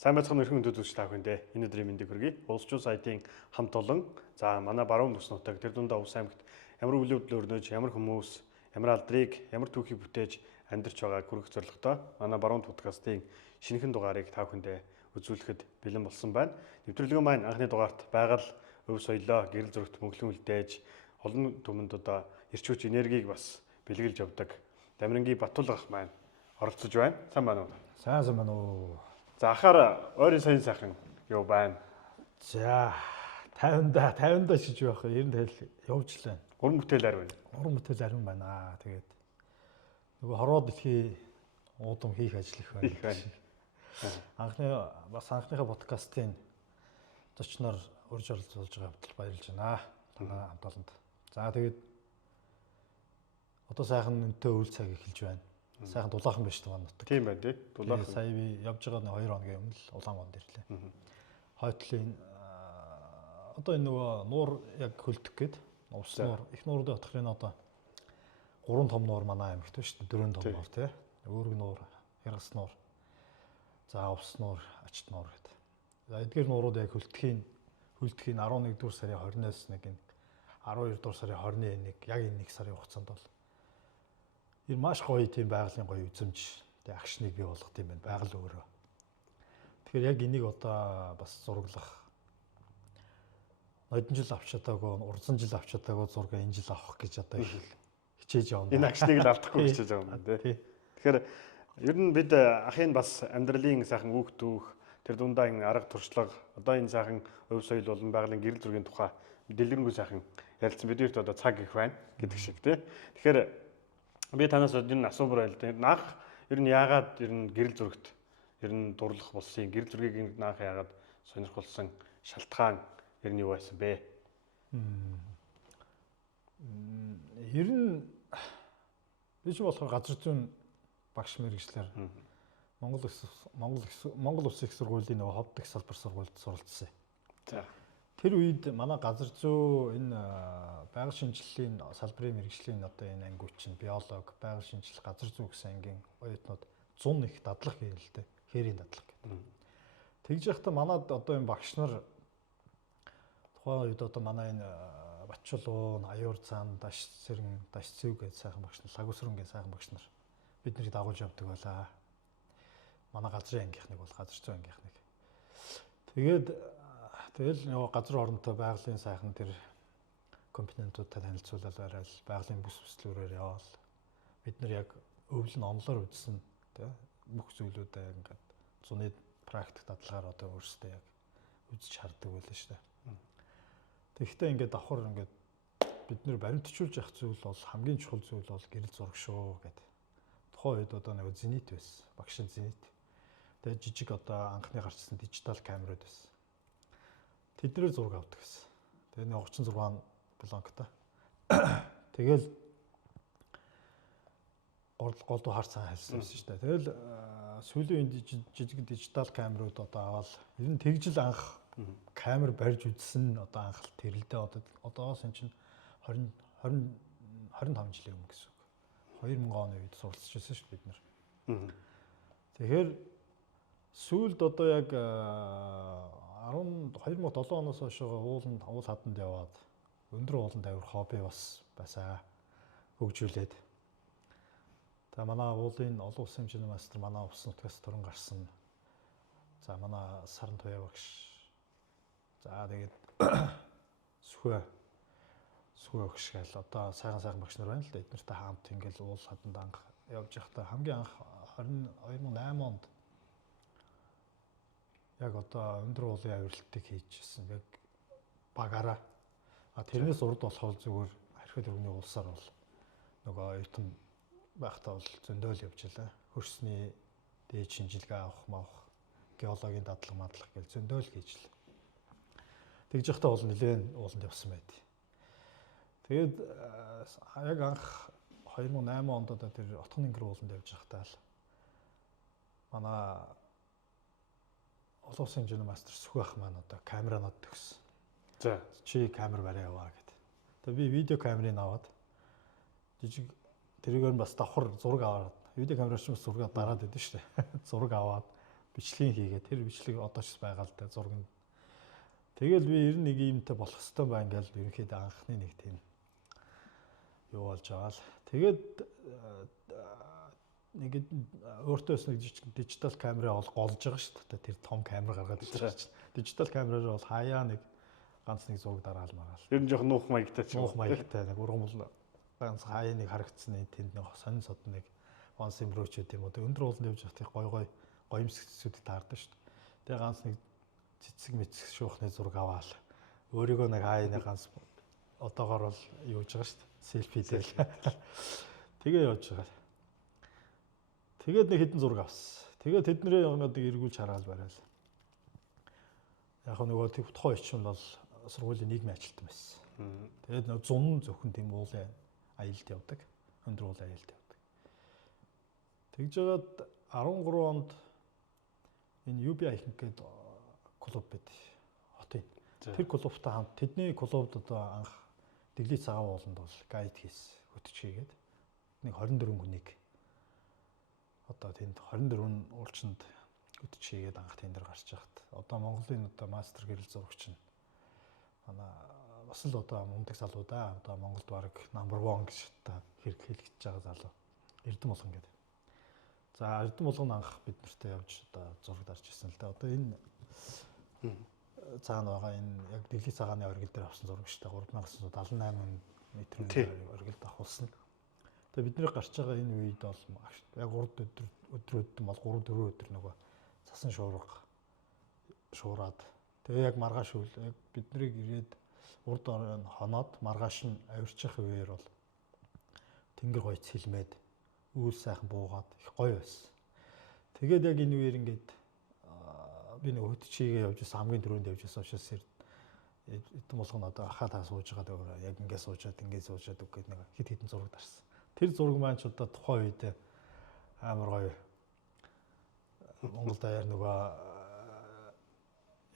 Сайн байцгаана өрхөн өндөд үзэж таах хүндээ энэ өдрийн мэндийг хүргэе. Улсчууд сайтын хамт олон за манай баруун бүс нутаг тэр дундаа Увс аймагт ямар үйл явдал өрнөж, ямар хүмүүс, ямар алдрыг, ямар түүхийг бүтээж амьдарч байгааг хүргэх зорилготой манай баруун подкастын шинэхэн дугаарыг таах хүндээ үзүүлэхэд бэлэн болсон байна. Нэвтрүүлгийн маань анхны дугаарт байгаль, өв соёлоо, гэрэл зурагт мөнгөлөн үлдээж олон түмэнд одоо эрчүүч энергийг бас бэлгэлж явдаг Дамирангийн Батулга ах маань оролцож байна. Сайн байна уу? Сайн байна уу? За ахаар ойрын саяын сайхан юу байна? За 50-да шиж байх. Ер нь тэгэл явж лээ. Уран бүтээл арай байна. Уран бүтээл арин байна. Тэгээд нөгөө хорвоо дэлхий уудам хийх ажил их байна. Анхныхаа подкастын зочноор урьж оролцуулж байгаа хэвдэл баярлж байна. Танай хамт олонд. За тэгээд одоо сайхан үнэтэй үйл цаг эхэлж байна. Сайхан дулаахан байж таа нутаг. Тийм байна тий. Дулаахан. Сая би явж байгаа 2 хоногийн өмнө л Улаанбаатар ирлээ. Хойтлын одоо энэ нөгөө нуур яг хөлдөх гээд ус нуур их нуурын отхлын одоо 3 том нуур манай аймагт байна шүү дээ. 4 том нуур тий. Өөрөг нуур, Яргас нуур. За ус нуур, Ачт нуур гэдэг. За эдгээр нуурууд яг хөлдөхийн 11 дугаар сарын 20-наас нэг энэ 12 дугаар сарын 21 яг энэ 1 сарын хугацаанд бол энэ маш гоё тийм байгалийн гоё үзэмж тэг агшныг бий болгох юм байна байгаль өөрөө. Тэгэхээр яг энийг одоо бас зураглах нодон жил авч чадаагүй, урдсан жил авч чадаагүй зураг энэ жил авах гэж одоо хичээж явна. Энэ агшныг л алдахгүй хичээж байгаа юм тий. Тэгэхээр ер нь бид ахын бас амьдралын сайхан үг түүх тэр дундаа энэ арга туршлага одоо энэ сайхан өв соёл болон байгалийн гэрэл зургийн тухай дэлгэрэнгүй сайхан ярилцсан биднэрт одоо цаг их байна гэдэг шиг тий. Тэгэхээр би танаас энэ асуумаар байлаа. Наах ер нь яагаад ер нь гэрэл зурагт ер нь дурлах болсон гэрэл зургийг наах яагаад сонирхолсон шалтгаан ер нь юу байсан бэ? Ер нь би ч болохоор газар зүйн багш мэргэжлэр Монгол Улсын их сургуулийн нөгөө ховд их салбар сургуульд суралцсан. За. Тэр үед манай газар зүй энэ байгаль шинжилгээний салбарын мэргэжлийн одоо энэ ангиуч чинь биолог, байгаль шинжилгээ, газар зүй гэсэн ангийн оюутнууд 100 их дадлах юм л дээ. Хээрийн дадлах гэдэг. Тэгж яхад манад одоо энэ багш нар тухайн үед одоо манай энэ Батчулуун, Аюур цаан, Даш Сэрэн, Даш Цэв гэж сайхан багш нар, Лагусрын гэж сайхан багш нар биднийг дагуулж явдаг байлаа. Манай газрын ангийнхныг бол газар зүйн ангийнхныг. Тэгэл нөгөө газар хоронтой байгалийн сайхан тэр компонентуудтай танилцуулаад байрал байгалийн бүс бүслүүрээр яваал. Бид нар яг өвлөн онлоор үзсэн тэ бүх зүйлүүдээ ингээд зуны практик дадлагаар одоо өөрсдөө яг үзэж хардаг байлаа шүү дээ. Тэгэхдээ ингээд давхар ингээд бид нар баримтжуулж явах зүйл бол хамгийн чухал зүйл бол гэрэл зураг шүү гэдэг. Тухайн үед одоо нэг зенит байсан. Багшин зенит. Тэгээ жижиг одоо анхны гарчсан дижитал камерууд байсан. Тэднэр зураг авдаг гэсэн. Тэгээ нэг 36 бланктай. Тэгэл голдуу хар цагаан хэлсэн байсан шүү дээ. Тэгэл сүүлийн үед жижиг дижитал камерууд одоо аваад ер нь тэгжил анх камер барьж үзсэн одоо анхалт тэрэлдээ одоос энэ чинь 25 жилийн өмнө гэсэн үг. 2000 оны үед суралцж байсан шүү бид нар. Тэгэхээр сүүлд одоо яг 2007 оноос хойш уул хаданд яваад өндөр ууланд авир хобби бас байсаа хөгжүүлээд. За манай уулын олон улсын хэмжээний мастер манай ус нутгаас төрөн гарсан. За манай Саран Туяа багш. За тэгээд Сүхбэ багш гэл одоо сайхан багш нар байна л да. Эднэртэй хамт ингээл уул хаданд анх явж байхдаа хамгийн анх 2008 онд яг одоо өндөр уулын авирлтыг хийжсэн яг багаараа. Тэрнээс урд болохоор зүгээр архив дөрөвний улсаар бол нөгөө оюутан байхдаа бол зөндөөл явж байлаа. Хөрсний дээд шинжилгээ авах, геологийн дадлаг гэж зөндөөл хийж л. Тэгж явахдаа бол нэлээд ууланд явсан байд. Тэгээд яг анх 2008 онд одоо тэр Отгон ангир ууланд явж байхдаа л манай олон улсын хэмжээний мастер Сүхбэ ах маань одоо камеранууд төгсөн. За. Чи камер барай яваа гэдэг. Тэгээ би видео камерыг аваад жижиг тэрийгээр бас давхар зураг аваад видео камераар ч бас зураг дараад идэв шүү дээ. Зураг аваад бичлэгийг хийгээд тэр бичлэг одоо ч байгаа л да зураг. Тэгэл би ер нь нэг юмтай болох хэвээр байна ингээл ерөнхийдөө анхны нэг тийм юу болж байгаа л. Тэгээд нэг өөртөөс нэг дижитал камера голж байгаа шүү дээ. Тэр том камер гаргаад ирж байгаа чинь. Дижитал камераар бол хаяа нэг ганц нэг зураг дараал магаал. Ер нь жоох нуух маягтай ч юм. Нуух маягтай нэг ургамал ганц хаяа нэг харагдсан тэнд нэг сонин сод нэг онс имрөөч гэдэг юм уу. Өндөр ууланд явж явах их гой гоёмсгцүүдийг таардаг шүү дээ. Тэгээ ганц нэг цэцэг мэцэг шуухны зураг аваал. Өөрийгөө нэг хаяа нэг ганц одоогоор бол юуж байгаа шүү дээ. Селфи дээр. Тэгээ явж байгаа. Тэгээд нэг хэдэн зураг авсан. Тэгээд тэднэрээ нэг эргүүлж хараал барайл. Яг нөгөө тухайн ичмэл бол сургуулийн нийгмийн ажилтан байсан. Тэгээд нэг зун зөвхөн тийм уулын аялалд явдаг. Өндөр уулын аялалд явдаг. Тэгж жагаад 13 онд энэ UBI гэдэг клуб байд. Хотын. Тэр клубтай хамт тэдний клубд одоо анх Дэглий цагаан ууланд бол гайд хийсэн. Хөтөч хийгээд нэг 24 хүнийг одоо тэнд 24 уулчинд хөтөч хийгээд анх тэнд дэр гарч яхад одоо Монголын одоо мастер гэрэл зурагч нь манай бас л одоо мундаг залуу да. Одоо Монголд баг number 1 гэж та хэрэг хэлчихэж байгаа залуу. Эрдэм болгон гэдэг. За Эрдэм болгон анх бид нартай явж одоо зураг дарж ирсэн л да. Одоо энэ цаана байгаа энэ яг Дэглий цагааны оргил дээр авсан зураг шүү дээ. 3978 м оргилд авахулсан. Тэгээ бидний гарч байгаа энэ үед бол яг өдрүүд бол 3-4 өдөр нөгөө цасан шуураад тэгээ яг маргааш үл яг биднийг ирээд урд орон хоноод маргааш нь авирчих үеэр бол тэнгэр гоё цэлмээд үүл сайхан буугаад их гоё байсан. Тэгээд яг энэ үеэр ингээд би нэг хөтчигээ явж байсан хамгийн түрүүнд явж байсан учраас эдэн болгоно одоо ахаа таа сууж байгаа дээр яг ингээд суужаад үг гэдэг нэг хит хитэн зураг дарсан. Тэр зураг маань ч одоо тухайн үед амар гоё Монгол даяар нөгөө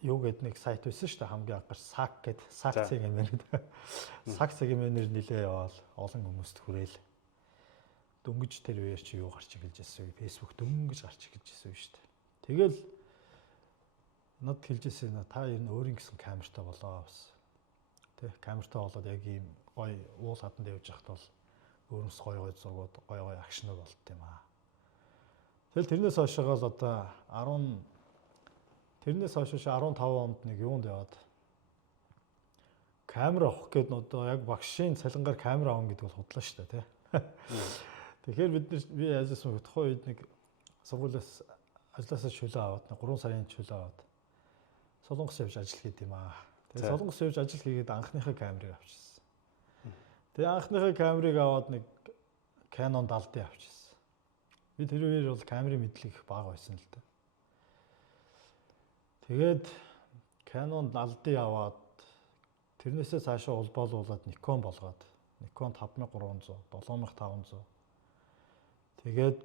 юу гэдэг нэг сайт байсан шүү дээ хамгийн анх сак гэдэг сакцэг юм байна. Сакцэг юм нэр нилээ яваал олон хүмүүст хүрээл. Дөнгөж тэр үеэр чи юу гарч игэлж байсан вэ? Facebook дөнгөж гарч игэлж байсан шүү дээ. Тэгэл над хэлжсэн та ер нь өөрийн гэсэн камертай болоо бас. Тэ камертай болоод яг ийм гоё уул хатанд явж байхад бол өөрөөс гоё зургууд гоё акшнууд болт юм аа. Тэгэл тэрнээс хойшоогоо л одоо 15 онд нэг юунд яваад камер авах гээд одоо яг багшийн цалингаар камер авах гэдэг бол худлаа шүү дээ тий. Тэгэхээр би яажсан тухайн үед нэг сургуулиас ажлаасаа чөлөө аваад 3 сарын чөлөө аваад Солонгос явж ажил хийд юм аа. Тэгээ Солонгос явж ажил хийгээд анхныхаа камерыг авчихсан. Тэгээ анхныхаа камерыг аваад нэг Canon 70-ыг авчихсан. Би тэр үеэр бол камерын мэдлэг бага байсан л дээ. Тэгээд Canon 70-ыг аваад тэрнээсээ цаашаа улбоолуулаад Nikon болгоод Nikon 5300, 7500. Тэгээд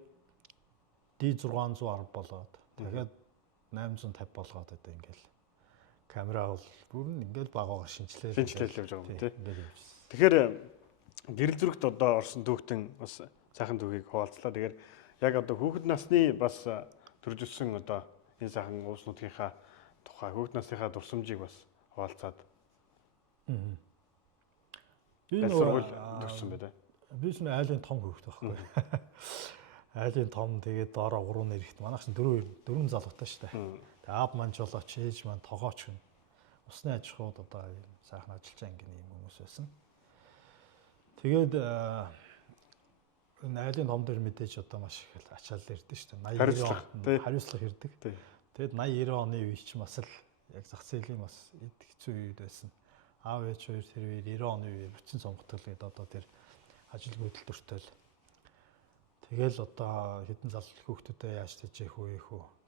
D610 болоод тэгээд 850 болгоод одоо ингээл камера бол бүр нь ингээл багаар шинжилэл явж байгаа юм тий. Тэгэхээр гэрэл зурагт одоо орсон түүхтэн бас сайхан түүхийг хуваалцлаа. Тэгэхээр яг одоо хүүхэд насны бас төржөлсөн одоо энэ сайхан уус нутгийнхаа тухай хүүхэд насныхаа дурсамжийг бас хуваалцаад. Би нөгөө төрсөн байдаг. Би ч айлын том хүүхэд байхгүй. Айлын том тэгээд доороо 3 нэрхт манайх чинь 4 залуутай шүү дээ. Тэгээд аав маань жолооч, ээж маань тогооч хүн. Усны аж ахуйд одоо сайхан ажиллаж байгаа юм хүмүүс байсан. Тэгээд айлын том дээр мэдээж одоо маш их ачаал ирдэ шүү дээ. 80 хариуцлага ирдэг. Тэгээд 80-90 оны үе чинь бас л яг зах зээлийн бас хэцүү үед байсан. Аав ээж хоёр тэр үеэр 90 оны үеэр бүтэн сонгогдол гэдэг одоо тэр ажил хөдөлтөртэй л тэгэл одоо хэдэн залуу хүүхдүүдэд яаж тэжээх үү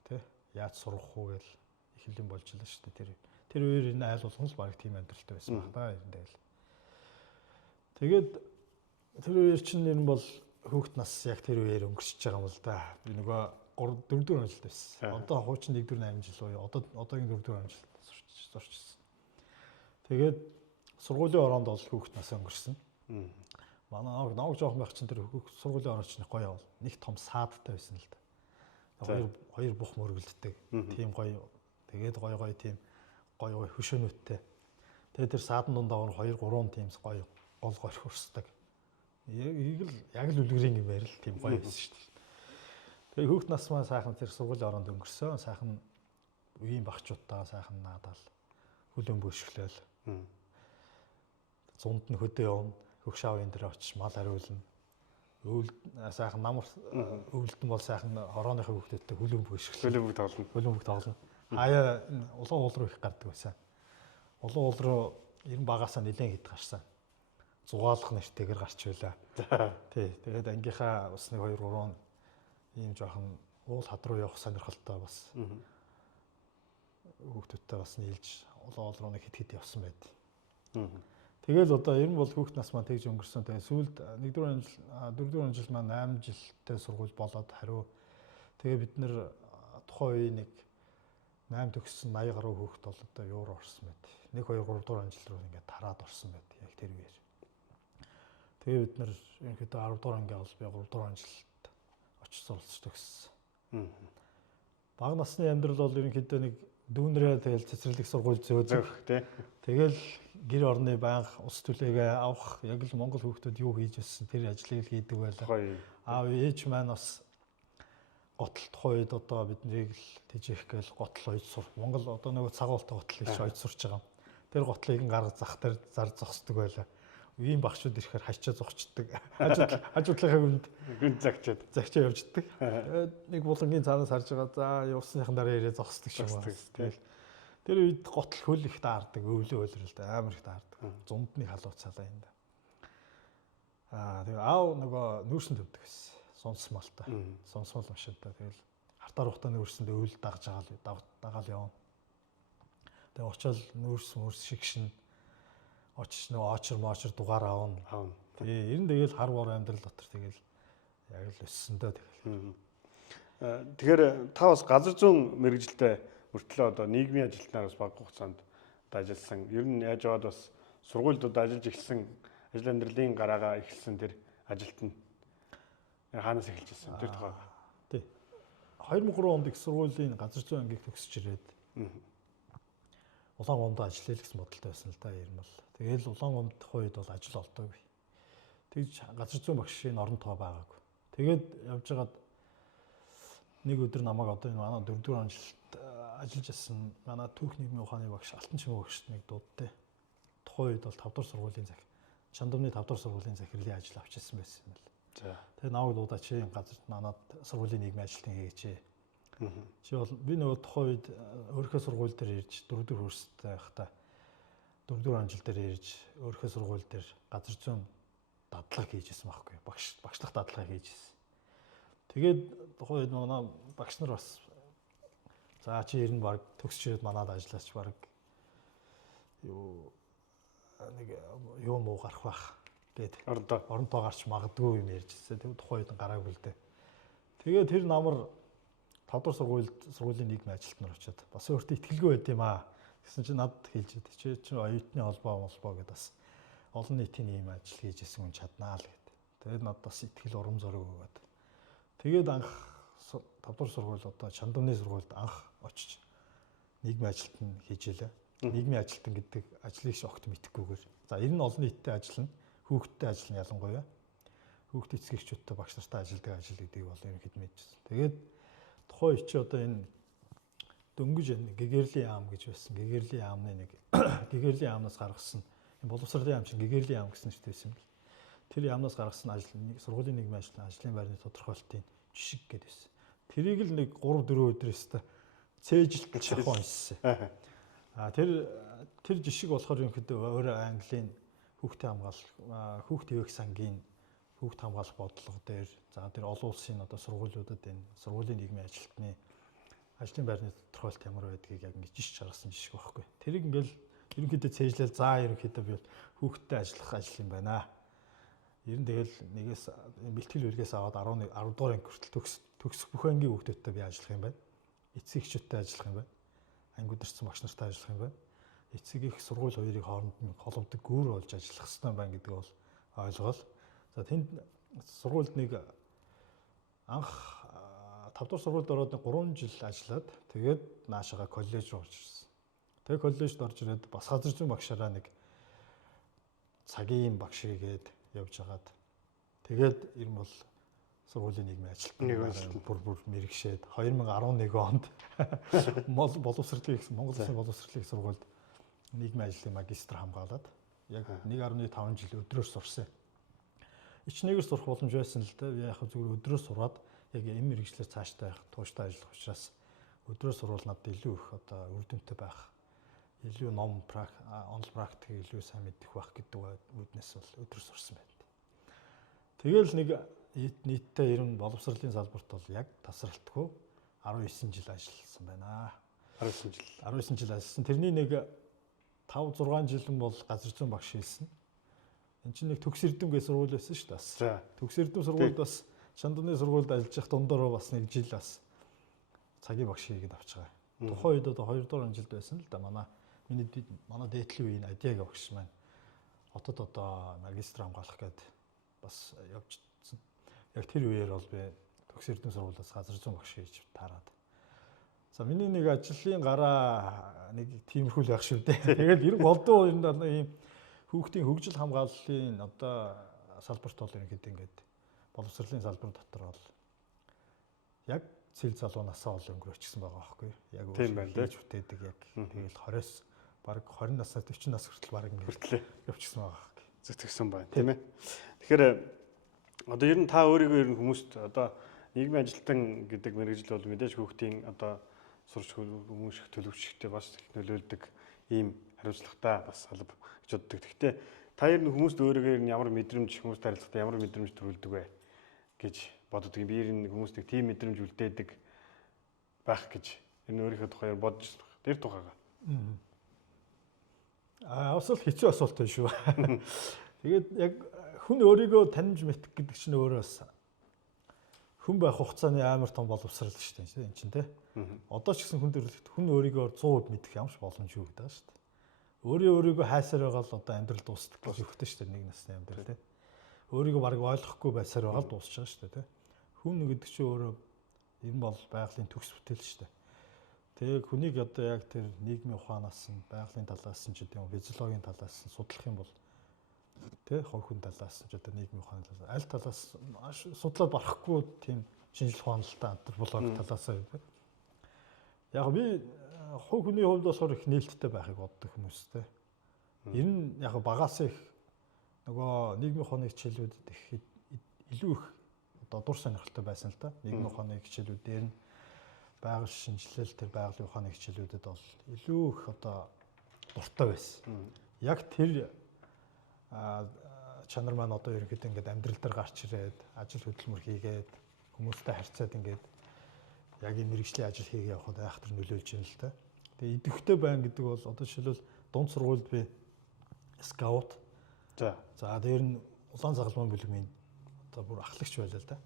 тий яаж сурах уу гэл их хэлийн болж илаа шүү дээ тэр үеэр энэ айл болгон л баг тийм амьдралтай байсан баг та энэ тэгээд тэр үеэр чинь энэ бол хүүхд нас яг тэр үеэр өнгөрч байгаа юм л да би нөгөө 4 ажилд байсан одоо хуучин 1-4 8 жил уу одоогийн 4 ажилд сурчсан тэгээд сургуулийн ороонд бол хүүхд нас өнгөрсөн манай нэг жоох байх чинь тэр сургуулийн орооч нэг гоё бол нэг том саадтай байсан л да. Хоёр бух мөргөлддөг. Тийм гоё. Тэгээд гоё тийм гоё хөшөөнөттэй. Тэгээд тэр саадан дундаа 2 3 тийм гоё гол хөрсдөг. Яг л үлгэрийн юм байр л тийм гоё байсан шүү дээ. Тэгээд хүүхд нас маань сайхан тэр сургуулийн оронд өнгөрсөн. Сайхан үеийн багчуудтайгаа сайхан наадал хөл өмбөшглөөл. Зунд нь хөдөө явна. Хөгшаавын дээр очиж мал хариулна. Сайхан намар өвлдөн бол сайхан хорооныхаа хүүхдүүдтэй хөл өмбөшглөөл. Хөл өмбөг тоглоно. Хаяа улаан уул руу их гардаг байсан. Улаан уул руу ер нь багасаа нэлээд хэд гарсан. Зугаалах нэртэйгэр гарч байлаа. Тий. Тэгээд ангийнхаа бас 1 2 3 ийм жоохон уул хад руу явах сонирхолтой бас. Хүүхдүүдтэй бас нийлж улаан уул руу нэг хэд явсан байд. Тэгэл одоо ер нь бол хүүхд нас маань тэгж өнгөрсөн. Тэгээд сүүлд 4-р жил маань 8 жилтэй сургууль болоод хариу. Тэгээ бид нэр тухайн үеийн нэг 8 төгссөн 80 гаруй хүүхд бол одоо юуруу орсон байд. 1 2 3-р жил рүү ингээд тараад орсон байд. Яг тэр үеэр. Тэгээ бид нэр ерөнхийдөө 10-р анги бол би 3-р жилд очиж суралцж төгссөн. Бага насны амьдрал бол ерөнхийдөө нэг дүүнрээ тэгэл цэцэрлэг сургууль зөөдөг тий. Тэгэл гэр орны байнга ус түлээгээ авах яг л Монгол хүүхдүүд юу хийж өссөн тэр ажлыг л хийдэг байлаа. Аав ээж маань бас готл тухайд одоо биднийг л тэжээх гээл готл ойд сур. Монгол одоо нөгөө цагаалтай готл их ойд сурч байгаа. Тэр готлыг гаргаж зах дээр зар зогсдог байлаа. Үеийн багшууд ирэхээр хачаа зогчдөг. Хажуудлынхаа гүнд загчаа явждаг. Нэг булангийн цаанаас харж байгаа. За явсныхан дараа ирээ зогсдог юм байна. Тэр үед готл хөл их даардаг, өвлөө өлрөлтэй амар их даардаг. Зундны халууцаалаа энэ. Тэгээ аав нөгөө нүүрсэн төвдөг байсан. Сонсмалтай. Сонсмол машинтай. Тэгэл хартаар ухтаа нүүрсэнд өвөл дагж дагаал явна. Тэгээ очил нүүрс шигшин очиж нөгөө очир дугаар аавна. Тэгээ ер нь тэгэл хар бор амьдрал дотор тэгэл яг л өссөндөө тэгэл. Тэгэхээр та бас газар зүйн мэрэгжилтэй мөртлөө одоо нийгмийн ажилтнаар бас бага хугацаанд ажилласан. Ер нь яаж яваад бас сургуульд ажиллаж эхэлсэн, ажил амьдралын гараагаа эхэлсэн тэр ажилт нь хаанаас эхэлж ирсэн тэр тухай. Тий. 2003 онд их сургуулийн газар зүйн ангийг төгсөж ирээд Улаангомд ажиллая гэсэн бодолтой байсан л да ер нь бол. Тэгэл Улаангомд тухайд бол ажил олдоогүй. Тэгж газар зүйн багшийн орон тоо байгаагүй. Тэгээд явж байгаад нэг өдөр намайг одоо энэ манай 4-р жилд ажиллаж байсан манай түүх нийгмийн ухааны багш Алтан Чимээ багшд нэг дуудтаа. Тухайн үед бол 5-р сургуулийн Чандамны 5-р сургуулийн захирлын ажил авч ирсэн байсан юм л. За. Тэгээ намайг дуудаа чи газар манад сургуулийн нийгмийн ажилтны хийгээч. Чи бол би нөгөө тухайн үед өөрийнхөө сургууль дээр ирж 4-р курстай байхдаа 4-р жил дээр ирж өөрийнхөө сургууль дээр газар зүйн дадлага хийжсэн байхгүй. Багшлах дадлага хийжсэн. Тэгээд тухайн үед манай багш нар бас за чи ер нь баг төгсчээд манад ажиллаач баг юу муу гарах байх гээд оронтоо гарч магадгүй юм ярьжсэн. Тэр тухайн үед гараагүй л дээ. Тэгээд тэр намар 5-р сургуулийн нийгмийн ажилтнаар очиод бас өөртөө ихтгэлгүй байд юм аа. Гэсэн чинь надад хэлж идэв. Чи оюутны холбоо гэдээ бас олон нийтийн ийм ажил хийж исэн хүн чаднаа л гэд. Тэгээд надад бас ихтгэл урам зориг өгөөд. Тэгээд анх 5-р сургууль одоо Чандамны сургуульд анх очиж нийгмийн ажилтан хийж илээ. Нийгмийн ажилтан гэдэг ажлыг огт мэдхгүйгээр. За энэ нь олон нийтэд ажиллана. Хүүхдтэй ажиллана ялангуяа. Хүүхд эцэгчүүдтэй багш нартай ажилладаг ажил гэдгийг бол ерөнхийд мэдчихсэн. Тэгээд тухайн чи одоо энэ дөнгөж гэгэрлийн яам гэж байсан. Гэгэрлийн яамны нэг гэгэрлийн яамнаас гаргасан боловсролын яам чинь гэгэрлийн яам гэсэн нэртэй байсан юм л. Тэр яамнаас гаргасан сургуулийн нийгмийн ажлын байрны тодорхойлолтын жишг гэдэг байсан. Тэрийг л нэг 3-4 өдрөөс та цээжилт шахуу уншсан. Тэр жишг болохоор ерөнхийдөө өөрөө Английн хүүхд эвэх сангийн хүүхд хамгаалах бодлого дээр за тэр олон улсын одоо сургуулиудад энэ сургуулийн нийгмийн ажилтны ажлын байрны тодорхойлолт ямар байдгийг яг ингэж жишж харгасан жишг байхгүй. Тэрийг ингээл ерөнхийдөө цээжлээл за ерөнхийдөө би хүүхдтэй ажиллах ажил юм байна. Ер нь тэгэл нэгээс бэлтгэл үргээс аваад 10 дугаар анги хүртэл төгсөх бүх ангийн хүүхдүүдтэй би ажиллах юм байна. Эцэг эхчүүдтэй ажиллах юм байна. Анги өдөрсөн багш нартай ажиллах юм байна. Эцэг их сургууль хоёрыг хооронд нь холбогддог гүүр болж ажиллах хэрэгтэй юм байна гэдэг бол ойлгоол. За тэнд сургуульд нэг анх 5 дугаар сургуульд ороод 3 жил ажиллаад тэгээд наашаага коллеж руу орж ирсэн. Тэгээд коллежид орж ирээд бас газар зүйн багшаараа нэг цагийн багш хийгээд явж хагаад тэгээд ер нь бол сургуулийн нийгмийн ажилтнаар бүр мэрэгшээд 2011 онд боловсролын Монгол Улсын боловсролын сургуульд нийгмийн ажлын магистр хамгаалаад яг 1.5 жил өдрөөр сурсан. Ичнэгээр сурах боломж байсан л дээ. Яг зүгээр өдрөөр сураад яг энэ мэрэгчлэр цаашдаа явах, тууштай ажиллах учраас өдрөөр сурвал надад илүү их одоо үр дүнтэй байх, илүү онл практик илүү сайн мэдэх байх гэдэг үүднээс бол өдрөөр сурсан байна. Тэгэл нэг нийтдээ ер нь боловсролын салбарт бол яг тасралтгүй 19 жил ажилласан байна. 19 жил ажилласан. Тэрний нэг 5-6 жилэн бол газар зүйн багш хийсэн. Энд чинь нэг Төгс Эрдэм гэх сургууль байсан шүү дээ бас. Төгс Эрдэм сургуульд бас Чандууны сургуульд ажиллаж явах дундороо бас нэг жил бас цагийн багш хийгээд авч байгаа. Тухайн үед одоо 2 дугаар жилд байсан л да манай дээдлийн үеийн Адиаг багш маань хотод одоо магистр хамгаалах гээд бас явжсэн. Яг тэр үеэр бол би Төгс Эрдэм сургуулиас газар зүйн багш хийж таарад. За миний нэг ажлын гараа нэг тиймэрхүү л байх шүү дээ. Тэгэл ер нь голдуу ер нь ийм хүүхдийн хөгжил хамгааллын одоо салбарт бол ерөнхийдөө ингээд боловсролын салбар дотор бол яг цэл залуунасаа бол өнгөрөөчихсөн байгаа байхгүй. Яг үйлдвэрлэж бүтээдэг яг тэгэл 20-с бараг 20 наснаас 40 нас хүртэл бараг ингээд явчихсан байгаа. Зүтгэсэн байна тийм ээ. Тэгэхээр одоо ер нь та өөрийгөө ер нь хүмүүст одоо нийгмийн ажилтан гэдэг мэргэжил бол мэдээж хүүхдийн одоо сурч хүмүүших төлөвшөлтөд бас их нөлөөлдөг ийм хариуцлагатай бас салб гэж боддог. Гэхдээ та ер нь хүмүүст өөрийгөө ер нь ямар мэдрэмж хүмүүст харилцахдаа ямар мэдрэмж төрүүлдэг вэ гэж боддог. Би ер нь хүмүүст нэг тийм мэдрэмж үлдээдэг байх гэж ер нь өөрийнхөө тухайар бодож байна. Тэр тухайгаа. Бас л хэцүү асуулт байна шүү. Тэгээд яг хүн өөрийгөө таньж мэдэх гэдэг чинь өөрөө бас хүн байх хугацааны амар том боловсрал шүү дээ энэ чинь тий. Одоо ч гэсэн хүн өөрийгөө 100% мэдэх ямарч боломжгүй гэдэг шүү дээ. Өөрийгөө хайсаар байгаа л одоо амьдрал дуустдаг гэж өгдөө шүү дээ нэг насны амьдрал тий. Өөрийгөө бараг ойлгохгүй байсаар байгаа л дуусч байгаа шүү дээ тий. Хүн гэдэг чинь өөрөө ер нь бол байгалийн төгс бүтээл шүү дээ. Тэгээ хүнийг одоо яг тэр нийгмийн ухаанаас нь байгалийн талаас нь ч гэдэг юм физиологийн талаас нь судлах юм бол тий хувь хүн талаас нь ч одоо нийгмийн ухааны талаас аль талаас судлаад барахгүй тийм шинжлэх ухаанлалтай антрополог талаас нь яг би хувь хүний хувьд болохоор их нээлттэй байхыг боддог хүмүүстэй. Ер нь яг багаас их нөгөө нийгмийн ухааны хичээлүүдэд их илүү их одоо дур сонирхолтой байсан л да. Нийгмийн ухааны хичээлүүд дээр нь байгаль шинжилэл тэр байгалийн ухааны хичээлүүдэд бол илүү их одоо дуртай байсан. Яг тэр чанар маань одоо ерөнхийдөө ингээд амьдрал дээр гарч ирээд ажил хөдөлмөр хийгээд хүмүүстэй харьцаад ингээд яг энэ мэргэжлийн ажил хийгээ явахад айхтар нөлөөлж байна л та. Тэгээ идэвхтэй байна гэдэг бол одоо жишээлбэл дунд сургуульд би скаут. За дээр нь улаан загалмайн бүлэгмийн одоо бүр ахлагч байлаа л да.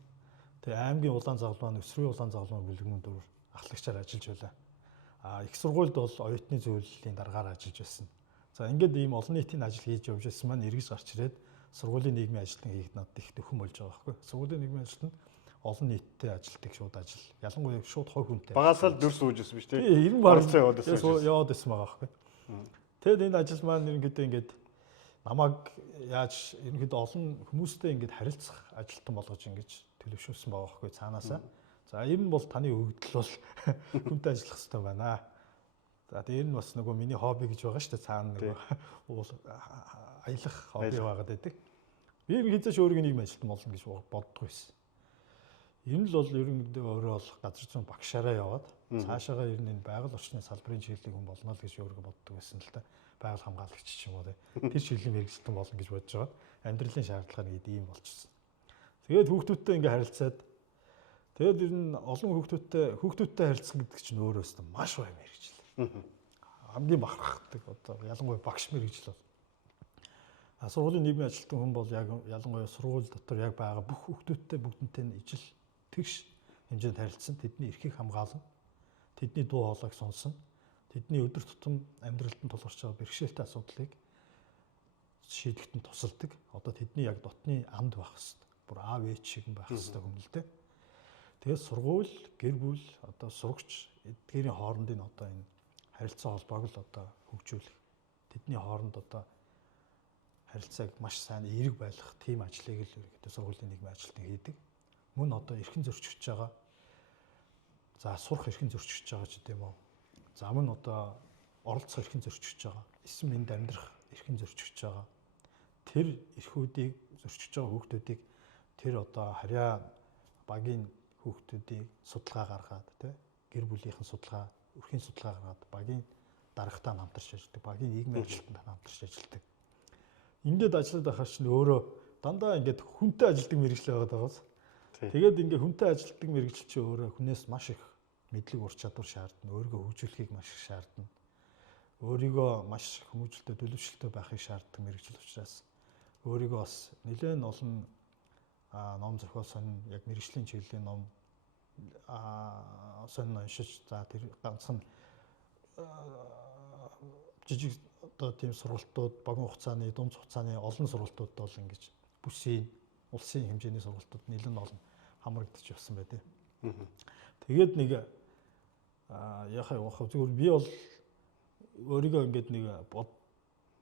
Тэгээ аймгийн улаан загалмайн, өсрийн улаан загалмайн бүлэгмийн дүр ахлагчаар ажиллаж байлаа. Их сургуульд бол оюутны зөвлөлийн дараагаар ажиллаж байсан. За ингээд ийм олон нийтийн ажил хийж явж байсан маань эргэж гарч ирээд сургуулийн нийгмийн ажилтан хийхэд надад их төхөн болж байгаа байхгүй. Сургуулийн нийгмийн ажилтан олон нийттэй ажилтдаг шууд ажил. Ялангуяа шууд хувь хүнтэй. Багасаа л дүр сууж байсан биз дээ. Ер нь баг яваад байсан байгаа байхгүй. Тэгэд энэ ажил маань ерөнхийдөө ингээд намайг яаж ерөнхийдөө олон хүмүүстэй ингээд харилцах ажилтан болгож ингэж төлөвшүүлсэн байгаа байхгүй цаанаасаа. За ер нь бол таны өгдөл бол хүнтэй ажиллах хэрэгтэй байна. За дээр нь бас нөгөө миний хобби гэж байгаа шүү дээ цаана нөгөө аялах хобби байгаад байдаг. Би ерөнхийдөө өөрийн нийгмийн ажилтан болно гэж боддог байсан. Энэ л бол ерөнхийдөө өөрөө бол газар зүйн багшаараа яваад цаашаага ер нь энэ байгаль орчны салбарын чиглэлийг хүн болно л гэж өөрийгөө боддог байсан л та. Байгаль хамгаалагч ч юм уу тэр чиглэлийн мэргэжилтэн болно гэж бодож байгаа. Амьдралын шаардлага нэг ийм болчихсон. Тэгээд хүүхдүүдтэй ингээ харилцаад тэгээд ер нь олон хүүхдүүдтэй харилцах гэдэг чинь өөрөөс нь маш бай мэргэжил. Хамгийн бахархдаг одоо ялангуяа багш мэргэжил бол. Сургуулийн нийгмийн ажилтан хүн бол яг ялангуяа сургууль дотор яг байгаа бүх хүүхдүүдтэй бүгднтэй нь ижил тэгш хэмжээнд харилцсан, тэдний эрхийг хамгаална, тэдний дуу хоолойг сонсно, тэдний өдөр тутам амьдралд нь тулгарч байгаа бэрхшээлтэй асуудлыг шийдэхэд нь тусалдаг. Одоо тэдний яг дотны анд байх хэвээр бүр аав ээж шиг байх хэвээр хүн л дээ. Тэгээд сургууль, гэр бүл, одоо сурагч эдгээрийн хоорондын одоо энэ харилцаа холбоог л одоо хөгжүүлэх. Тэдний хооронд одоо харилцааг маш сайн эерэг байлгах тийм ажлыг л ерөнхийдөө сургуулийн нийгмийн ажилтнууд хийдэг. Мөн одоо эрхэн зөрчиж байгаа. За сурах эрхэн зөрчиж байгаа ч гэдэм үү. За мөн одоо оролцох эрхэн зөрчиж байгаа. Эсвэн энд амьдрах эрхэн зөрчиж байгаа. Тэр эрхүүдийг зөрчиж байгаа хүүхдүүдийг тэр одоо харьяа багийн хүүхдүүдийг судалгаа гаргаад тий гэр бүлийнхэн судалгаа, өрхийн судалгаа гаргаад багийн дарагтаа хамтарч ажилладаг, багийн нийгмийн ажилтнанд хамтарч ажилладаг. Ингээд ажиллаад байхаар чинь өөрөө дандаа ингээд хүнтэй ажилдаг мэргэжил байгаад байгаас. Тэгээд ингээд хүнтэй ажилдаг мэргэжил чинь өөрөө хүнээс маш их мэдлэг ур чадвар шаардна, өөрийгөө хөгжүүлэхийг маш их шаардна. Өөрийгөө маш хүмүүжлэлтэй, төлөвшөлттэй байхыг шаарддаг мэргэжил учраас өөрийгөө бас нэлээд олон ном зохиол сонин яг мэргэжлийн чиглэлийн ном сонин уншиж за тэр ганцхан жижиг одоо тийм сургалтууд богино хугацааны, дунд хугацааны олон сургалтууд бол ингэж бүсийн, улсын хэмжээний сургалтууд нэлээд олон хамрагдчих явсан байдаг. Тэгээд нэг яхаа зүгээр би бол өөрийгөө ингэж нэг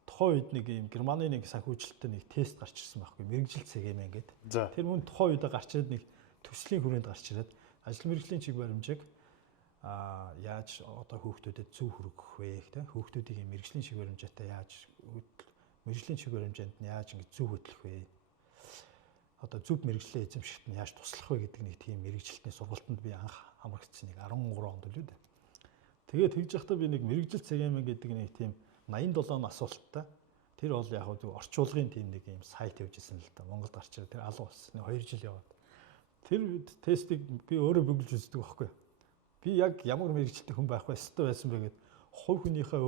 тухайн үед нэг юм Германы нэг санхүүжилттэй нэг тест гарч ирсэн байхгүй мэрэгжил цэгээмэ ингээд. Тэр мөн тухайн үед гарч ирээд нэг төслийн хүрээнд гарч ирээд ажил мэргэжлийн чиг баримжааг яаж одоо хүүхдүүдэд зөв хүргэх вэ гэх хүүхдүүдийг мэргэжлийн чиг баримжаатай яаж мэргэжлийн чиг баримжаанд нь яаж ингэ зөв хөтлөх вэ? Одоо зөв мэргэжлийн эзэмшигт нь яаж туслах вэ гэдэг нэг тийм мэргэжилтний сургалтанд би анх хамрагдсан нэг 13 онд л үү. Тэгээд тэгж явахдаа би нэг мэргэжил цэгээмэ гэдэг нэг тийм 87 асуулттай. Тэр бол яг зөв орчуулгын тийм нэг юм сайт явж исэн л да. Монголд гарч ирээ. Тэр алга болсон. 2 жил яваад. Тэр тестийг би өөрөө бүгэлж үздэг байхгүй. Би яг ямар мэргэжилтэй хүн байх вэ? Өстой байсан бэ гэд хувь хүнийхээ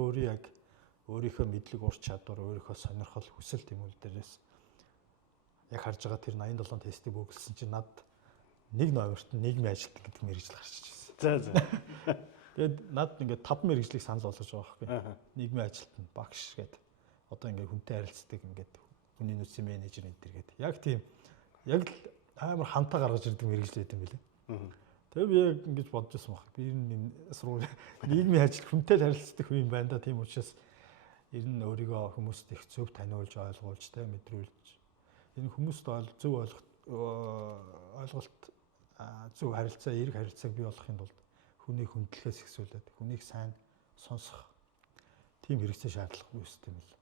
өөрийнхөө мэдлэг ур чадвар, өөрийнхөө сонирхол, хүсэл тэмүүлэл дээрээс яг харж байгаа тэр 87 тестийг бүгэлсэн чинь над нэг номерт нийгмийн ажилтнууд гэдэг мэргэжил гарч ирсэн. За. Тэгээд над ингээд 5 мэргэжлийг санал болгож байгаа байхгүй. Нийгмийн ажилтнууд, багш гэдэг. Одоо ингээд хүнтэй харилцдаг ингээд хүний нөөцийн менежер энэ төр гэдэг. Яг тийм яг л амар хамтаа гаргаж ирдэг мэргэжил байт юм билээ. Тэгээд би яг ингэж бодож байсан баг. Би ер нь сургууль нийгмийн ажил хүнтэй харилцдаг хүн юм байна да. Тийм учраас ер нь өөрийгөө хүмүүст их зөв таниулж ойлгуулж тэ мэдрүүлж энэ хүмүүст зөв ойлголт зөв харилцаа, эерэг харилцааг бий болгохын тулд хүнийг хүндлэхээс ихсүүлээд хүнийг сайн сонсох тийм хэрэгцээ шаардлага үүсдэг юм л.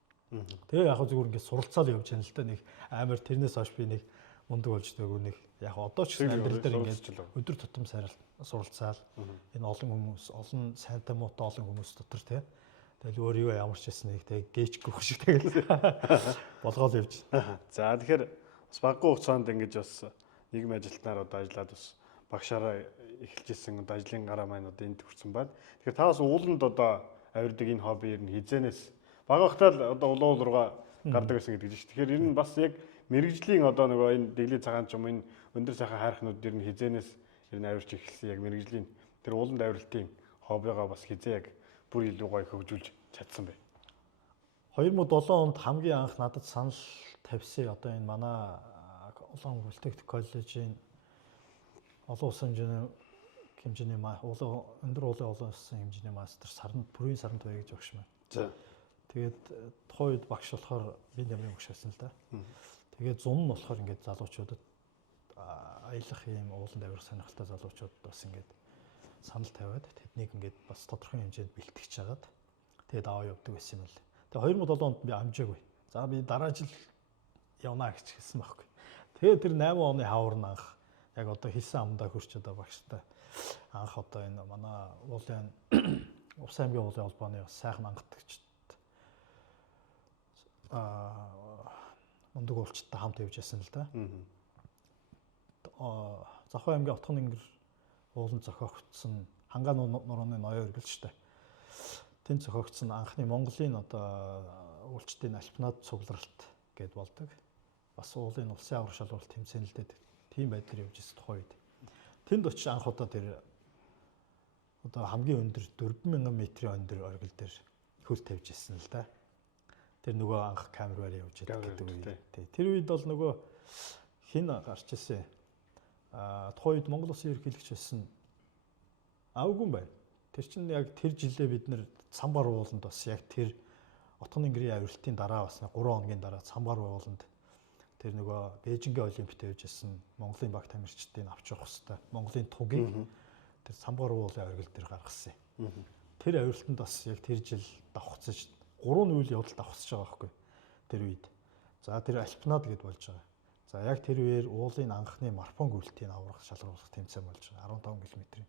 Тэгээ яг зүгээр ингээд суралцаал явж байгаа л да нэг амар тэрнээс хойш би нэг мундаг болж дээгүй нэг яг одоо ч гэсэн амьдрал дээр ингээд өдөр тутам суралцаал энэ олон хүмүүс олон сайнтай муутай олон хүмүүс дотор те тэгэл өөрийгөө ямар ч гэсэн нэг тэг гээчгүй шиг тэгэл болгоол явж байна. За тэгэхээр бас баггүй хугацаанд ингэж бас нийгмийн ажилтнаар одоо ажиллаад бас багшаараа эхэлж ирсэн одоо ажлын гараа маань одоо энд хүрсэн байна. Тэгэхээр та бас ууланд одоо авирдаг энэ хобби ер нь хизэнээс бага багтаа л одоо улуул руугаа гардаг гэсэн гэдэг чинь. Тэгэхээр ер нь бас яг мэрэгжлийн одоо нөгөө энэ дэглээ цагаан ч юм энэ өндөр сайхан хайрхнууд ер нь хизэнээс ер нь авирч эхэлсэн яг мэрэгжлийн тэр ууланд авиралтын хоббигаа бас хизээ яг бүр илүү гоё хөгжүүлж чадсан бай. 2007 онд хамгийн анх надад санал тавьсан одоо энэ манай Улаан Политехник коллежийн олон улсын хэмжээний өндөр улсын хэмжээний мастер бүрийн саранд бай гэж багш маань. За. Тэгээд тухайн үед багш болохоор би нэмрийн багш байсан л да. Тэгээд зун нь болохоор ингээд залуучуудад аялах юм ууланд авирах сонирхолтой залуучууд бас ингээд санал тавиад тэднийг ингээд бас тодорхой хэмжээнд бэлтгэж чагаад тэгээд аваа явдаг байсан юм л. Тэгээд 2007 онд би амжаагүй. За би дараа жил явна гэж хэлсэн байхгүй. Тэгээд тэр 8 оны хавар нь анх яг одоо хэлсэн амдаа хурч одоо багштай анх одоо энэ манай уулын Увс аймгийн уулын холбооны бас сайхан ангатагчд мундаг уулчтай хамт явж байсан л да. Завхан аймгийн Отхон ангир ууланд зохиогдсон Хангаан нурууны ноён өргөлжтэй. Тэнд зохиогдсон анхны Монголын одоо уулчдын альпинат цугларалт гэд болдог. Бас уулын улсын аврах шалралт тэмцээнэлтэд тийм байдлаар явж ирсэн тухай үед. Тэнд очиж анх удаа тэр одоо хамгийн өндөр 4000 метрийн өндөр оргил дээр хөл тавьж ирсэн л да. Тэр нөгөө анх камераар явж байдаг гэдэг үед. Тэр үед бол нөгөө хин гарч ирсэн. тухайн үед Монгол Улсын ерөнхийлөгч байсан Авгүн байна. Тэр чинь яг тэр жилээ бид нэр Цамбар ууланд бас яг тэр Отгон Ингрийн авиралтын дараа бас 3 хоногийн дараа Цамбар ууланд тэр нөгөө Бээжингийн олимпиад явжсэн Монголын баг тамирчдыг авч явах хэвээр Монголын тугийг тэр Цамбар уулын авиргал дээр гаргасан юм. Тэр авиралтанд бас яг тэр жил давхцаж 3 үйл явдал давхцаж байгаа байхгүй тэр үед. За тэр альпинад гэд болж байгаа. За яг тэр үеэр уулын анхны марафон гүйлтийн аврах шалгаруулах тэмцээн болж байгаа 15 км-ийн.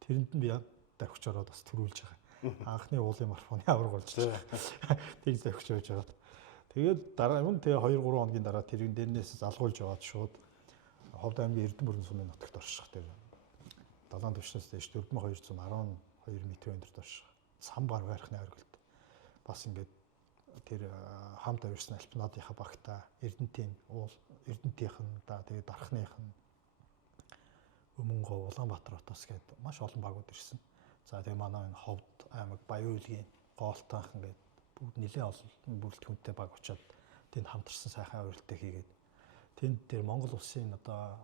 Тэрэнд нь би давхиж ороод бас төрүүлж байгаа. Анхны уулын марафоны авраг болж байгаа. Тэг давхиж явж байгаа. Тэгээд дараа нь тэгээ 2 3 хоногийн дараа тэрэн дээрнээс залгуулж яваад шууд Ховд аймгийн Эрдэнэ сумын нутагт орших тэр далайн түвшнээс дэш 4212 м өндөрт орших. Цамбар байрхны авиргалт. Бас ингээд тэр хамт авирсан альпинадынхаа багтаа Эрдэнэтийнхэн да тэгээд дархных нь Өмнөгов Улаанбаатар хотоос гээд маш олон багууд ирсэн. За тэгээ манай энэ Ховд аймаг Баян-Үйлгийн Гоолтанхан гээд бүгд нэлээд олон бүрэлдэхүүнтэй баг очоод тэнд хамтарсан сайхан авиралтаа хийгээд тэнд тэр Монгол улсын одоо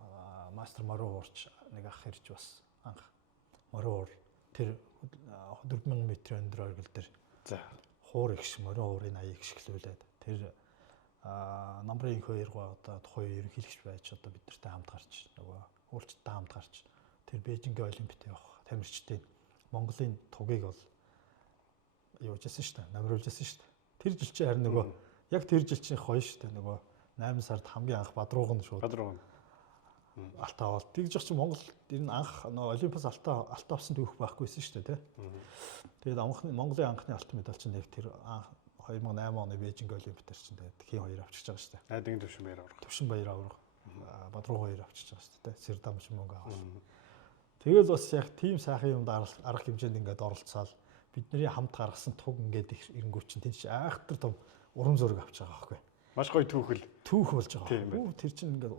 мастер Морио уурч нэг ах ирж бас анх Морио уур тэр 4000 м өндөр авиргал дээр за хуур их шиг Морио уурын аяыг шиглүүлээд тэр намрын хоёргоо одоо тухайн ерөнхийлөгч байж одоо бид нартай хамт гарч нөгөө уулзтай хамт гарч тэр Бээжингийн олимпиад явах тамирчдын Монголын тугийг бол явуулжсэн шүү дээ. Намруулжсэн шүү дээ. Тэр жил чинь харин нөгөө яг тэр жил чинь хоёр шүү дээ. Нөгөө 8 сард хамгийн анх Бадрууган шууд алтаа аваад тэгж ч Монгол ер нь анх нөгөө олимпиас алтаа авсан түүх байхгүйсэн шүү дээ, тий. Тэгээд Монголын анхны алтан медаль чинь яг тэр 2008 оны Бээжинг олимпиадаар чинь тэгээд хин хоёр авчиж байгаа шүү дээ. Найдын төвшин баяр аврах. Төвшин баяр аврах. Бадруу хоёр авчиж байгаа шүү дээ. Сэрдам ч мөнгө авах. Тэгээд бас яг тийм сайхан юмд арга хэмжээнд ингээд оролцоод бидний хамт гаргасан туг ингээд ирэнгүүт чинь тийч айхтар том урам зориг авч байгаа байхгүй. Маш гоё түүх болж байгаа. Тэр чинь ингээд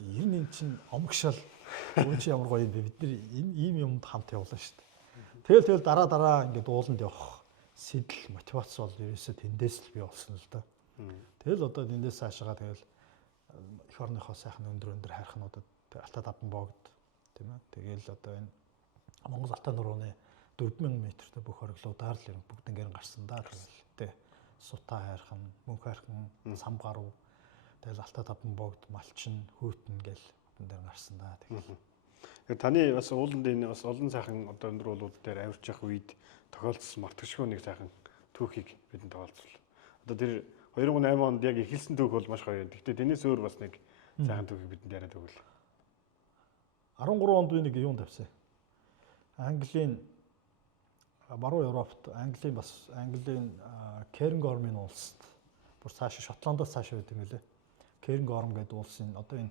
ер нь чинь омгшаал өө чи ямар гоё юм бэ? Бид нар ийм юмд хамт явлаа шүү дээ. Тэгэл дараа ингээд ууланд явах сэтэл мотивац бол ерөөсөө тэндээс л бий болсон л да. Тэгэл одоо тэндээс цаашаа тэгэл эх орныхоо сайхан өндөр хайрхнуудад Алтаа даван богд тийм ээ. Тэгэл одоо энэ Монгол Алтай нурууны 4000 м-тэй бүх ориглуудаар л бүгд ингээд гарсан да тэгэл тий. Сутаа хайрхан, мөнх хайрхан, сам гаруй тэгэл Алтай даван богд, малчин, хөтөн гэл бүгд дээр гарсан да тэгэл. Тэгэхээр таны бас ууланд энэ бас олон сайхан одоо өндөр уулууд дээр авирч явах үед тохиолдсон мартагшгүй нэг сайхан түүхийг бидэнд тоолцвол. Одоо тэр 2008 онд яг эхэлсэн түүх бол маш гоё. Гэхдээ тэрнээс өөр бас нэг сайхан түүхийг бидэнд яриад өгвөл. 13 онд би нэг юунд тавьсан. Английн баруун Европт Английн Кернгормын улсад бүр цаашаа Шотландаас цаашаа байдаг юм лээ. Кернгорм гэдэг улсын одоо энэ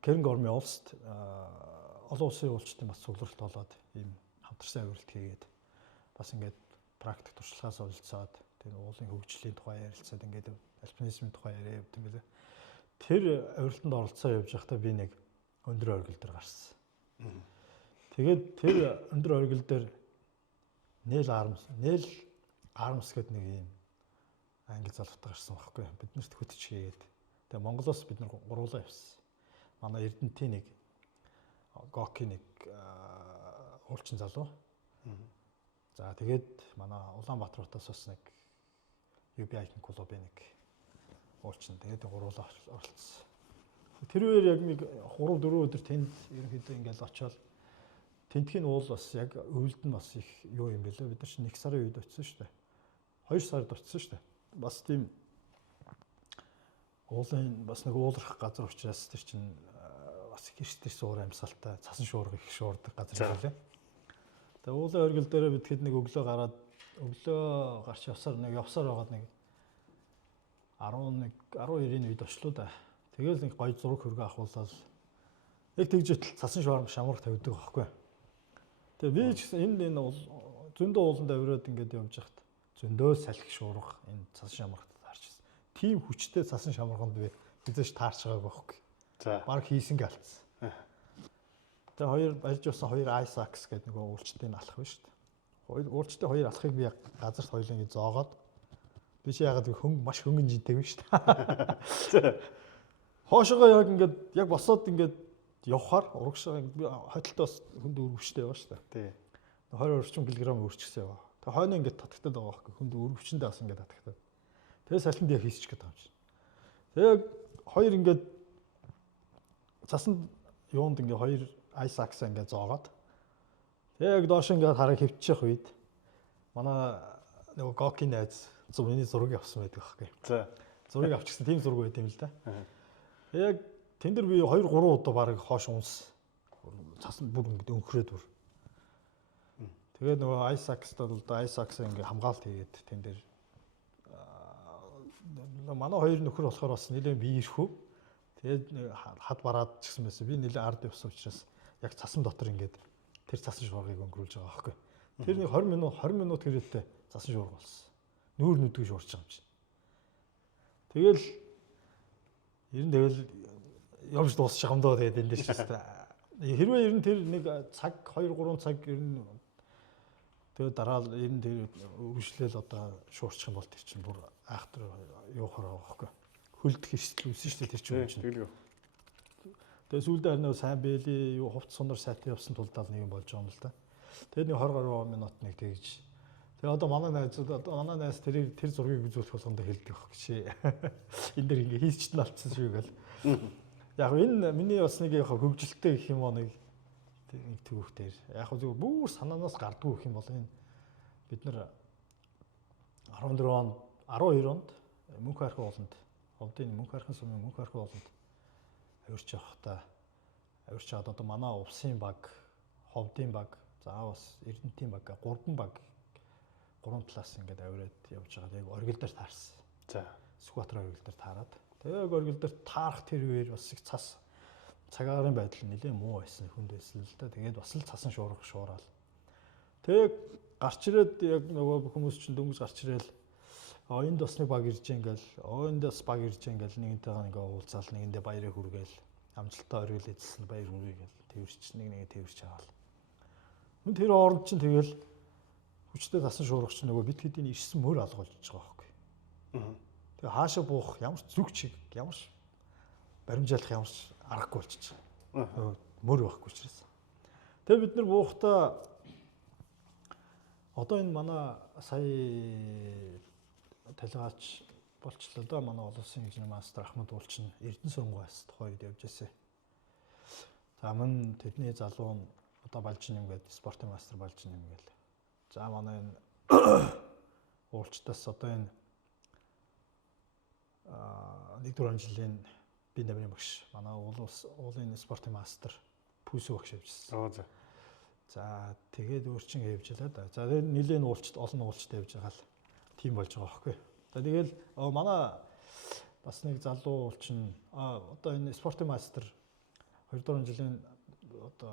Кернгормын улсад олон улсын уулчдын бас цугларалт болоод ийм хамтарсан авиралт хийгээд бас ингээд практик туршлагаас олцоод тэр уулын хөгжлийн тухай ярилцаад ингээд альпинизмын тухай яриа явуулдаг юм лээ. Тэр авиралтанд оролцоо явж байхдаа би нэг өндөр оргил дээр гарсан. Тэгээд тэр өндөр оргил дээр Neil Arms гэдэг нэг юм англи залуутай гарсан байхгүй. Бид нарт хөтөч хийгээд. Тэгээ Монголоос бид нар гуруулаа явсан. Манай Эрдэнэтийн нэг Гоки нэг уулчин залуу. За тэгээд манай Улаанбаатар хотоос бас нэг UBI-ийн клубын нэг уулчин. Тэгээд гуруулаа оролцсон. Тэр үеэр яг нэг 3-4 өдөр тэнд ерөнхийдөө ингээл очиод тентхийн уул бас яг өвөлд нь бас их юу юм бэлээ. Бид нар чинь 1 сарын үед очсон шүү дээ. 2 сард очсон шүү дээ. Бас тийм уулын бас нэг уулрах газар учраас тэр чинь бас хэрчтэй суур амьсгалтай цасан шуурга их шуурдаг газар байлаа. Тэгээ уулын оргил дээр бид хэд нэг өглөө гарч явсаар байгаад нэг 11-12-ийн үед очлоо да. Тэгэл нэг гоё зураг хөргөө авахулаад яг тэгжэтэл цасан шамрах тавьдаг байхгүй. Тэгээ би ч энэ зөндөө ууланд авираад ингээд явж хахад зөндөө салхи шуурга энэ цасан шамрахад таарчихсан. Тим хүчтэй цасан шамраханд би хэзээш таарч байгааг байхгүй. За баг хийсэнг алдсан. Тэгээ хоёр барьж явсан хоёр Isaacs гэдэг нэг уулчтын алах байна шүү дээ. Уулчтын хоёр алахыг би газарт хоёуланг зоогоод Би чи ягаад маш хөнгөн жинтэй биш шүү дээ. Хоошоогоо яг ингээд яг босоод ингээд явхаар урагшаа би хотолтой бас хүнд өргөвчтэй яваа шүү дээ. Тий. 20 орчим килограмм өрчихсэн яваа. Тэгээ хойно ингээд татагтаад байгаа байхгүй хүнд өргөвчөндөө бас ингээд татагтаад. Тэгээ салхинд яг хийсчих гээд байгаа юм чинь. Тэгээ хоёр ингээд цасанд юунд ингээд хоёр айс акс ингээд зоогоод тэгээ яг доош ингээд хараа хөвчих үед манай нөгөө гокийн найз миний зургийг авсан байдаг байхгүй. За. Зургийг авчихсан тийм зураг байт юм л да. Яг тэн дээр би 2 3 удаа баг хоош унс цасанд бүр ингээд өнхрөөд бүр. Тэгээд нөгөө айсакстад бол айсакс ингээ хамгаалт хийгээд тэн дээр манай хоёр нөхөр болохоор бас нэлээд биерхүү. Тэгээд хад бараад ч гэсэн байсан. Би нэлээд ард явсан учраас яг цасан дотор ингээд тэр цасан шуургыг өнгөрүүлж байгаа байхгүй. Тэр нэг 20 минут гэрэлтэй цасан шуурга болсон. Нүүр нүдгүй шуурч байгаа юм чинь. Тэгэл явж дуусчих юм даа тэгээд энэ дээр шүү дээ. Хэрвээ ер нь тэр нэг цаг 2 3 цаг ер нь тэгээд дараа ер нь тэр үргэлжлээл одоо шуурчих юм бол тэр чинь бүр айхтар юухаар байгаа байхгүй. Хөлдөх эрсдэл үүсэн шүү дээ тэр чинь. Тэгэлгүй. Тэгээд сүүлдээ харин сайн бэлий юу хувц сунар сайтай явсан тул тал нэг юм болж байгаа юм л да. Тэгээд нэг 20 гаруй минут нэг тэгж. Тэгээ одоо манай найз тэр зургийг үзүүлэх болгондоо хэлдэг байх гэж. Энэ дэр ингээ хийсчт нь алдсан шүү гэл. Яг энэ миний бас нэг яг хөвгөлтэй гэх юм уу нэг төвөх дээр. Яг зөв бүр санаанаас гардгүй гэх юм бол энэ бид нар 14 он 12 онд мөнх хайрхан ууланд ховдын мөнх хайрхан сумын мөнх хайрхан ууланд авирч яваад одоо манай увсын баг, ховдын баг, заавас Эрдэнэтийн баг, 3 баг 3 талаас ингээд авираад явж байгаа. Яг оргил дээр таарсан. За. Сүхбаатар оргил дээр таарад. Тэгээ оргил дээр таарах тэр үеэр бас их цас цагаарын байдал нэлээд муу байсан, хүнд байсан л да. Тэгээд бас л цасан шуурал. Тэгээ гарч ирээд яг нөгөө хүмүүс чинь дөнгөж гарч ирээл энд бас нэг баг ирж ингээл энд бас баг ирж ингээл нэгнтэйгээ ингээ уулзаал нэгэндээ баярыг хүргээл амжилттай оргил эзэлсэн баяр хүргээл тэрч нэг тэрч аваал. Тэр оронд чинь тэгэл хүчтэй цасан шуургач нөгөө бит хэдийн ирсэн мөр алгуулж байгаа байхгүй. Тэгээ хаашаа буух ямар ч зүг чиг ямар ч баримжаалах ямар ч аргагүй болчих. Мөр байхгүй учраас. Тэгээ бид нар буухтаа одоо энэ манай сая талгаач болчлоо да манай олон улсын инженер мастер Ахмад уулчин Эрдэнэ сургуулиас тухайд явж ирсэн. За мөн тэдний залуу нь одоо Балжин юм гээд спортын мастер Балжин юм гээл. За манай энэ уулчтаас одоо энэ 1-р жилийн би намын багш манай уулын спортын мастер Пүсүү багш явжсэн. За тэгээд өөрчин явж илаа да. За тэгээд нилийн уулчт олон уулчтай явж байгаа л тийм болж байгаа байхгүй. За тэгэл манай бас нэг залуу уулчин одоо энэ спортын мастер 2-р жилийн одоо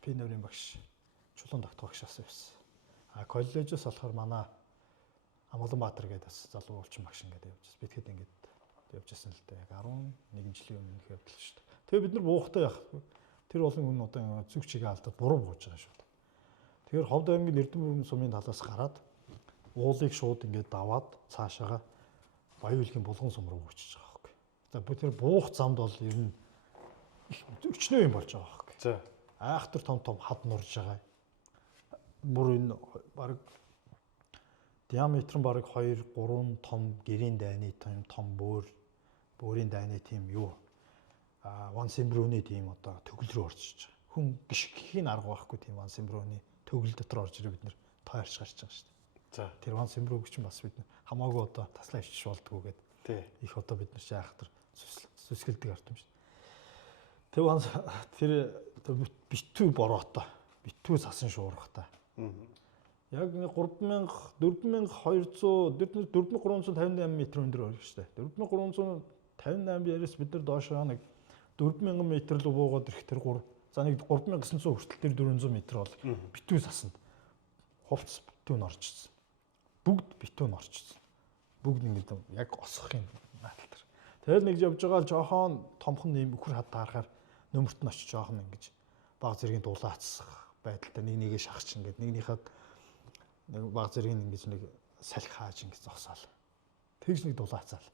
пинерийн багш Чулуун тогт багш асан байсан. Коллежоос болохоор манай Амгаланбаатар гэдэг бас залуу уулчин багш ингээд явжсэн. Бид хэд ингээд явжсэн л дээ. Яг 11 жилийн өмнөх явдал шүү дээ. Тэгээ бид нар буухтаа яах вэ? Тэр болон хүн одоо зүг чигээ алдаад буруу бууж байгаа шүү дээ. Тэгэхээр Ховд аймгийн Эрдэнэ сумын талаас гараад уулыг шууд ингээд даваад цаашаага Баян-Улгийн булган сум руу очиж байгаа байхгүй. За тэр буух замд бол ер нь өчнөө юм болж байгаа байхгүй. За айхтар том хад нурж байгаа. Бүр энэ баг диаметр нь баг 2 3 том гэрийн дайны том бөөрийн дайны тийм юу ван симбрууны тийм одоо төгөл рүү орчиж байгаа. Хүн гიშгхийн арга байхгүй тийм ван симбрууны төгөл дотор орж ирээ бид нэр таарч гарч байгаа шүү дээ. За тэр ван симбрууг ч бас бид хамаагүй одоо таслаа ичж болдгоо гэдэг. Их одоо бид нар чи айхтар сүсгэлдэг арт юм шүү. Тэр битүү бороотой битүү цасан шуургатай. Яг 4358 м өндөр орж шүү дээ. 4358 яриас бид нар доошоо нэг 4000 м рүү буугаад ирэх тэр 3900 хүртэл тэр 400 м бол битүү сасанд хувцс битүү н орчихсон. Бүгд битүү н орчихсон. Бүгд ингэ яг осох юм наадал тэр. Тэгэл нэг явж байгаа л жоохон томхон нэм өхөр хад таарахаар нөмөрт нь очиж жоохон ингэж баг зэргийн дулаацсах байдалтай нэгээ шахаж ингээд нэгнийхээ нэг баг зэргийн ингэж нэг салхи хааж ингэж зогсоол. Тэгж нэг дулаацаал.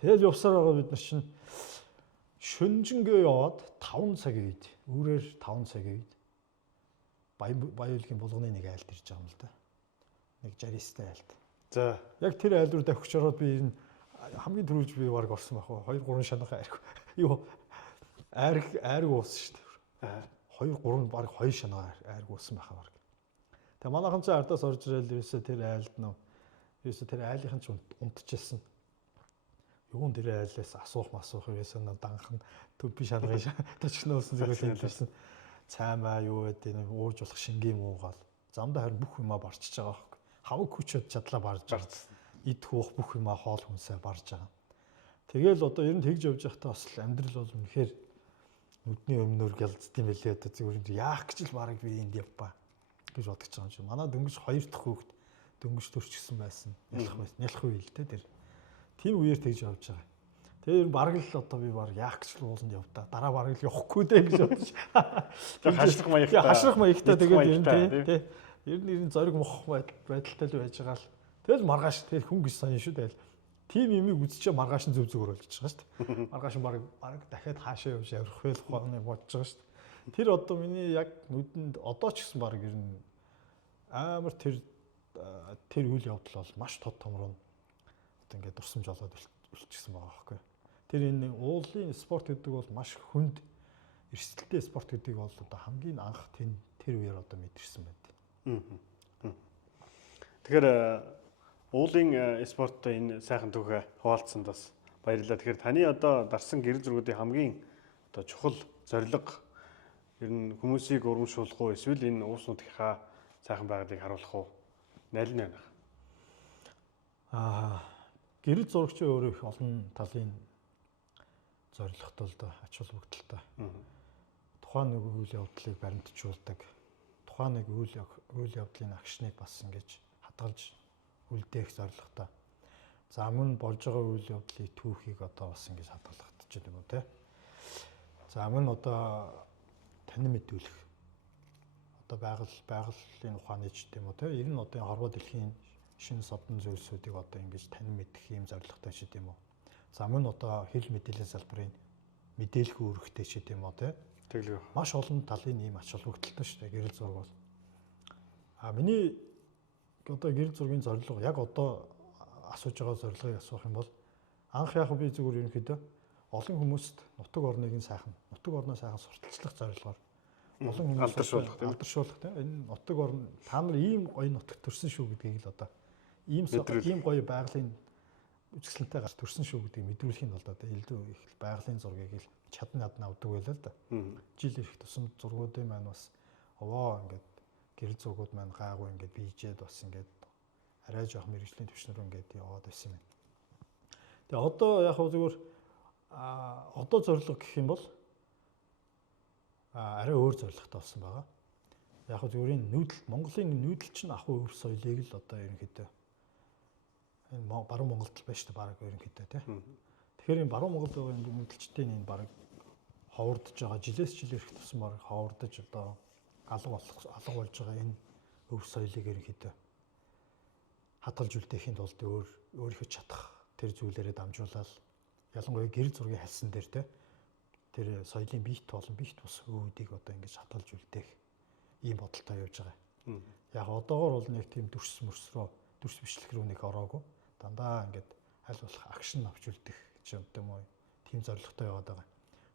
Тэгэл явсаар байгаа бид нар чинь шөнжөнгөө яваад 5 цагийн үед үүрээр 5 цагийн үед Баян-Улгийн булганы нэг айлд ирж байгаа юм л да. Нэг жаристай айлд. За. Яг тэр айл руу давхиж ороод би энэ хамгийн түрүүлж би баг орсон байх уу? 2 3 шанага айрг. Юу айрг уусан шүү дээ. 2 3 баг 2 шанага айрг уусан байхаа баг. Тэгээ манайхан ч ардаас орж ирэл ерөөсө тэр айлд нөө ерөөсө тэр айлынхан ч унтчихсан. Юун тэр айлаас асуух ерөөсө данхан төв шалгын тачгнуулсан зэрэг хэлсэн. Цаймаа юу гэдэг нэг уурж болох шингийн муугаал. Замдаа харин бүх юмаа барчиж байгаа байхгүй. Хавг хүчөд чадлаа барж байгаа. Эд хуух бүх юмаа хоол хүнсээ барж байгаа. Тэгэл одоо ер нь тэгж явж байхдаа бас амьдрал бол үнэхээр нүдний өмнөр гэлцд юм билээ одоо зүгээр яах гэж л бараг би энд явпаа гэж бодож байгаа юм шиг. Манай дөнгөж 2 дахь хүүхэд дөнгөж төрчихсөн байсан. Нялх үе л дээ тэр. Тийм үеэр тэгж явж байгаа. Тэгээ бараг л одоо би баг яах гэж л ууланд явдаа. Дараа бараг л явахгүй дээ гэж бодож. Хашлах маягтай. Хашлах маягтай тэгээд ер нь тий. Ер нь зориг мох байдалтай л байж байгаа л. Тэгэл маргааш тэр хүн гэж сайн шүү дээ. Тим юмыг үзчихээ маргааш нь зөв зөвөр болж байгаа шүү дээ. Маргааш нь баг дахиад хаашаа явж явах вэ хооны бодож байгаа шүү дээ. Тэр одоо миний яг нүдэнд одоо ч гэсэн баг ер нь амар тэр үйл явдал бол маш тод томроо одоо ингээд дурсамж олоод үлчсэн байгаа байхгүй. Тэр энэ уулын спорт гэдэг бол маш хүнд эрсдэлтэй спорт гэдгийг бол одоо хамгийн анх тэр үеэр одоо мэдэрсэн байна. Тэгэхээр уулын спорттой энэ сайхан түүхээ хуваалцсанд бас баярлалаа. Тэгэхээр таны одоо дарсан гэр зургуудын хамгийн одоо чухал зорилго ер нь хүмүүсийг урамшуулах уу эсвэл энэ ууснуудынхаа сайхан байгалыг харуулах уу? Найл нь байна. Гэрэл зурагчийн өөрөө их олон талын зорилготой л доо ач холбогдолтой. Тухайн нэг үйл явдлыг баримтжуулдаг. Тухайн нэг үйл явдлын агшныг бас ингэж хадгалж үлдээх зорилготой. За мөн болж байгаа үйл явдлын түүхийг одоо бас ингэж хадгалах гэж юм уу те. За мөн одоо танин мэдүүлэх. Одоо байгалийн ухааны ч гэдэм үү те. Ер нь одоо хорвоо дэлхийн шинэ содон зүйлсүүдийг одоо ингэж танин мэдэх юм зорилготой ч гэдэм үү. За мөн одоо хэл мэдээллийн салбарын мэдээлэх үүрэгтэй ч гэдэм үү те. Тэглэв. Маш олон талын ийм ач холбогдолтой шүү дээ гэрэл зураг бол. Миний одоо гэрэл зургийн зорилго яг одоо асууж байгаа зорилгыг асуух юм бол анх яг би зүгээр ерөнхийдөө олон хүмүүст нутаг орныг сайхан сурталчлах зорилгоор олон хүмүүст алдаршуулах тийм энэ нутаг орн та нар ийм гоё нутагт төрсөн шүү гэдгийг л одоо ийм гоё байгалийн үзэсгэлэнтэй гарч төрсөн шүү гэдгийг мэдрүүлэхийн тулд одоо илүү их байгалийн зургийг л чадна авдаг байлаа л да. Жил ирэх тусам зургуудын маань бас ингээд гэрэл зургууд маань гайгүй ингээд бийжээд бас ингээд арай жоох мэрэгжлийн түвшнэр ингээд яваад байсан юм байна. Тэгээ одоо яг зүгээр одоо зорилго гэх юм бол арай өөр зорилготой болсон байгаа. Яг зүгээр Монголын нүүдэл чинь ахуй өв соёлыг л одоо ерөнхийдөө энэ баруун Монголд л байна шүү дээ баг ерөнхийдөө тийм. Тэгэхээр энэ баруун Монголд байгаа энэ нүүдэлчдийн энэ баг ховордож байгаа жилээс жил ирэх тусам баг ховордож одоо алга болж байгаа энэ өв соёлыг ерөнхийдөө хадгалж үлдээхийн тулд өөрийнхөө чадах тэр зүйлээрээ дамжуулаад ялангуяа гэрэл зургийн хальсан дээр тэр соёлын бийт бус өвүүдийг одоо ингэж хадгалж үлдээх ийм бодолтой явж байгаа. Яг одоогоор бол нэг тийм дүрс бичлэг рүү нэг ороогүй. Дандаа ингээд аль болох акшн авч үлдэх гэж юм уу тийм зорилготой яваад байгаа.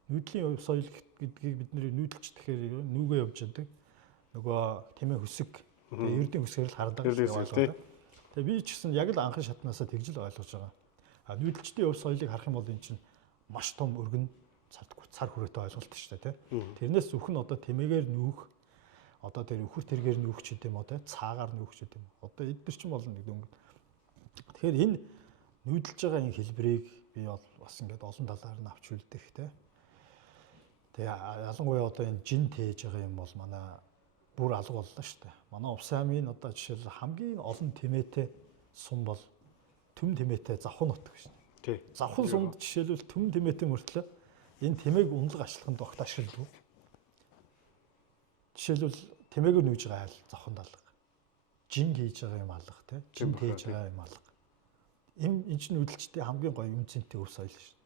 Нүүдлийн соёл гэдгийг бид нүүдэлч тэгэхээр нүгөө явж яадаг. Нөгөө тэмээ хүсэг эрдийн хүсгээр л хардаг гэж ойлгоо. Тэгээ би ч гэсэн яг л анхан шатнаасаа тэгж л ойлгож байгаа. Нүүдэлчдийн өв соёлыг харах юм бол эн чинь маш том өргөн цар хүрээтэй ойлголт шүү дээ тий. Тэрнээс зөвхөн одоо тэмээгээр нүүх одоо тэр өхөр тэргээр нүүх ч гэдэм үү тий. Цаагаар нүүх ч гэдэм. Одоо эдгээр чинь болно нэг дөнгө. Тэгэхээр энэ нүүдэлж байгаа энэ хэлбэрийг би бас ингээд олон талаар нь авч үлдэх тий. Тэгээ ялангуяа одоо энэ жин тээж байгаа юм бол манай бүр алга боллоо шүү дээ. Манай Увс аймгийн одоо жишээл хамгийн олон тэмээтэй сум бол төм тэмээтэй завхан нутаг шүү дээ. Тий. Завхан сумд жишээлбэл төм тэмээтэй мөртлөө энэ тэмээг унлаг ашиглаханд огт ашигладаг. Жишээлбэл тэмээгээр нүүж байгаа айл завхан алга. Жин хийж байгаа юм алга тий. Жин тээж байгаа юм алга. энэ чинь үйлчлэлтийн хамгийн гоё үнцэнтэй өв соёл шүү.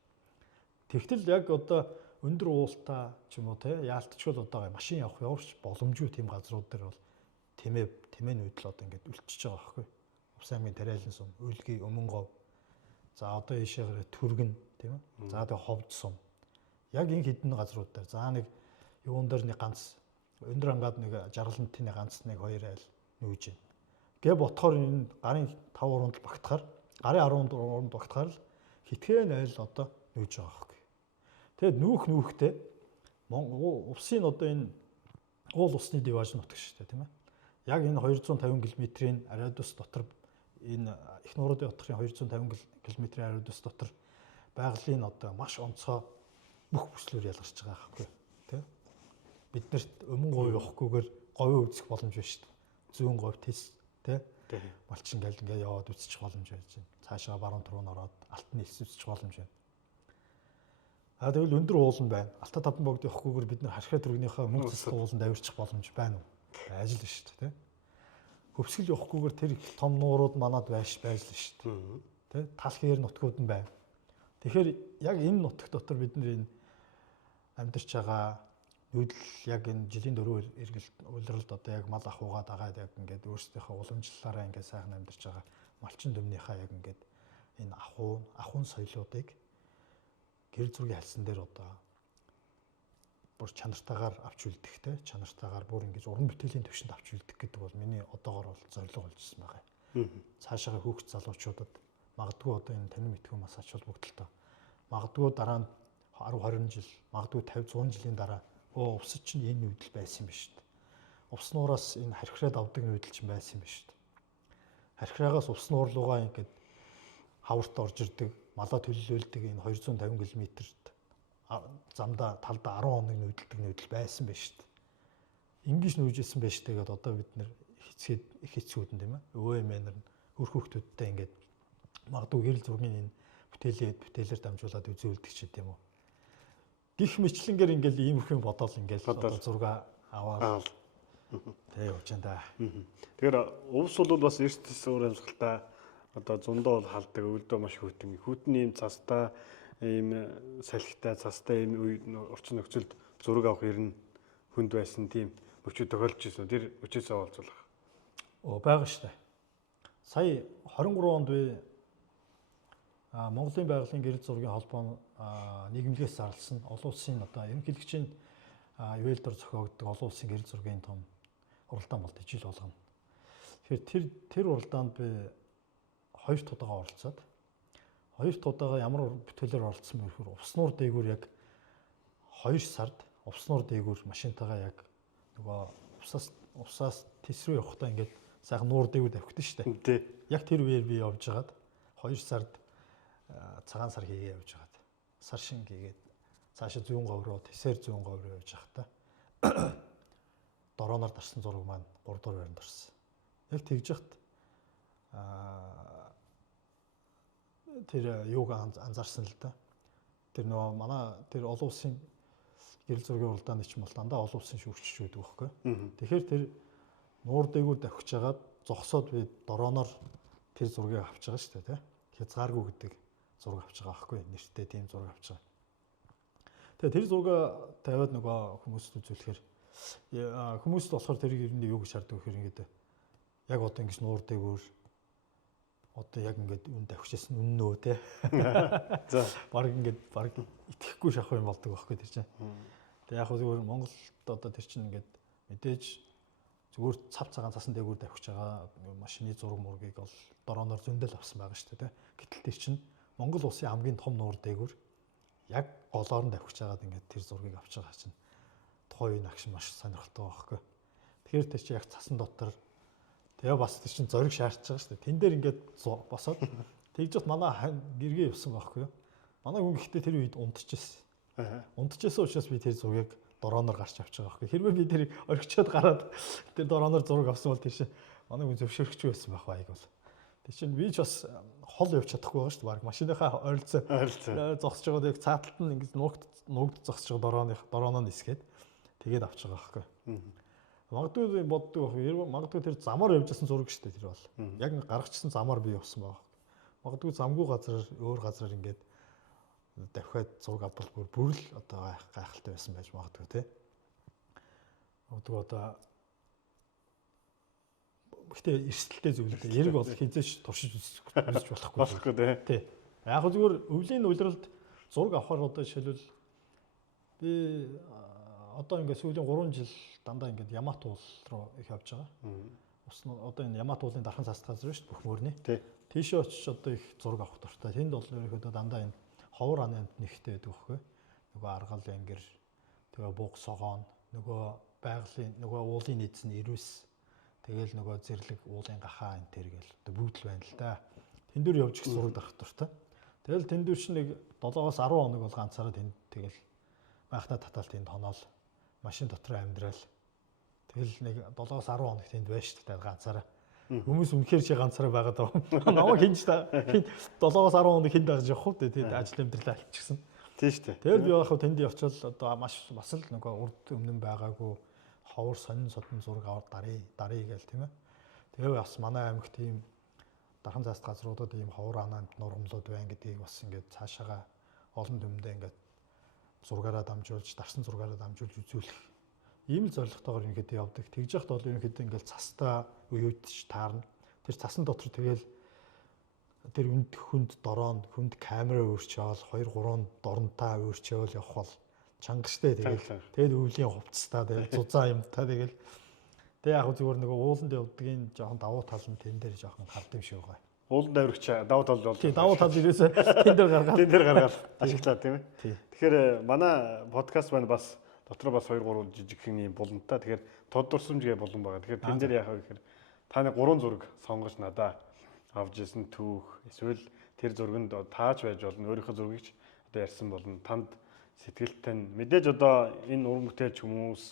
Тэгтэл яг одоо өндөр уултаа ч юм уу те яалтчгүй одоо машин яварч боломжгүй тийм газрууд дээр бол тэмээ нүүдэл одоо ингээд үлчиж байгаа байхгүй. Увс аймгийн Тариалан сум, Үлгий, Өмнөгов. За одоо ийшээгээр Түргэн тийм үү? За тэгээ Ховд сум. Яг энэ хэдэн газрууд дээр за нэг юун дээр нэг ганц өндөр ангаад нэг жаргалантын ганц нэг хоёр айл нүүж байна. Гэ ботхоор энэ гарын 5 уруунд багтахаар гарын 10 уруунд багтахаар л хитгэн айл одоо нүүж байгаа байхгүй. Тэгээд нүүхтэй увсын одоо энэ уул усны диваж нутаг шүү дээ тийм ээ. Яг энэ 250 км-ийн радиус дотор энэ их нуурын хотын 250 км-ийн радиус дотор байгалийн одоо маш онцгой бүх бүслээр ялгарч байгаа байхгүй тий. Биднэрт өмнө говь явахгүйгээр говь үзэх боломж байна шүү дээ. Зүүн говь тис тий. Малчин гал ингээ яваад үзчих боломж байж байна. Цаашаа баруун туруу ороод алтны элс үзчих боломж байна. Тэгвэл өндөр уулан байна. Алта таван богд явахгүйгээр бид нар харьхаа түргнийхээ мөнгө цэцлэг ууланд авирчих боломж байна уу? Ажил нь шүү дээ тий. Хөвсгөл явахгүйгээр тэр их том нуурууд манад байж л шүү дээ. Тэ тал хээр нутгууд нь байна. Тэгэхээр яг энэ нутаг дотор бид нар энэ амьдарч байгаа нүүдэл яг энэ жилийн дөрөв эргэлт улиралд одоо яг мал ахуйгаа дагаад яг ингээд өөрсдийнхөө уламжлалаараа ингээд сайхан амьдарч байгаа малчин дүмнийхээ яг ингээд энэ ахуйн соёлоодыг гэр зургийн хальсан дээр одоо бүр чанартаагаар авч үлдэх те чанартаагаар бүр ингэж уран бүтээлийн төвшөнд авч үлдэх гэдэг бол миний одоогоор бол зорилго болжсэн байгаа. Цаашаа хүүхд залуучуудад магадгүй одоо энэ танин мэдхүү бас ач холбогдолтой. Магадгүй дараа нь 10 20 жил, магадгүй 50 100 жилийн дараа увс чинь энэ нүүдэл байсан юм биш үү? Увс нуураас энэ хархираад авдаг нүүдэл чинь байсан юм биш үү? Хархираагаас увс нуур руугаа ингээд хаварт орж ирдэг, малаа төлөөлөлдөг энэ 250 км-т замдаа талдаа 10 хоног нүүдэлдэг нүүдэл байсан биш үү? Ингиж нүүжсэн байж тэгээд одоо бид нэр хэцүүдэн тийм ээ. Өвөө эмээнэр хөр хүүхдүүдтэй ингээд магадгүй гэрэл зургийн энэ бүтээлээр дамжуулаад үзүүлдэг ч гэдэм үү. Гих мэтлэнгээр ингээл иймэрхэн бодоол ингээл одоо зураг аваад тэг явж байна да. Тэгэхээр увс бол бас эртнээс өөр амсгалтай одоо зундаа бол халдаг, өвөлдөө маш хүйтэн. Хүйтэн ийм цастай, ийм салхитай, цастай ийм орчин нөхцөлд зураг авах ер нь хүнд байсан тийм өчөө тохиолдож ирсэн. Тэр өчөөсөө олзуулах. Байгаа шүү дээ. Сая 23 онд би Монголын байгалийн гэрэл зургийн холбоо нийгэмлэгээс зарласан олон улсын одоо ерөнхийлөгчийн ивэлдор зохиогддог олон улсын гэрэл зургийн том уралдаан болдог жил болгоно. Тэгэхээр тэр уралдаанд би 2 тудаага оролцоод 2 тудаага ямар бүтээлээр оролцсон бэ гэхээр увснуур дээгүүр яг 2 сард увснуур дээгүүр машинтайгаа яг нөгөө усаас тис рүү явахдаа ингээд сайхан нуур дээгүүр давхдаг шүү дээ. Яг тэр үеэр би явж хагаад 2 сард цагаан сар хийгээ явж хагаад сар шин хийгээд цаашаа зүүн говь руу тисээр зүүн говь руу явж хахта дорооноор дарсан зураг маань 3 дугаар байранд орсон. Яг тэгж яхад тэр юуг анзаарсан л да. Тэр нөгөө манай тэр олон улсын гэрэл зургийн уралдааны ч юм бол дандаа олон улсын шүүгчч байдаг байхгүй. Тэгэхээр тэр нуур дээгүүр давхиж хагаад зогсоод би дорооноор тэр зургийг авч байгаа шүү дээ. Хязгааргүй гэдэг зураг авч байгаа байхгүй. Нэртэй тийм зураг авч байгаа. Тэгээ тэр зураг тавиад нөгөө хүмүүст үзүүлэхээр хүмүүст болохоор тэр ирэндээ юу гэж шаарддаг гэхээр ингээд яг одоо ингэж нуур дээгүүр одоо яг ингээд үн давхижсэн үннөө те. За баг ингээд баг итгэхгүй шахах юм болдог байхгүй тэр чинь. Тэгээ яг зүгээр Монголд одоо тэр чинь ингээд мэдээж зүгээр цав цагаан цасан дээгүүр давхиж байгаа машины зураг мургийг бол дорооноор зөндөл авсан байгаа шүү дээ. Гэтэл тэр чинь Монгол улсын хамгийн том нуур дээгүүр яг голоор нь давхиж байгаад ингээд тэр зургийг авч байгаа чинь тухайн үеийн агш маш сонирхолтой байхгүй. Тэгэхээр тэр чинь яг цасан дотор тэгээ бас тэр чинь зориг шаардж байгаа шүү дээ. Тэн дээр ингээд босоод тэгж бат манай гэргээ явсан байхгүй юу. Манай хүн гэхдээ тэр үед унтчихсэн. Унтчихсан учраас би тэр зургийг дорооноор гарч авч байгаа байхгүй. Хэрвээ би тэрийг орхичоод гараад тэр дорооноор зураг авсан бол тэр чинь манай хүн зөвшөөрөгч байсан байх байг бол. Тэр чинь би ч бас хол явж чадахгүй байгаа шүү дээ. Баг машиныхаа ойролцоо зогсож байгаад яг цааталт нь ингэж нуугд зогсож байгаа дорооноо нисгээд тэгээд авч байгаа байхгүй. Магадгүй боддог байх. Магадгүй тэр замаар явж байсан зураг шүү дээ тэр бол. Яг гаргачихсан замаар би явсан байгаа. Магадгүй замгүй газар өөр газараар ингээд давхиад зураг авбал бүр л одоо гайхалтай байсан байж магадгүй тий. Магадгүй одоо гэхдээ эрсдэлтэй зүйл дээ. Яриг бол хизээш туршиж үзэж болохгүй тий. Яг зүгээр өвлийн улиралд зураг авахаар одоо жишээлбэл би одоо ингээд сүүлийн 3 жил дандаа ингээд Ямат уул руу их явж байгаа. Одоо энэ Ямат уулын дархан цаст газар шүү дээ бүх мөрний. Тийшээ очиж одоо их зураг авах дуртай. Тэнд бол ерөөхдөө дандаа энэ ховор ан амт нэгтэй байдаг байхгүй. Нөгөө аргал ангир, тэгээ буг согоон, нөгөө байгалийн нөгөө уулын нийцэн ирвэс, тэгээл нөгөө зэрлэг уулын гахаа энэ төр гээл одоо бүгд л байна л да. Тэнд дөр явж их зураг авах дуртай. Тэгэл тэнд дөр чинь нэг 7-10 хоног бол ганцаараа тэнд тэгэл байхна татал тэнд хоноол машин дотор амьдрал. Тэгэл нэг 7-10 хоног тэнд байж та ганцаараа. Хүмүүс үнэхээр чи ганцаараа байгаад байгаа. Намайг хинж та 7-10 хоног хинд дагж явах уу тэнд ажил амьдралаа алчихсан. Тийм шүү дээ. Тэгэл би яг тэнд явчвал одоо бас л нөгөө урд өмнө байгаагүй ховор сонин содон зураг аваад дарыг гээл тийм ээ. Тэгээ бас манай аймаг тийм дархан цаст газруудад ийм ховор анаанд нургамлууд байна гэдгийг бас ингээд цаашаага олон төмөндөө ингээд зургаараа дамжуулж, дарсан зургаараа дамжуулж үзүүлэх. Ийм л зорилготойгоор ерөнхийдөө явдаг. Тэгж яхад бол ерөнхийдөө ингээд цастаа уюутж таарна. Тэр цасан дотор тэгэл тэр хүнд дороонд хүнд камера өөрчөөл 2-3 доронтаа өөрчөөл явах бол чангаштай тэгэл өвлийн хувцастаа тэгэл зузаан юмтай тэгэл тэг яг зүгээр нөгөө ууланд явдгийн жоохон давуу тал нь тэн дээр жоохон хардсан шүү гай. Ууланд авирч давуу тал бол. Тий давуу тал ирээсээ тэн дээр гаргаад ашиглаа тийм ээ. Тэгэхээр манай подкаст байна бас дотор бас 2-3 жижигхэн юм булантай. Тэгэхээр тод дурсамжгээ булан байгаа. Тэгэхээр тэн дээр яхаа гэхээр та нэг 3 зураг сонгож надаа авч ирсэн түүх эсвэл тэр зурганд тааж байж болно. Өөрийнхөө зургийг одоо ярьсан болно. Танд сэтгэлтэй нь мэдээж одоо энэ уран бүтээлч хүмүүс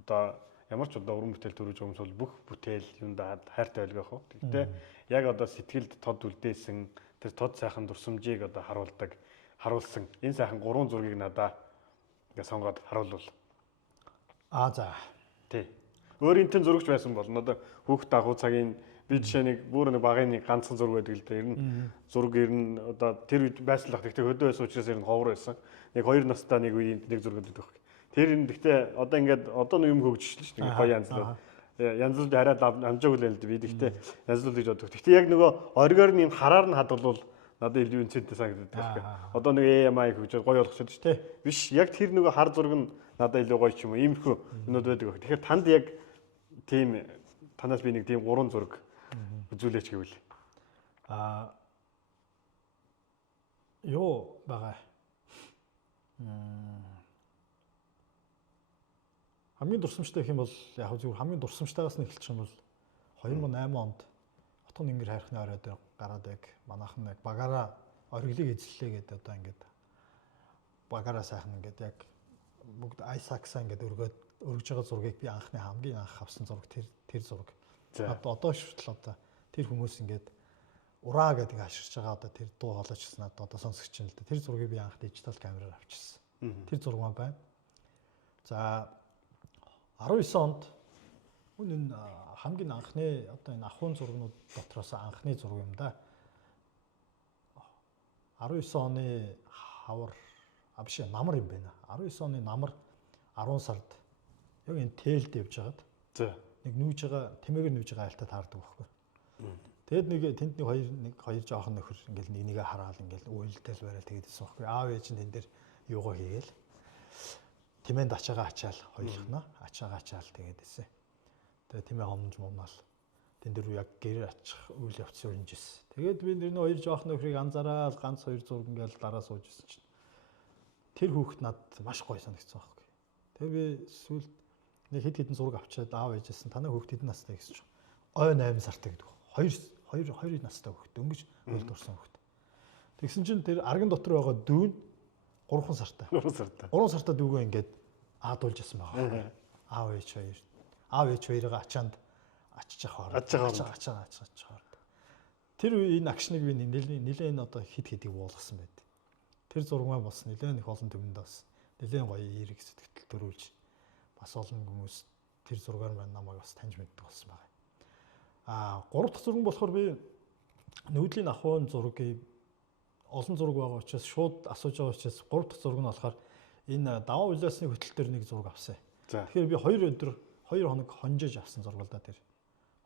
одоо ямар ч одоо уран бүтээл төрөж хүмүүс бол бүх бүтээл юундаа хайртай байлгах уу. Гэхдээ яг одоо сэтгэлд тод үлдээсэн тэр тод сайхан дурсамжийг одоо харуулсан энэ сайхан 3 зургийг надаа ингээ сонгоод харуулвал. За. Тий. Өөрийн тэн зурагч байсан болно. Одоо хүүхд дагуу цагийн би жишээ нэг бүр нэг багын нэг ганцхан зураг байдаг л да. Ер нь зураг ер нь одоо тэр үед байсан л гэхдээ хөдөө байсан учраас ер нь ховор байсан. Нэг 2 настай нэг үеийн нэг зураг байдаг. Тэр энэ гэхдээ одоо ингээд одоо нэг юм хөгжсөн шүү дээ. Гоё янзлал. Янзлал хараад амжаагүй л дээ. Би гэхдээ янзлал гэж боддог. Гэхдээ яг нөгөө оргоор нь хараар нь хадгалвал надад илүү үнцэнтэй санагддаг. Одоо нэг AMI хөгжөөд гоё болгочиход шүү дээ. Биш яг тэр нөгөө хар зураг нь надад илүү гоё ч юм уу. Иймэрхүү юмуд байдаг. Тэгэхээр танд яг тийм танаас би нэг тийм 3 зураг үзүүлээч гэвэл. Юу байгаа. Хамгийн дурсамжтай гэх юм бол яг зүгээр хамгийн дурсамжтайгаас нь эхэлчих юм бол 2008 онд Отгон Нингэр хайрхны орой дээр гараад яг манайхан яг багаараа ориглыг эзэллээ гэдэг одоо ингээд багаараа сайхан ингээд яг бүгд Айсаксаа ингээд өргөж байгаа зургийг би хамгийн анх авсан зураг тэр зураг. Одоо шүтэл одоо тэр хүмүүс ингээд ураа гэдэг ашиглаж байгаа одоо тэр дуу хоолойчсан надад одоо сонсогч юм л да. Тэр зургийг би анх дижитал камераар авчихсан. Тэр зураг маань байна. За 19 онд энэ хамгийн анхны одоо энэ ахуйн зургнууд дотроос анхны зураг юм да. 19 оны хавар биш намар юм байна. 19 оны намар 10 сард яг энэ тээлд явж хагаад. Нэг нүүж байгаа тэмээгээр нүүж байгаа айлтад хаардаг байхгүй. Тэгэд нэг тэнд нэг хоёр жоохон нөхөр ингээл нэгнийгээ хараад ингээл үйлдэл барайл тэгээд ирсэн байхгүй. Аав ээж нь тэн дээр юугаа хийгээл. Тэмээнд ачаагаа ачаал хоёулахна. Ачаагаа ачаал тэгээд ирсэн. Тэгээд тэмээ хомж мунаал. Тэн дээр яг гэр ачих үйл явц өрнжсэн. Тэгээд би нэр нь хоёр жоохон нөхрийг анзаараад ганц хоёр зураг ингээл дараа сууж ирсэн чинь. Тэр хүүхэд надад маш гоё санагдсан байхгүй. Тэгээд би сүүлд нэг хэд хэдэн зураг авчиад аав ээжсэн танай хүүхэд хэдэн настай гэсэн чинь ой 8 сартай гэдэг. 2 настай хүүхэд дөнгөж хөлд орсон хүүхэд. Тэгсэн чинь тэр арган дотор байгаа дүүн 3 сартай. 3 сартай дүүгөө ингээд аадуулж ясан байгаа. Аав ээж хоёроо ачаанд ачиж авахаар. Тэр энэ акшныг би нэлээд одоо хид хидийг буулгасан байд. Тэр зураг маань бас нэлээд их олон төмөнд бас нэлээд гоё эерэг сэтгэл төрүүлж бас олон хүмүүс тэр зургаар маань намайг бас таньж мэддэг болсон байна. 3 дахь зураг нь болохоор би нүүдлийн ахуйн зургийг олон зураг байгаа учраас шууд асууж байгаа учраас 3 дахь зураг нь болохоор энэ даваа улаасны хөтөл дээр нэг зураг авсан. Тэгэхээр би 2 хоног хонжиж авсан зураг л да тэр.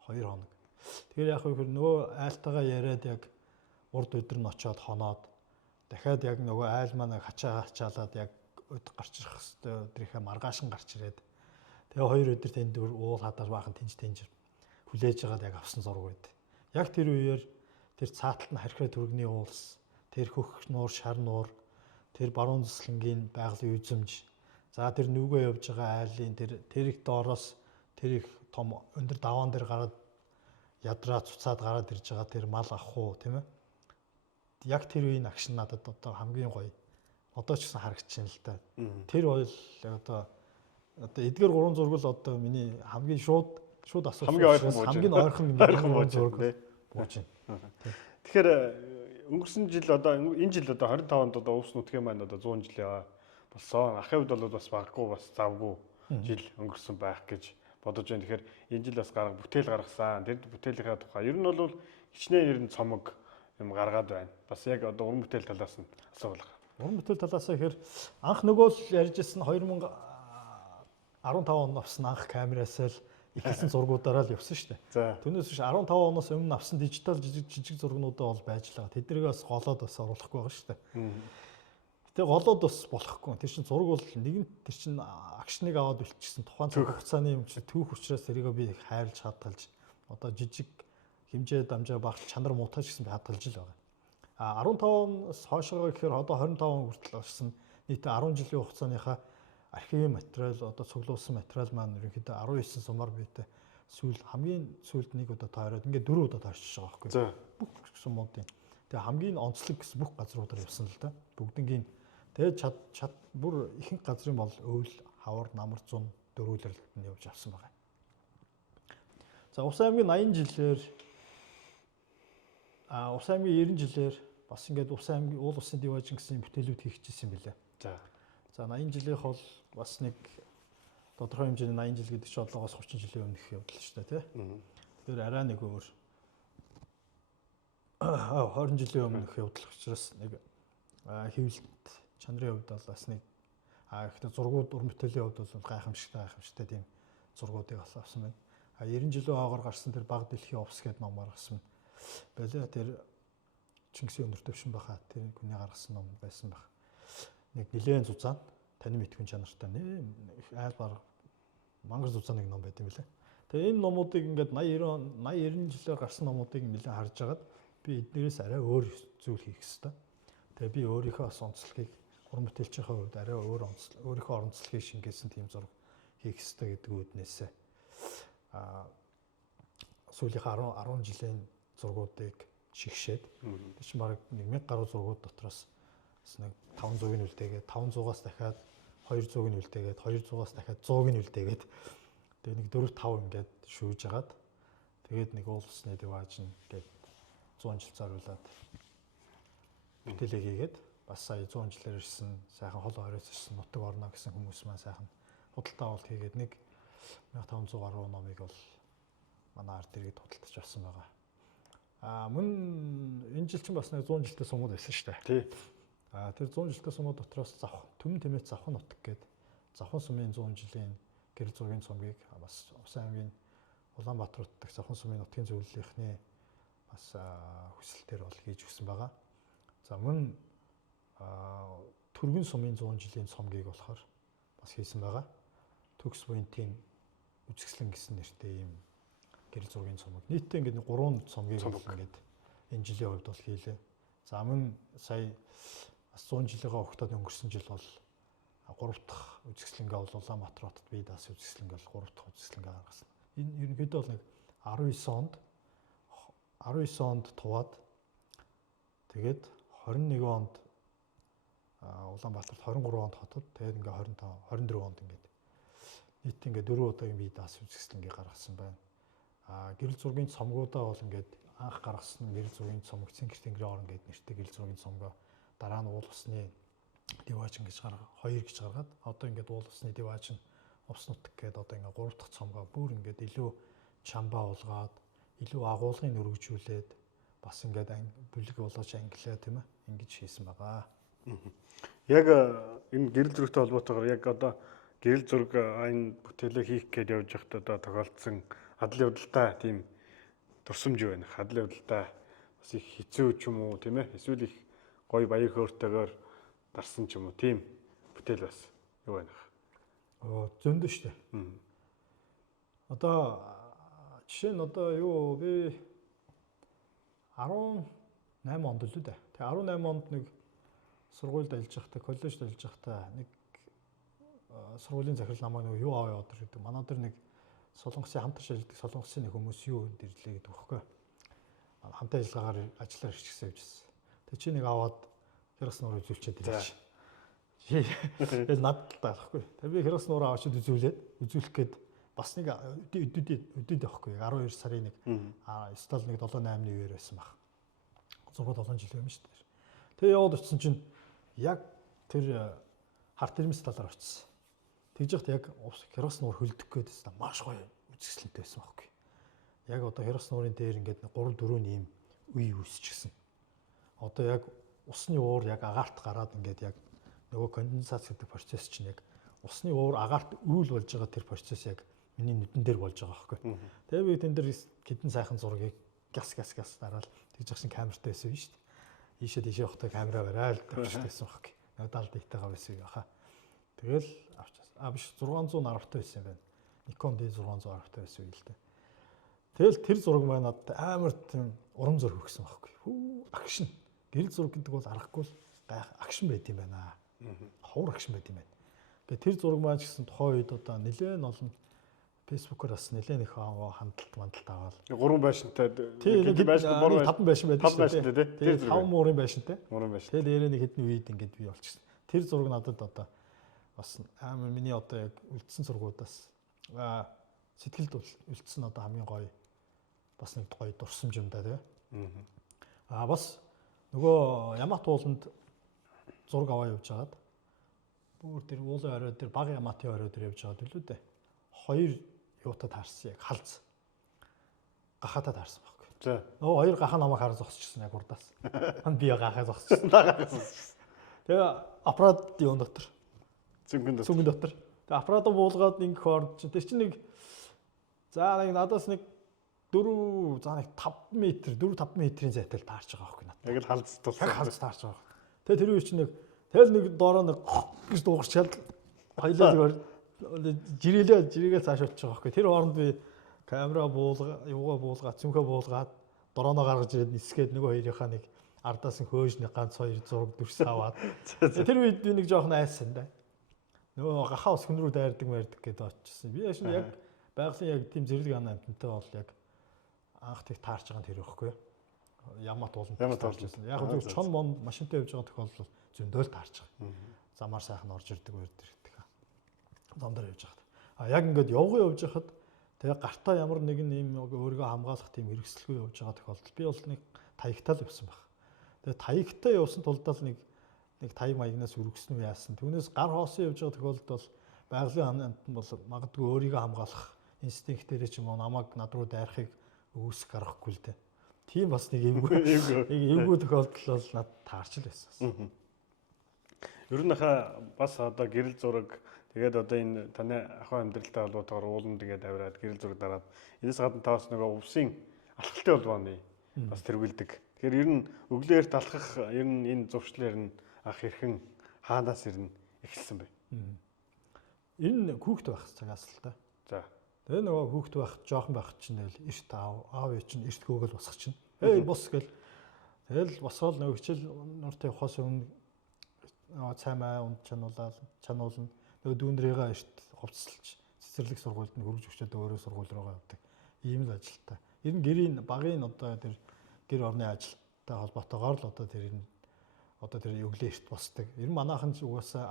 2 хоног. Тэгэхээр яг хөө нөгөө айлтайгаа яриад яг урд өдөр нь очиод хоноод дахиад яг нөгөө айл маань хачаалаад яг өд гарч ирэх хэвээр өдрийнхээ маргаашин гарч ирээд тэгээ 2 өдөр тэнд уул хадаар баахан тэнж хүлээж агаад яг авсан зураг байд. Яг тэр үеэр тэр цааталт нь харьхаа түргний уулс, тэр хөх нуур, шар нуур, тэр баруун зүслэнгийн байгалийн үзэмж, за тэр нүгөө явж байгаа айлын тэр их доороос тэр их том өндөр даваан дээр гараад ядраа цуцаад гараад ирж байгаа тэр мал ах уу тийм ээ. Яг тэр үеийн агшин надад одоо хамгийн гоё. Одоо ч гэсэн харагдчихээн л та. Тэр бол одоо эдгээр 3 зураг л одоо миний хамгийн шууд асуусан хамгийн ойрхон зураг бууж байна. Тэгэхээр өнгөрсөн жил одоо энэ жил одоо 25-нд одоо өвс нутгийн маань одоо 100 жил болсон. Ахын хувьд бол бас баггүй бас завгүй жил өнгөрсөн байх гэж бодож байна. Тэгэхээр энэ жил бас бүтээл гаргасан. Тэр бүтээлийнхаа тухай ер нь бол хичнээн ер нь цомог юм гаргаад байна. Бас яг одоо уран бүтээл талаас нь асуулах. Уран бүтээл талаас ихэр анх нөгөө л ярьжсэн 2015 онд авсан анх камераас л ихсэн зургуудаараа л явсан шүү дээ. Түүнээс биш 15 оноос өмнө авсан дижитал жижиг зургнуудаа бол байж л байгаа. Тэднийг бас голоод бас оруулахгүй байгаа шүү дээ. Гэтэ голоод бас болохгүй. Тэр чин зураг бол нэгэн тэр чин акшныг аваад үлчсэн тухайн цаг хугацааны юм чи түүх учраас тэрийг би хайрлж хадгалж одоо жижиг хэмжээ дамжаа багт чанар муутаж гэсэн би хадгалж л байгаа. 15 оноос хойшоо гэхээр одоо 25 он хүртэл болсон нийт 10 жилийн хугацааныхаа архивын материал одоо цуглуулсан материал маань ерөнхийдөө 19 сумаар биетэй хамгийн сүүлд нэг удаа тойроод ингээд 4 удаа тойрчихж байгаа байхгүй. Бүх сумуудын. Тэгээ хамгийн онцлог гэсэн бүх газруудаар явсан л да. Бүгднгийн тэгээ чад бүр ихэнх газрын бол өвөл, хавар, намар, зун дөрвөлөрлөлт нь явж авсан байгаа. За Ус аймгийн 80 жилээр Ус аймгийн 90 жилээр бас ингээд Ус аймгийн уул усын диважин гэсэн бүтээлүүд хийчихсэн юм билээ. За 80 жилийнх бол бас нэг тодорхой хэмжээний 80 жил гэдэг чинь одлогоос 30 жилийн өмнөх явдал шүү дээ, тий. Тэр арай нэг өөр 20 жилийн өмнөх явдал учраас нэг хэвлэлт чанарын хувьд бол бас нэг ихтэй зургууд уран бүтээлийн хувьд бол гайхамшигтай тийм зургуудыг авсан байна. 90 жилийн хойгоор гарсан тэр баг дэлхийн овс гэдэг ном гаргасан байлаа. Тэр Чингисийн өнөр төвшин баха тэр хүний гаргасан ном байсан баг. Нэг нэлээд зузаан таны мэдхүн чанартай айл баг мангар зузаан нэг ном байт юм билээ. Тэгээ энэ номуудыг ингээд 80 90 жилээр гарсан номуудыг нэлээд харж агаад би эднэрээс арай өөр зүйл хийх хэрэгтэй. Тэгээ би өөрийнхөө бас онцлогийг уран бүтээлчийн хувьд арай өөр өөрийнхөө онцлогийг шингээсэн тийм зураг хийх хэрэгтэй гэдэг үүднээсээ сүүлийнхээ 10 жилийн зургуудыг шигшээд тэр чинь бараг 1000 гаруй зургууд дотроос нэг 500-ыг нь үлдээгээд 500-аас дахиад 200-ыг нь үлдээгээд 200-аас дахиад 100-ыг нь үлдээгээд тэгээ нэг 4-5 ингээд шүүж агаад тэгээд нэг уул усны дивааж ингээд 100 жил зориулаад бүтээлээ хийгээд бас сая 100 жилээр ирсэн сайхан хол оройс ирсэн нутаг орно гэсэн хүмүүс маань сайхан худалдаа авалт хийгээд нэг 1500 гаруй номыг бол манай ард иргэд худалдаж авсан байгаа. Мөн энэ жил чинь бас нэг 100 жилтэй сумууд байсан шүү дээ. Тий. Тэр 100 жилтэй сумууд дотроос Төмөн Тэмээт Завхан нутаг гээд Завхан сумын 100 жилийн гэрэл зургийн цомгийг бас Ус аймгийн Улаанбаатар утдаг Завхан сумын нутгийн зөвлөлийнхний бас хүсэлтээр бол хийж өгсөн байгаа. За мөн Түргэн сумын 100 жилийн цомгийг болохоор бас хийсэн байгаа. Төгс буянтын үзэсгэлэн гэсэн нэртэй ийм гэрэл зургийн цомог. Нийтдээ ингээд 3 цомгийг ингээд энэ жилийн хувьд бол хийлээ. За мөн сая бас 100 жилийнхаа огтод өнгөрсөн жил бол 3 дахь үзэсгэлэнгээ бол Улаанбаатар хотод бие даасан үзэсгэлэнгээ бол 3 дахь үзэсгэлэнгээ гаргасан. Энэ ерөнхийдөө бол нэг 19 онд туваад тэгээд 21 онд Улаанбаатарт 23 онд хотод тэгээд ингээ 25 24 онд ингээд нийт ингээ 4 удаагийн бие даасан үзэсгэлэнгээ гаргасан байна. Гэрэл зургийн цомгуудаа бол ингээд анх гаргасан гэрэл зургийн цомог Цэнгэр тэнгэрийн орон гэдэг нэртэй гэрэл зургийн цомгоо дараа нь уул усны диваажин гэж хоёр гэж гаргаад одоо ингээд уул усны диваажин Увс нутаг гэдэг одоо ингээд 3 дахь цомгоо бүр ингээд илүү чамбаа уулгаад илүү агуулгыг өргөжүүлээд бас ингээд бүлэг болгож англиа тийм ээ ингэж хийсэн байгаа. Яг энэ гэрэл зурагтай холбоотойгоор яг одоо гэрэл зураг энэ бүтээлээ хийх гээд явж байхад одоо тохиолдсон адал явдалтай тийм дурсамж юу байна? Адал явдалтай бас их хэцүү ч юм уу тийм ээ? Эсвэл их гоё баяр хөөртэйгээр дарсан ч юм уу тийм бүтээл бас юу байна? Зөндөө шүү дээ. Одоо жишээ нь одоо юу би 18 онд л үү дээ. Тэгээ 18 онд нэг сургуульд ажиллаж байхдаа, коллежид ажиллаж байхдаа нэг сургуулийн захирал намайг нэг юу аваа яваад ирдэг. Манай дээр нэг Солонгосын хамтарч ажилладаг Солонгосын нэг хүмүүс юу ирлээ гэдэг багхгүй. Хамтын ажиллагаагаар ажиллаар ирчихсэн явжсэн. Тэгээ чи нэг аваад херас нуур үзүүлчихэд ирж. Тэгэл надад таахгүй. Тэгээ би херас нуур аваад үзүүлэх гээд бас нэг өдөд явахгүй. 12 сарын нэг стал нэг 7-8-ны үеэр байсан баг. 6-7 жил юм шүү дээ. Тэгээ яваад очсон чинь яг тэр харт ирмэс талаар очсон. Тэгж яхад яг херос нуур хөлдөх гэдээсээ маш гоё үзэсгэлэнтэй байсан байхгүй. Яг одоо херос нуурын дээр ингээд 3-4 ийм үе үүсчихсэн. Одоо яг усны уур яг агаарт гараад ингээд яг нөгөө конденсац гэдэг процесс чинь яг усны уур агаарт үүл болж байгаа тэр процесс яг миний нүдэн дээр болж байгаа байхгүй. Тэгээ би тэн дээр хэдэн сайхан зургийг гас дараал тэгж яхсан камертай байсан юм шүү дээ. Ийшээ тийшээ явахдаа камера барайл тавьчихсан байхгүй. Надад дэйтайгаа байсан юм баха. Тэгэл авчихсан. Биш 610 байсан юм байна. Nikon D610 байсан юм л дээ. Тэгэл тэр зураг маань надад амар тийм урам зориг өгсөн байхгүй. Акшн. Гэрэл зураг гэдэг бол аргагүй л акшн байт юм байна. Ховор акшн байт юм байна. Тэгээ тэр зураг маань ч гэсэн тухайн үед одоо нэлээд олон Facebook-оор бас нэлээд их хандлт аваад. 3 байшинтай байшин 5 байшин байдаг шүү дээ. Тэр 5 муурын байшинтай. Тэгээ дээрээ нэг хэдэн үед ингээд бий болчихсон. Тэр зураг надад одоо бас амар миний одоо яг үлдсэн зургуудаас сэтгэлд үлдсэн одоо хамгийн гоё бас нэг гоё дурсамж юм да тий. Бас нөгөө Ямат ууланд зураг аваа явж хагаад бүр тэр уулын орой дээр баг Яматын орой дээр явж байгаа төлөө дээ. 2 юутад харсан яг халз гахатад харсан байхгүй. За. Нөгөө 2 гахаа намайг хараа зогсчихсон яг урдаас. Би гахаа зогсчихсон. Тэгээ аппарат юун дотор. Цүнгэн дотор. Тэгээ аппаратаа буулгаад ингэ хоорч. Тэр чинь нэг за нэг надаас нэг 4 за нэг 5 м 4-5 м-ийн зайтай таарч байгаа байхгүй надад. Яг л халз тулсан. Яг халз таарч байгаа. Тэгээ тэр үе чинь нэг тэгэл нэг доороо нэг гэж дуугарчаад хоёлаа зүгээр жирийгээ цааш очиж байгаа байхгүй. Тэр хооронд би камера буулгаад, цүнхээ буулгаад, дрооноо гаргаж ирээд нисгээд нөгөө хоёрынхаа нэг ардаас нь хөөж нэг ганц 2 зураг дүрс аваад. Тэр үед би нэг жоохон айсан да. Нөгөө гахаа ус хүн рүү дайрдаг гэдээ очижсэн. Би яшин яг байгалийн яг тийм зэрлэг амтантай бол яг анх тэг таарч байгаа нь тэр байхгүй. Ямат ууланд таарч байсан. Яг зөв чон монд машинтай явж байгаа тохиолдол зөндөөл таарч байгаа. Замаар сайхан орж ирдэг байр дээр. Замдаар явж байхад. Яг ингээд явж байхад тэгээ гартаа ямар нэгэн ийм өөрийгөө хамгаалах тийм хэрэгсэлгүй явж байгаа тохиолдолд би бол нэг таягтал явсан баг. Тэгээ таягтаа явсан тулдаа нэг таяг маягнаас өргөсөн үү яасан. Түүнээс гар хоосон явж байгаа тохиолдолд бол байгалийн амтан бол магадгүй өөрийгөө хамгаалах инстинктээр ч юм уу намайг над руу дайрахыг үүсэх гарахгүй л дээ. Тийм бас нэг эвгүй тохиолдол бол надад таарч л байсан. Ер нь бас одоо гэрэл зураг тэгээд одоо энэ таны ахуй амьдралтай холбоотойгоор ууланд тэгээд авираад гэрэл зураг дараад энэс гадна та бас нөгөө увсын алхалтай холбооны бас тэргүүлдэг. Тэгэхээр ер нь өглөөр талхах ер нь энэ зуршлаар нь ах хэрхэн хаанаас ирнэ эхэлсэн бэ? Энэ хүүхэд байх цагаас л та. За. Тэгээ нөгөө хүүхэд байх жоохон байх чинь тэгэл эрт аав чинь эрт хөөгөл босгох чинь. Бос гэл. Тэгэл босгоол нөгөө хичээл нуртай явахаас өмнө цаймаа унд чануулна. Нөгөө дүүнрийгээ эрт хувцсалж цэцэрлэг сургуульд нь хөрөж өчөөд өөрөө сургууль руугаа явдаг. Ийм л ажилтаа. Ер нь гэрийн багын одоо тэр гэр орны ажилттай холбоотойгоор л одоо тэр өглөө эрт босдог. Ер нь манайхан ч угаасаа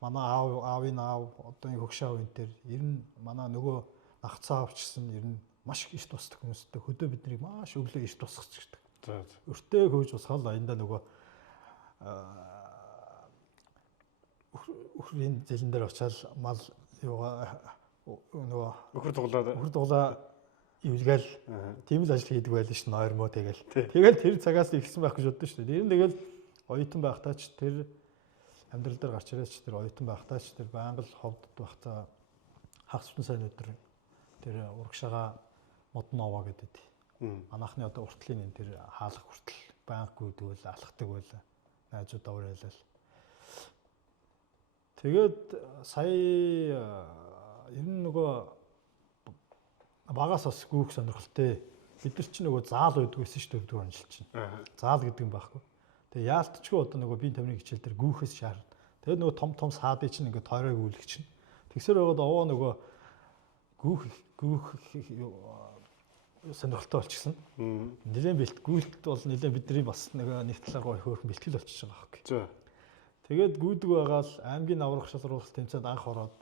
аавын аав одоо энэ хөгшөө үн дээр ер нь манай нөгөө ах цаав ч гэсэн ер нь маш их эрт босдог хүмүүстэй хөдөө биднийг маш өглөө эрт босгоцдаг. За. Өртөө хөөж босгоод аяндаа нөгөө өхрийн зэлэн дээр очиад мал юугаа нөгөө өхөр дуглаа эвлгээл тийм л ажил хийдэг байл ш нь ойрмоо тэгэл. Тэгэл тэр цагаас ихсэн байх гэж боддоо шүү дээ. Тэр нь тэгэл оюутан байхдаа ч тэр амьдрал дээр гарч ирээч тэр оюутан байхдаа ч тэр байнга л ховдод байхдаа хагас бүтэн сайн өдөр тэр урагшаага модон овоо гэдэг. Манайхны одоо уртлын энэ тэр хаалх хүртэл байнга гүйдвэл алхдаг байл. Найзуудаа уриалал. Тэгээд сая ер нь нөгөө багаас бас гүйх сонирхолтой. Бид нар ч нөгөө заал уудаг байсан шүү дээ 4 онжил чинь. Заал гэдэг юм байхгүй. Тэгээ яалтчгүй одоо нөгөө биеийн тамирын хичээл дээр гүйхээс шаард. Тэгээд нөгөө том саадыг чинь ингээд тойроо гүйлгэх чинь. Тэгсэр байгаад овоо нөгөө гүйх сонирхолтой болчихсон. Нилээн бэлт гүйлт бол нилээн бидний бас нэг талаараа хөөрхөн бэлтгэл болчихж байгаа байхгүй. Тэгээд гүйдэг байгаа л аймгийн аврах шалралт тэмцээнд анх ороод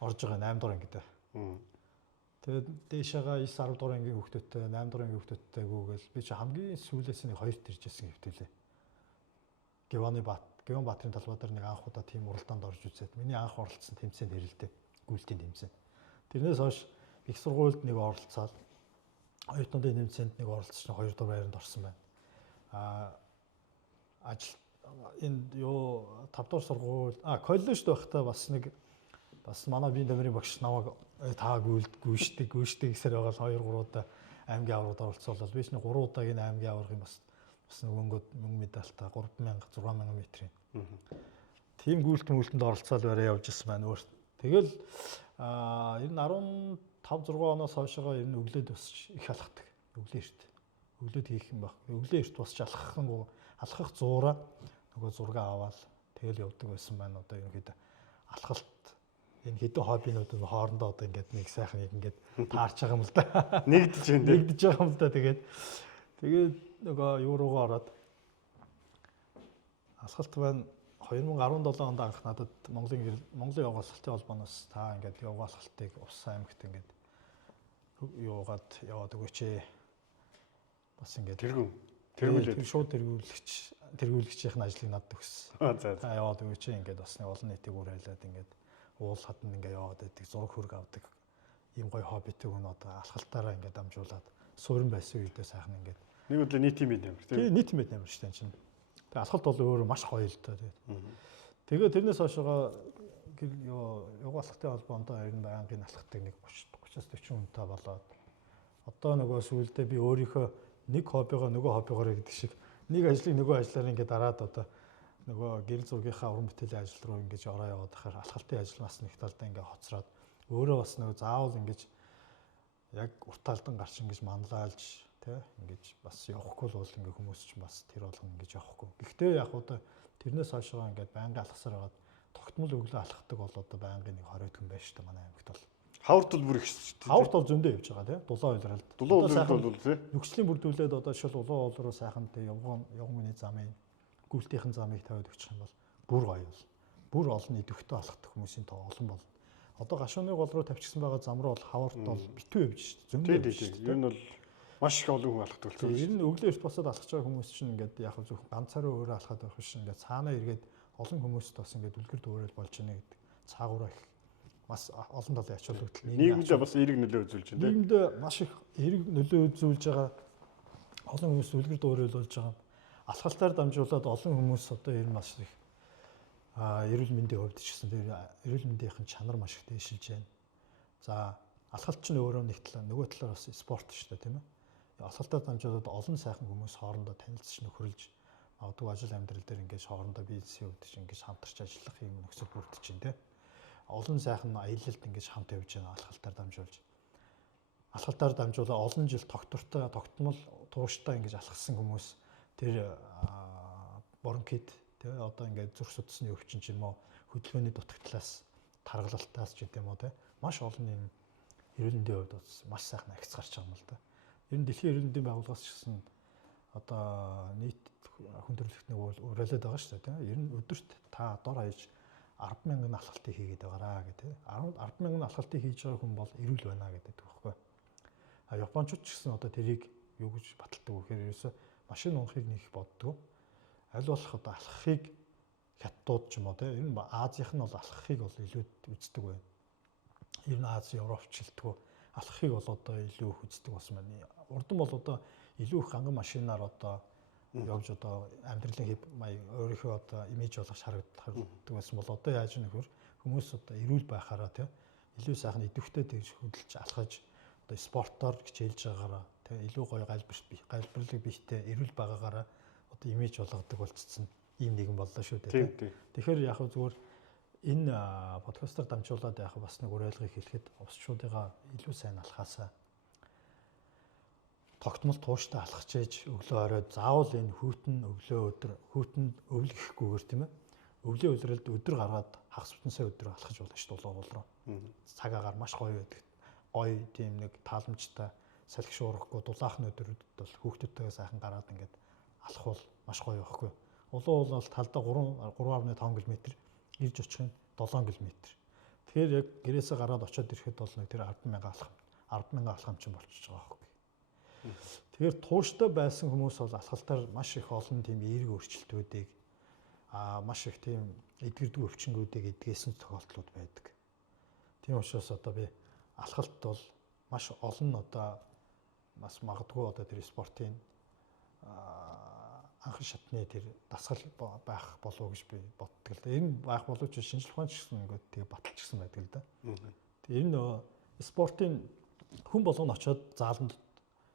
орж байгаа 8 дугаар ангид. Тэгээд дээшээгаа 9 10 дугаар ангийн хүүхдүүдтэй 8 дугаар ангийн хүүхдүүдтэй гүгээл би чи хамгийн сүүлээс нэг хоёрт ирж ирсэн хэвтэлээ. Геван Баатрин талбай дээр нэг анх удаа тийм уралдаанд орж үзээд миний анх оролцсон тэмцээнд ирэлдэ. Гүйлтийн тэмцээн. Тэрнээс хойш их сургуульд нэг оролцоод оюутнуудын тэмцээнд нэг оролцсон 2 дугаар байранд орсон байна. Ажил энэ юу 5 дугаар сургууль коллежд байхдаа бас манай биеийн тамирын багш намайг та гүйшдэг гэсээр байгаа л 2 3 удаа аймгийн аврагад оролцоолол биш нэг 3 удаагийн аймгийн авраг юм бас нөгөөд мөнгө медальтай 3000 6000 метрийн. Тийм гүйлтэнд оролцоод барай явж ирсэн байна өөрт. Тэгэл ер нь 15 6 оноос хойшоо ер нь өглөөд бас их алхдаг. Өглөөд хийх юм баг. Өглөө эрт босч алхах зуураа нөгөө зураг аваад тэгэл явдаг байсан байна. Одоо ерөнхийдөө алхалт энэ хэдэн хоббинууд нь хоорондоо одоо ингээд нэг сайхан ингээд таарч байгаа юм л да. Нэгдэж байгаа юм л да. Тэгээд нөгөө юу руугаа ороод алхалт байна. 2017 онд анх надад Монголын явган алхалтын холбооноос та ингээд явган алхалтыг Ус аймагт ингээд яваад өгөөч. Бас ингээд шууд тэргүүлэгчийн ажлыг надад өгсөн. За яваад өгөөч ингээд бас нэг олон нийтийг уриалаад ингээд уул хатанд ингээд яваад байдаг зураг хөрг авдаг ийм гоё хоббитэй хүн одоо алхалтаараа ингээд дамжуулаад суурин байсан үедээ сайхан ингээд нэг өдөр нийтийн мэд амир тийм нийтийн мэд амир шүү дээ чинь. Тэгээ алхалт бол өөрөө маш гоё л доо. Тэгээ тэрнээс хойшоо явган алхалтын холбоонд ер нь байнгын алхахтыг нэг 30-40 хүнтэй болоод одоо нөгөө сүүлдээ би өөрийнхөө нэг хоббигоо нөгөө хоббигоор гэдэг шиг нэг ажлыг нөгөө ажиллаар ингээд дараад одоо нөгөө гэрэл зургийнхаа уран бүтээлийн ажил руу ингэж ороо яваад байхаар алхалтын ажил бас нэг талдаа ингээд хоцроод өөрөө бас нөгөө заавал ингэж яг урт талдан гарч ингэж манлайлж тий ингэж бас явахгүй бол ингээ хүмүүс ч бас тэр болгон ингэж явахгүй. Гэхдээ яг одоо тэрнээс хойшоо ингээд байнга алхасаар байгаад тогтмол өглөө алхахдаг бол одоо байнгын нэг 20 хүн байж та манай аймагт бол. Хаврт бол бүр их шүү дээ. Хаврт бол зөндөө явж байгаа тий. Дулаан уйлралд. Дулаан уйлралд бол тий. Нөхцөлийн бүрдүүлээд одоо шил улаан уул руу сайхан тий явган миний замын гүйлтийнхэн замыг тавиад өгчих юм бол бүр гоё бол. Бүр олон идэвхтэй алхах хүмүүсийн тоо олон болно. Одоо гашууны гол руу тавьчихсан байгаа зам руу бол хаврт бол битүү явж шүү дээ. Зөндөө явж шүү дээ. Ер нь бол маш их олон хүн алхдаг болсон. Ер нь өглөө эрт босоод алхаж байгаа хүмүүс чинь ингээд яг зөвхөн ганцаараа өөрөө алхаад байх биш ингээд цаанаа эргээд олон хүмүүст бас ингээд үлгэр дуурайл болж байна гэдэг цаагаараа их бас олон талын ач холбогдол нийгэмдээ бас эерэг нөлөө үзүүлж байна. Нийгэмдээ маш их эерэг нөлөө үзүүлж байгаа олон хүмүүс үлгэр дуурайл болж байгаа. Алхалтаар дамжуулаад олон хүмүүс одоо ер нь маш их эрүүл мэндийн хувьд ч гэсэн тэр эрүүл мэндийнхэн чанар маш их дээшилж байна. За алхалт чинь өөрөө нэг талаа нөгөө талаар бас спорт шүү дээ тийм ээ. Алхалтаар дамжуулаад олон сайхан хүмүүс хоорондоо танилцж нөхөрлж магадгүй ажил амьдрал дээр ингэж хоорондоо бизнесийн хувьд чинь ингэж хамтарч ажиллах юм нөхцөл бүрдэж байна тийм. Олон сайхан аялалд ингэж хамт явж байна алхалтаар дамжуулж. Алхалтаар дамжуулаад олон жил тогтмол тууштай ингэж алхсан хүмүүс тэр бронхит тий одоо ингээд зүрх судасны өвчин ч юм уу хөдөлгөөний дутагдлаас таргалалтаас ч гэдэм үү тий маш олон юм эрүүл мэндийн хувьд маш сайхан агц гарч байгаа юм л да. Ер нь дэлхийн эрүүл мэндийн байгууллагаас ч гэсэн одоо нийт хүн төрөлхтний уриалаад байгаа шүү дээ тий. Ер нь өдөрт та дор хаяж 100000 алхалтыг хийгээд байгаараа гэдэг. 100000 алхалтыг хийж байгаа хүн бол эрүүл байна гэдэг байхгүй. Японочд ч гэсэн одоо тэрийг юу гэж баталдаг вэ гэхээр ерөөсө машин унахыг нэг боддог. Аль болох одоо алхахыг хятадууд ч юм уу тийм ер нь Азийнх нь бол алхахыг бол илүү үздэг байна. Ер нь Аз, Европ ч хэлдэг. алхахыг бол одоо илүү их үздэг болсон байна. Урдан бол одоо илүү их ханган машинаар одоо явж одоо амьдралын хэв маяг өөрийнхөө одоо имиж болгож харагддаг байсан бол одоо яаж нөхөр хүмүүс одоо эрүүл байхаараа тийм илүү сайхан идэвхтэй тэгж хөдөлж алхаж одоо спортоор хичээлж байгаагаараа тийм илүү гоё галбирлыг бихтэй эрүүл байгаагаараа одоо имиж болгодог болцсон ийм нэгэн боллоо шүү дээ. Тэгэхээр яг зүгээр энэ подкастаар дамжуулаад яг бас нэг уриалгыг хэлэхэд овсчуудыгаа илүү сайн алхаасаа тогтмол тууштай алхаж ээж өглөө оройд заавал энэ хүйтэн өглөө өдөр хүйтэн өвлөхгүй тийм ээ. Өвлийн улиралд өдөр гаргаад хагас бүтэн сая өдөр алхаж болно шүү дээ улуун руу. Цаг агаар маш гоё байдаг. Гоё тийм нэг тааламжтай салхи шуурахгүй дулаахан өдрүүдэд бол хүүхдүүдтэйгээ сайхан гараад ингээд алхвал маш гоё байхгүй. Улуун бол талдаа 3.5 км ирж очих нь 7 км. Тэгэхээр яг гэрээсээ гараад очиод ирэхэд бол нэг тэр 100000 алхам чинь болчихж байгаа байхгүй. Тэгэхээр тууштай байсан хүмүүс бол алхалтаар маш их олон тийм эерэг өөрчлөлтүүдийг маш их тийм эдгэрдэг өвчнгүүдийг эдгээсэн тохиолдлууд байдаг. Тийм учраас одоо би алхалт бол маш олон одоо бас магадгүй одоо тэр спортын анхан шатны тэр дасгал байх болов уу гэж би боддог л да. Энэ байх боловч шинжлэх ухаан ч гэсэн ингээд тэгээ баталчихсан байдаг л да. Тэгээ энэ спортын хүн болгоно очиод зааланд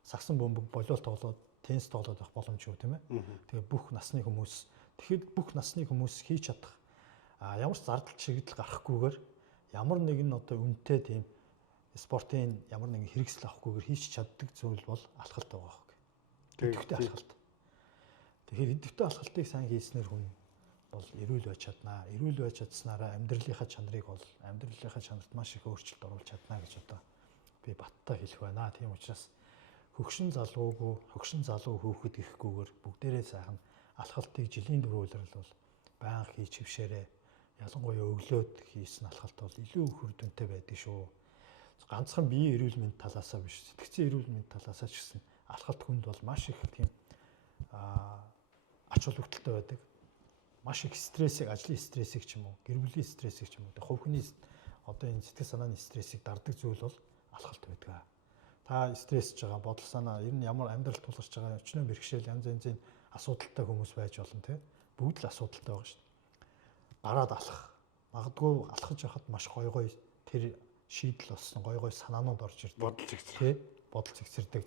сагсан бөмбөг болиол тоглоод теннис тоглоод байх боломжгүй тийм ээ. Тэгээ бүх насны хүмүүс тэгэхэд бүх насны хүмүүс хийж чадах ямар ч зардал чигдэл гарахгүйгээр ямар нэгэн одоо үнэтэй тийм спортын ямар нэгэн хэрэгсэл авахгүйгээр хийж чаддаг зүйл бол алхалт байгаа байхгүй. Идэвхтэй алхалт. Тэгэхээр идэвхтэй алхалтыг сайн хийснээр хүн бол эрүүл байж чаднаа. Эрүүл байж чадсанараа амьдралынхаа чанарыг бол амьдралынхаа чанарт маш их өөрчлөлт оруулж чаднаа гэж одоо би баттай хэлэх байна. Тийм учраас хөгшин залуугүй, хөгшин залуу хөөхөд гэхгүйгээр бүгдээрээ сайхан алхалтыг жилийн 4 улирал бол байнга хийж хөвшөөрэй. Ялангуяа өглөөд хийсэн алхалт бол илүү үр дүнтэй байдаг шүү. Ганцхан биеийн эрүүл мэнд талаасаа биш, сэтгцийн эрүүл мэнд талаасаа ч гэсэн алхалт хүнд бол маш их тийм ач холбогдолтой байдаг. Маш их стрессийг, ажлын стрессийг ч юм уу, гэр бүлийн стрессийг ч юм уу, хувь хүний одоо энэ сэтгэл санааны стрессийг дардаг зүйл бол алхалт байдаг. Та стрессж байгаа, бодол санаа, ер нь ямар амьдрал тулгарч байгаа, өчнөө бэрхшээл янз янзын асуудалтай хүмүүс байж болно те. Бүгд л асуудалтай байгаа шүү дээ. Гараад алхах. Магадгүй алхаж явахад маш гой тэр шийдэл болсон гой санаанууд орж ирдэг. Бодол зэгцэр. Бодол зэгцэрдэг.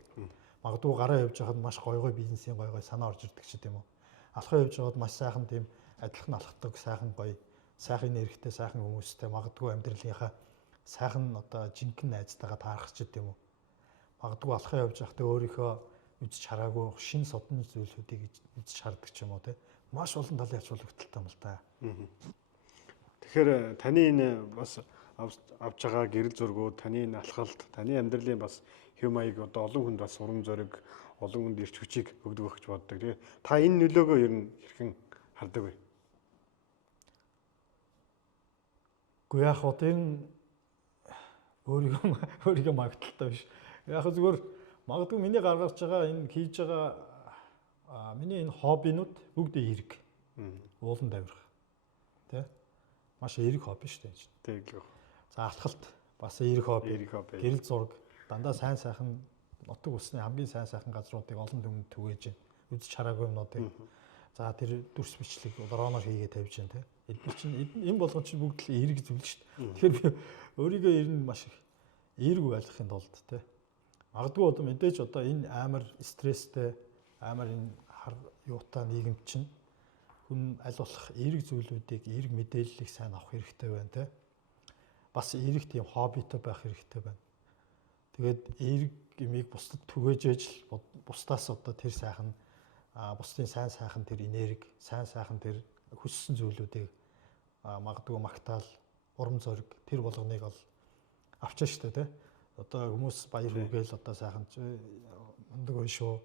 Магадгүй гараа явж байхад маш гой бизнесийн гой санаа орж ирдэг ч гэдэм үү. Алхаа явж байгаад маш сайхан тийм адилхан алхдаг сайхан сайхан нэрхтэй сайхан хүмүүстэй магадгүй амьдралынхаа сайхан одоо жинхэнэ найзтайгаа таарах ч гэдэм үү. Магадгүй алхаа явж байхдаа өөрийнхөө үзэж хараагүй шин содны зүйлсүүдийг үзэж хардаг ч юм уу те. Маш олон талын ач холбогдолтой юм л да. Тэгэхээр таны энэ бас авч байгаа гэрэл зургууд, таны энэ алхалт, таны амьдралын бас хэв маяг одоо олон хүнд бас урам зориг, олон хүнд ирч хүчийг өгдөг байх гэж боддог. Тэгээ та энэ нөлөөгөө ер нь хэрхэн хардаг вэ? Гэхдээ яг хот энэ өөрийгөө магталтай биш. Яг зүгээр магадгүй миний гаргаж байгаа энэ хийж байгаа миний энэ хоббинууд бүгд эерэг. Уулан давирах. Тэ? Маш эерэг хобби шүү дээ. Тэг. За алхалт бас эерэг хобби. Гэрэл зураг дандаа сайн сайхан нутаг усны хамгийн сайн сайхан газруудыг олон түмэнд түгээж үзэж хараагүй юмнуудыг. За тэр дүрс бичлэг дроноор хийгээ тавьж байна те. Эдгээр чинь энэ болгон чинь бүгд л эерэг зүйл шүү дээ. Тэгэхээр би өөрийгөө ер нь маш их эерэг байлгахын тулд те. Магадгүй одоо мэдээж одоо энэ амар стресстэй амар энэ хар юутай нийгэмд чинь хүн аль болох эерэг зүйлүүдийг эерэг мэдээллийг сайн авах хэрэгтэй байна те. Бас эерэг тийм хоббитой байх хэрэгтэй байна. Тэгээд эерэг юмыг бусдад түгээж ээж бусдаас одоо тэр сайхан бусдын сайн сайхан тэр энерги, сайн сайхан тэр хүссэн зүйлүүдийг магадгүй магтаал, урам зориг тэр болгоныг бол авчаа штэ тий. Одоо хүмүүс баяр хүргээл одоо сайхан мундаг өн шүү.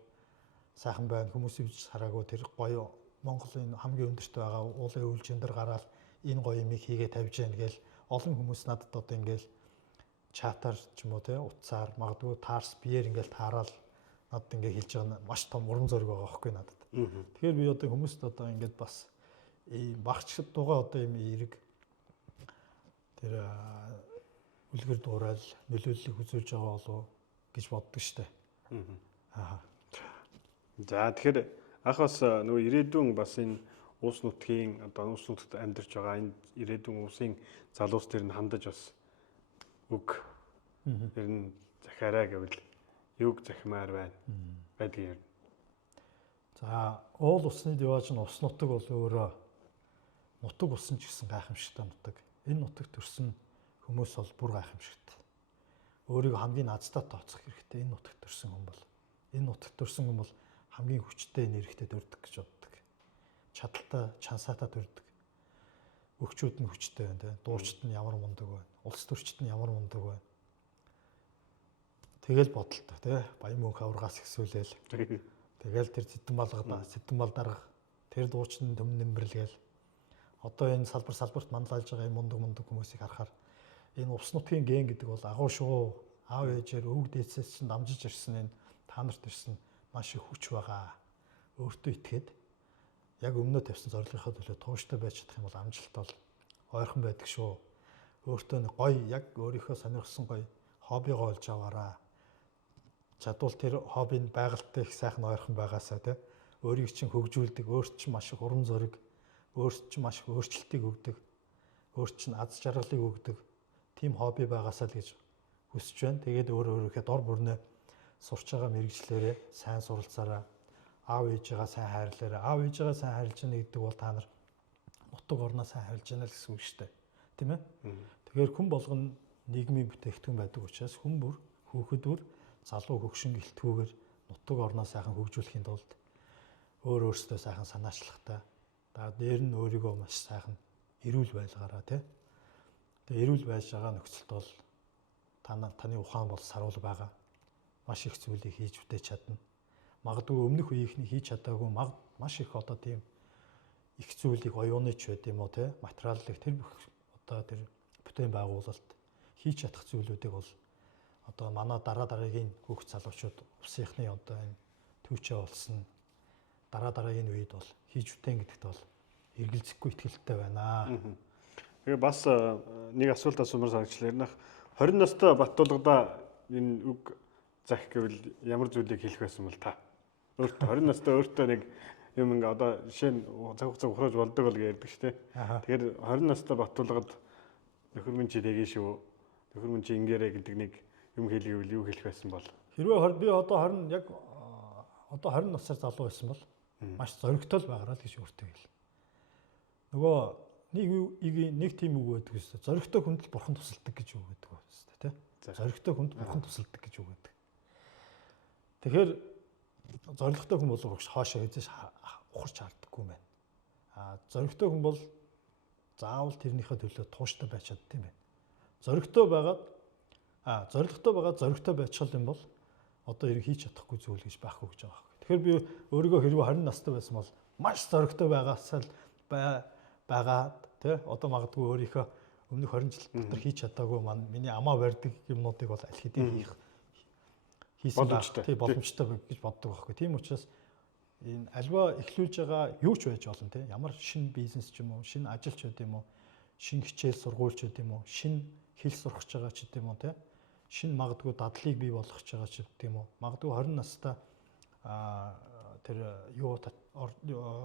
Сайхан байна. Хүмүүсийн үж хараагүй тэр гоё Монголын хамгийн өндөрт байгаа уулын үйлчэн дээр гараад энэ гоё юмыг хийгээ тавьж яана гээл олон хүмүүс надад одоо ингээл чатаар ч юм уу тий утсаар магадгүй таарс биеэр ингээл таарал надад ингээ хэлж байгаа нь маш том урам зориг байгаа байхгүй надад. Тэгэхээр би одоо хүмүүст одоо ингээд бас багч дугаа одоо юм эерэг тэр үлгэр дуурал нөлөөллийг үзүүлж байгаа болов гэж боддог штэ. Аа. За тэгэхээр анх бас нөгөө ирээдүйн бас энэ улс нутгийн одоо улс нутагт амьдарч байгаа энэ ирээдүйн улсын залуус төр нь хандаж бас үг ер нь захиараа гэвэл юг захимаар байна байдгийг юм. За уул усны дивааж нь ус нутаг бол өөрөө нутаг усан ч гэсэн гайхамшигтай нутаг. Энэ нутагт төрсэн хүмүүс бол бүр гайхамшигтай. Өөрийгөө хамгийн азтай тооцох хэрэгтэй. Энэ нутагт төрсэн хүн бол энэ нутагт төрсэн хүн бол хамгийн хүчтэй нэрхтээ төрдөг гэж боддог. Чадaltaй, чансаатай төрдөг. Өгчүүд нь хүчтэй байна, тийм. Дуучид нь ямар мундаг байна. Улс төрчид нь ямар мундаг байна. Тэгэл бодолтой, тийм. Баян мөнх аврагаас ихсүүлээл. Тэгэл тэр сэдэн бал дарга тэр дуучин төм нэмбэрлэгээл одоо энэ салбарт манлайлж байгаа юм мундаг хүмүүсийг харахаар энэ улс нутгийн ген гэдэг бол агуу шүү. Аав ээжээр өвөг дээдсээс чинь дамжиж ирсэн энэ та нарт ирсэн маш их хүч байгаа. Өөртөө итгээд яг өмнөө тавьсан зорилгынхаа төлөө тууштай байж чадах юм бол амжилт бол ойрхон байдаг шүү. Өөртөө гоё яг өөрийнхөө сонирхсан гоё хоббигоо олж аваараа. Чадвал тэр хоббинд байгальтай их сайхан ойрхон байгаасаа тий. Өөрийг чинь хөгжүүлдэг, өөрт чинь маш их урам зориг, өөрт чинь маш их өөрчлөлтийг өгдөг, өөрт чинь аз жаргалыг өгдөг тийм хобби байгаасаа л гэж хүсэж байна. Тэгээд өөрийнхөө дор бүрнээ сурч байгаа мэрэгчлэрээ сайн суралцаараа аав ээжигээ сайн хайрлаарай. Аав ээжигээ сайн хайрлаж яана гэдэг бол та нар нутаг орноо сайн хайрлаж яана л гэсэн үг шүү дээ. Тийм ээ? Тэгэхээр хүн болгоно нийгмийн бүтээгдэхүүн байдаг учраас хүн бүр хүүхэд бүр залуу хөгшин гэлтгүүгээр нутаг орноо сайхан хөгжүүлэхийн тулд өөрөөсөө сайхан санаачлахтай. Дээр нь өөрийгөө маш сайхан эрүүл байлгаараа тий. Тэгээ эрүүл байж байгаа нөхцөлд бол таны ухаан бол саруул байгаа. Маш их зүйлийг хийж бүтээж чадна. Магадгүй өмнөх үеийнхний хийж чадаагүй маш их одоо тийм их зүйлийг оюуны ч байд юм уу тий. Материалыг тэр бүтээн байгуулалт хийж чадах зүйлүүдийг бол одоо манай дараагийн хүүхд залуучууд усынхны одоо энэ төвчөө болсон дараагийн үед бол хийж үтэн гэдэгт бол эргэлзэхгүй итгэлтэй байна. Тэгээ бас нэг асуулт асуумар санагчлаа. 20 настай Баттулгада энэ үг зах гэвэл ямар зүйлийг хэлэх байсан бол та? Өөртөө 20 настай өөртөө нэг юм ингээ одоо жишээ нь цаг хугацаа ухраж болдог бол гэдэг шүү дээ. Тэгэхээр 20 настай Баттулгад нөхөр минь чи тэгээ шүү. Нөхөр минь чи ингээрэ гэдэг нэг юм хэлгээвэл юу хэлэх байсан бол? Хэрвээ би одоо 20 насаар залуу байсан бол маш зоригтой л байгаараа л гэж өөртөө хэл. Нөгөө нэг тийм үг байдаг шүү. Зоригтой хүнд л бурхан тусалдаг гэж үг байдаг шүү дээ, тий? Зоригтой хүнд бурхан тусалдаг гэж үг байдаг. Тэгэхээр зоригтой хүн бол хоошоо хэзээ ухарч харддаггүй юм байна. Зоригтой хүн бол заавал тэрнийхээ төлөө тууштай байж чаддаг юм байна. Зоригтой байгаа зоригтой байцгал юм бол одоо хэрэг хийж чадахгүй зүйл гэж байхгүй гэж байгаа юм. Тэгэхээр би өөрийгөө хэрвээ 20 настай байсан бол маш зоригтой байгаасаа байгаад тий одоо магадгүй өөрийнхөө өмнөх 20 жил дотор хийж чадаагүй миний амаа барьдаг юмнуудыг бол аль хэдийн хийсэн боломжтой гэж боддог байхгүй. Тийм учраас энэ альва эхлүүлж байгаа юу ч байж болно тий. Ямар шинэ бизнес ч юм уу, шинэ ажил ч гэдэг юм уу, шинэ хичээл сургууль ч гэдэг юм уу, шинэ хэл сурах гэж байгаа ч гэдэг юм уу тий. Шинэ магадгүй дадлыг бий болгох гэж байгаа ч гэдэг юм уу. Магадгүй 20 настай тэр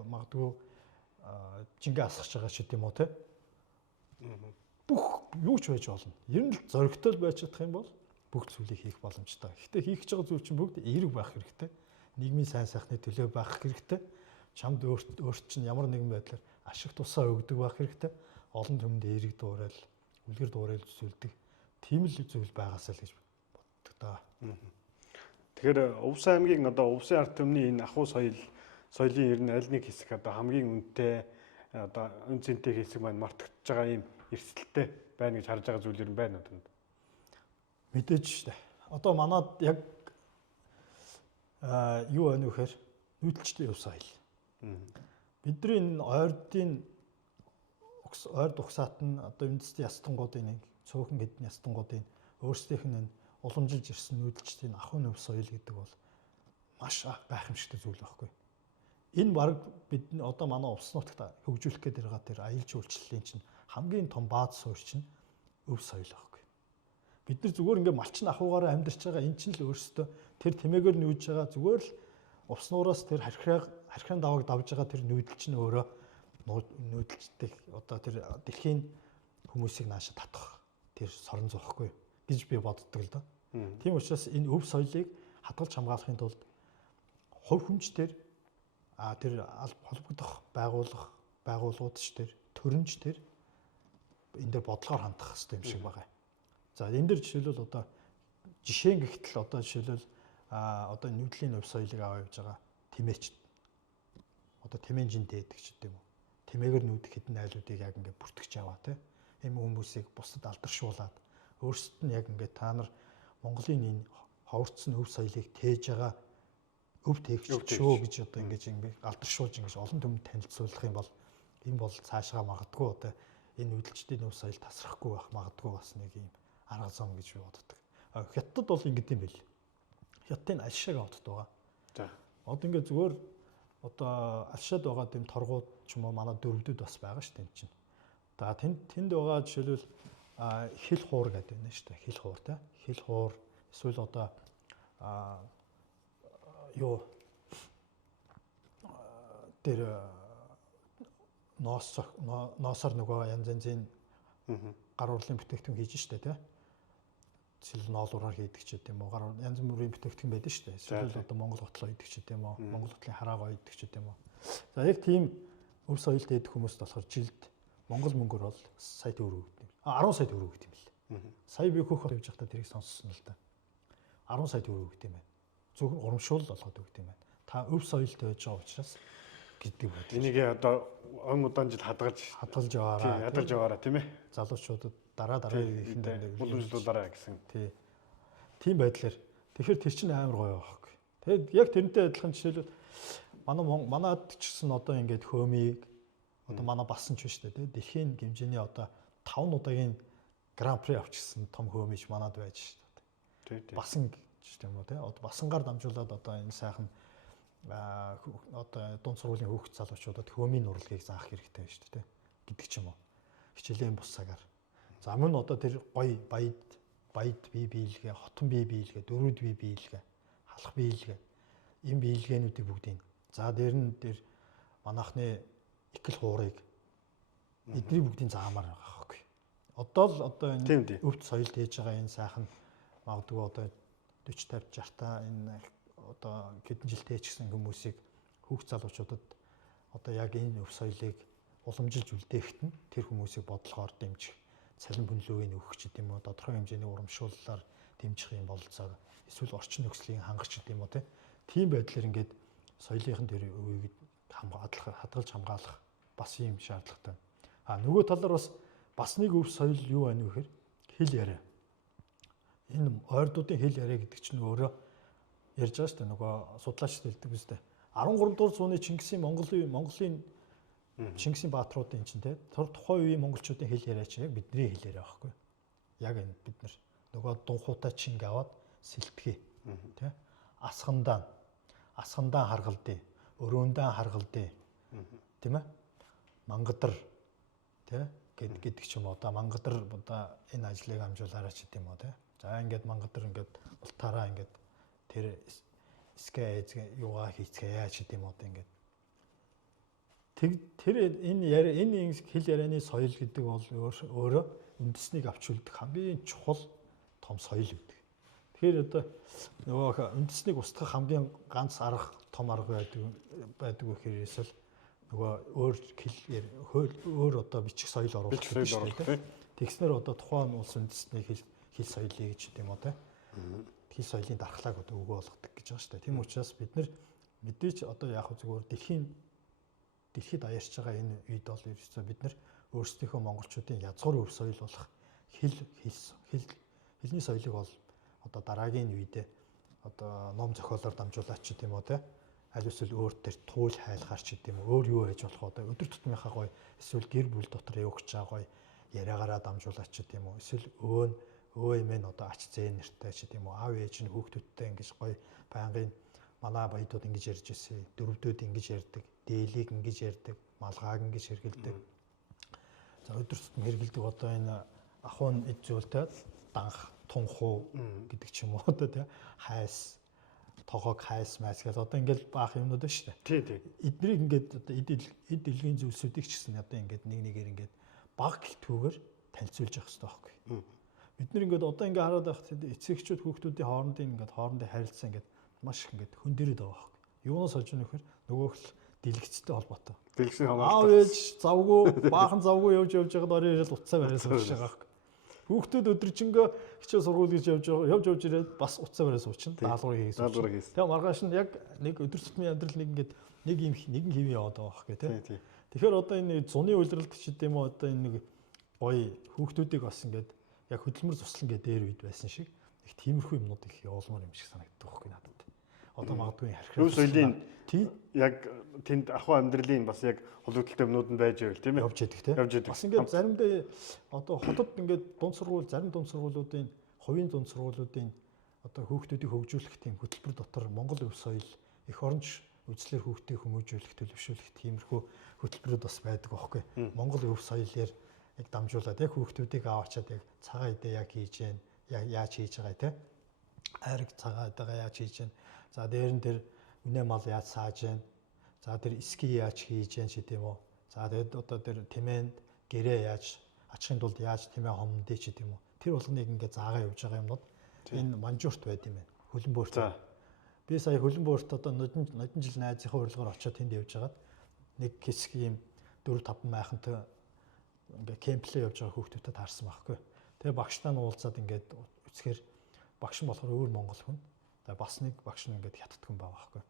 магадгүй жингээ асгах байгаа ч гэдэг юм уу тий. Бүх юу ч байж болно. Ер нь л зоригтой байж чадах юм бол бүх зүйлийг хийх боломжтой. Гэхдээ хийх гэж байгаа зүйл чинь бүгд эерэг байх хэрэгтэй. Нийгмийн сайн сайхны төлөө байх хэрэгтэй. Чамд өөрт чинь ямар нэгэн байдлаар ашиг тусаа өгдөг байх хэрэгтэй. Олон түмэнд эерэг дуурал, үлгэр дуурал зүйлдэг. Тийм л зүйл байгаасаа л гэж боддог даа. Тэгэхээр Увс аймгийн одоо Увсын ард түмний энэ ахуй соёлын ер нь аль нэг хэсэг одоо хамгийн үнэтэй одоо үн цэнтэй хэсэг маань мартагдж байгаа юм эрсдэлтэй байна гэж харж байгаа зүйл ер нь байна уу? Мэдээж шүү дээ. Одоо манад яг юу байна вэ гэхээр нүүдэлчтэй өв соёл. Бидний энэ ойрд угсаат нь одоо үндэсний ястангуудын нэг цөөхөн хэдэн ястангуудын өөрсдийнх нь энэ уламжилж ирсэн нүүдэлчдийн ахуйн өв соёл гэдэг бол маш гайхамшигтай зүйл байхгүй. Энэ баг бид одоо манай Увс нутагт хөгжүүлэх гээд байгаа тэр аялал жуулчлалын чинь хамгийн том бааз суурь чинь өв соёл байхгүй. Бид нар зүгээр ингээ малчин ахугаараа амьдарч байгаа эн чинь л өөрсдөө тэр тэмээгээр нүүж байгаа зүгээр л уснуураас тэр хархирын давааг давж байгаа тэр нүүдэл чинь өөрөө нүүдэлчдэг одоо тэр дэлхийн хүмүүсийг нааша татах тэр сорон зоохгүй гэж би боддог л доо. Тийм учраас энэ өв соёлыг хадгалж хамгаалахын тулд хувь хүнч тэр холбогдох байгууллагууд ч тэр төрөнч тэр энэ дээр бодлогоор хандах хэрэгтэй юм шиг байгаа. За энэ дээр жишээлбэл одоо жишээ гэхтэл одоо жишээлбэл одоо нүүдлийн өв соёлыг аваа явж байгаа тэмээч одоо тэмээнжин дээдэг ч гэдэм үү. Тэмээгээр нүүдэх хэдэн айлуудыг яг ингээд бүртгэж яваа тийм хүмүүсийг бусдад алдаршуулад өөрсдөд нь яг ингээд та нар Монголын энэ ховорцсон өв соёлыг тээж байгаа өв тээгч шүү гэж одоо ингээд алдаршуулж ингэж олон түмэнд танилцуулах юм бол энэ бол цаашгаа магадгүй одоо энэ нүүдэлчдийн өв соёл тасрахгүй байх магадгүй бас нэг юм арга зам гэж би боддог. Хятад бол ингэдэм юм бэл. Хятадын альшааг авддаг байгаа. За. Одоо ингээд зүгээр одоо альшаад байгаа тийм торгууд ч юм уу манай дөрвдөд бас байгаа шүү дээ чинь. За тэнд байгаа жишээлбэл хил хуур гэдэг байна шүү дээ. Хил хуур тий. Хил хуур эсвэл одоо тэр ноосоор нөгөө янз янзын гар урлын бүтээгдэхүүн хийж штэ тий. Жишээл ноолуураар хийдэг ч гэдэм үү. Гар янз бүрийн бүтээгдэхүүн байдаг штэ. Эсвэл одоо Монгол готлоо хийдэг ч гэдэм үү. Монгол готлын хараагаа хийдэг ч гэдэм үү. За яг тийм өв соёлд идэх хүмүүст болохоор жилд Монгол мөнгөөр бол сая төгрөг өгдөг юм. 10 сая төгрөг өгдөг юм бэл. Сая би хөөх явж байхдаа тэрийг сонссон л да. 10 сая төгрөг өгдөг юм байна. Зөвхөн урамшуул болгоод өгдөг юм байна. Та өв соёлтой байж байгаа учраас гэдэг үү. Энийг одоо удаан жил хадгалж яваараа тийм ээ. Залуучуудад дараагийн ихэнд боломжлуулаарай гэсэн. Тийм байдлаар тэгэхээр тэр чинь амар гоё байхгүй. Тэгээд яг тэрнтэй адилхан жишээлбэл манад ч гэсэн одоо ингээд хөөмийг одоо манай басан ч биш үү. Дэлхийн хэмжээний одоо 5 удаагийн гран при авчихсан том хөөмийч манад байж шүү дээ. Басан гэж юм уу те. Одоо басангаар дамжуулаад одоо энэ сайхан одоо дунд сургуулийн хүүхд залуучуудад хөөмийн урлагийг заах хэрэгтэй байна шүү дээ гэдэг ч юм уу. Хичээлийн бус цагаар. За мөн одоо тэр гоё баяд бие биелгээ, хотон бие биелгээ, дөрвөд бие биелгээ, халах биелгээ энэ биелгээнүүдийг бүгдийг. За дээр нь тэр манайхны икэл хуурыг эдний бүгдийн заамаар байгаа байхгүй. Одоо л одоо энэ өвд соёл дээж байгаа энэ сайхан магадгүй одоо 40 50 60 та энэ одоо хэдэн жилтэй ч гэсэн хүмүүсийг хүүхд залуучуудад одоо яг энэ өв соёлыг уламжилж үлдээхэд нь тэр хүмүүсийг бодлогоор дэмжих, цалин бүнлөөгийг өгөх ч гэдэм үү, тодорхой хэмжээний урамшууллаар дэмжих юм бололцоо эсвэл орчин нөхцөлийг хангах ч гэдэм үү тийм байдлаар ингээд соёлынхын тэр үеийг хадгалж хамгаалах бас юм шаардлагатай. Нөгөө талаар бас нэг өв соёл юу байна вэ гэхээр хэл яриа. Энэ ойрдуудын хэл яриа гэдэг чинь өөрөө ярьж байгаа шүү дээ. Нөгөө судлаачд хэлдэг биз дээ. 13 дугаар зууны Чингисийн Монголын Чингисийн баатруудын чинь те тухайн үеийн монголчуудын хэл яриа чинь яг бидний хэл яриа байхгүй. Яг энэ бид нар нөгөө дунхуутай чинг аваад сэлтгэе те асхандаан харгалдээ, өрөөндаан харгалдээ тийм ээ мангадар те гэдэг ч юм уу одоо мангадар одоо энэ ажлыг амжуулаарай ч гэдэм үү те. За ингээд мангадар ингээд ултаараа ингээд тэр скэ юугаа хийцгээе яа ч гэдэм үү одоо ингээд тэр энэ хэл ярианы соёл гэдэг бол өөрөө үндэснийг авч үлдэх хамгийн чухал том соёл гэдэг. Тэгэхээр одоо нөгөө үндэснийг устгах хамгийн ганц том арга байдаг гэхээр эсвэл нөгөө өөр одоо бичих соёл оруулах гэдэг шүү дээ. Тэгснээр одоо тухайн улс үндэсний хэл соёлыг гэж тийм үү те. Хэл соёлын дархлааг одоо өгөө болгодог гэж байгаа шүү дээ. Тийм учраас бид нар мэдээж одоо яг зүгээр дэлхийд аяарч байгаа энэ үед бол ерөөсөө бид нар өөрсдийнхөө монголчуудын язгуур өв соёл болох хэлний соёлыг бол одоо дараагийн үедээ одоо ном зохиолоор дамжуулаач ч гэдэм үү те. Аль эсвэл өөр төр туул хайлахаар ч гэдэм үү өөр юу байж болох одоо өдөр тутмынхаа гоё эсвэл гэр бүл дотор явах гэж байгаа гоё яриагаараа дамжуулаач ч гэдэм үү эсвэл өө эмээ одоо ач зээн нэртэй ч гэдэм үү аав ээж нь хүүхдүүдтэй ингэж гоё байнгын манай баядууд ингэж ярьж ирсэн дөрвдүүд ингэж ярьдаг дээлийг ингэж ярьдаг малгааг ингэж хэргэлдэг. За өдөр тутмын хэргэлдэг одоо энэ ахуйн эд зүйлтэй данх тунхуу гэдэг ч юм уу одоо тий хайс тогоог хайс майс гэдэг одоо ингээд баах юмнууд ба шүү дээ. Тий. Эднийг ингээд одоо эд дэлхийн зүйлсүүдийг ч гэсэн одоо ингээд нэг нэгээр ингээд баг гэлтгүүгээр танилцуулж явах хэрэгтэй байхгүй. Бид нар ингээд одоо ингээд хараад байх эцэгчүүд хүүхдүүдийн хоорондын харилцаа ингээд маш их ингээд хөндөрөд байгаа байхгүй. Юунаас олж ийнэ вэхээр нөгөөх л дэлгэцтэй холбоотой. Дэлгэцийн аав ээж завгүй баахан завгүй явж байгаад орой ирээд утсаа бариад сууж байгаа байхгүй. Хүүхдүүд өдөржингөө хичээл сургууль гэж явж ирээд бас утсаа бариад суучна. Даалгаврыг хийсэн. Тэгээ маргааш нь яг нэг өдөр тутмын амьдрал нэг ингээд нэгэн хэвэн яваад байгаа байхгүй тий. Тэгэхээр одоо энэ зуны үйлрэлт ч гэдэм үү одоо энэ нэг гоё хүүхдүүдийг бас ингээд яг хөдөлмөр туслан гэдэг дээр үед байсан шиг их тиймэрхүү юмнууд их явуулмаар юм шиг санагддаг байхгүй надад. Одоо магадгүй харих. Өв соёлын тий яг тэнд ахуй амьдралын бас яг холбогдолтой юмнууд нь байж байвал тийм ээ. Явж яддаг тий. Бас ингээд заримдаа одоо хотод ингээд зарим дунд сургуулиудын хувийн дунд сургуулиудын одоо хүүхдүүдийг хөгжүүлэх тийм хөтөлбөр дотор Монгол өв соёл эх оронч үзлэр хүүхдийг хүмүүжүүлэх төлөвшүүлэх тиймэрхүү хөтөлбөрүүд бас байдаг байхгүй. Монгол өв соёлоор яг дамжуулаад яг хүүхдүүдийг аваачаад яг цагаан идэ яг хийж гэн яаж хийж байгаа тий. Айраг цагаан идэгаа яаж хийж гэн. За дээр нь тэр үнэ мал яаж сааж гэн. За тэр ски яаж хийж гэн ч гэдэм үү. За тэгээд одоо тэр тэмээнд гэрээ яаж ачхын тулд яаж тэмээ хомдё ч гэдэм үү. Тэр болгоныг ингээд заагаа явж байгаа юмнууд энэ манжуурт байд юм байна. Хөлбөмбөөрт. Би сая хөлбөмбөөрт одоо нодон жил найзынхаа урилгаар очиод тэнд явж байгаад нэг хэсэг юм 4-5 майхантай ингээд кемплээ явж байгаа хүүхдүүдэд таарсан байхгүй. Тэгээ багштай нь уулзаад ингээд үцхээр багш нь болохоор өөр монгол хүн. Тэгээ бас нэг багш нь ингээд хятад хүн байгаа байхгүй.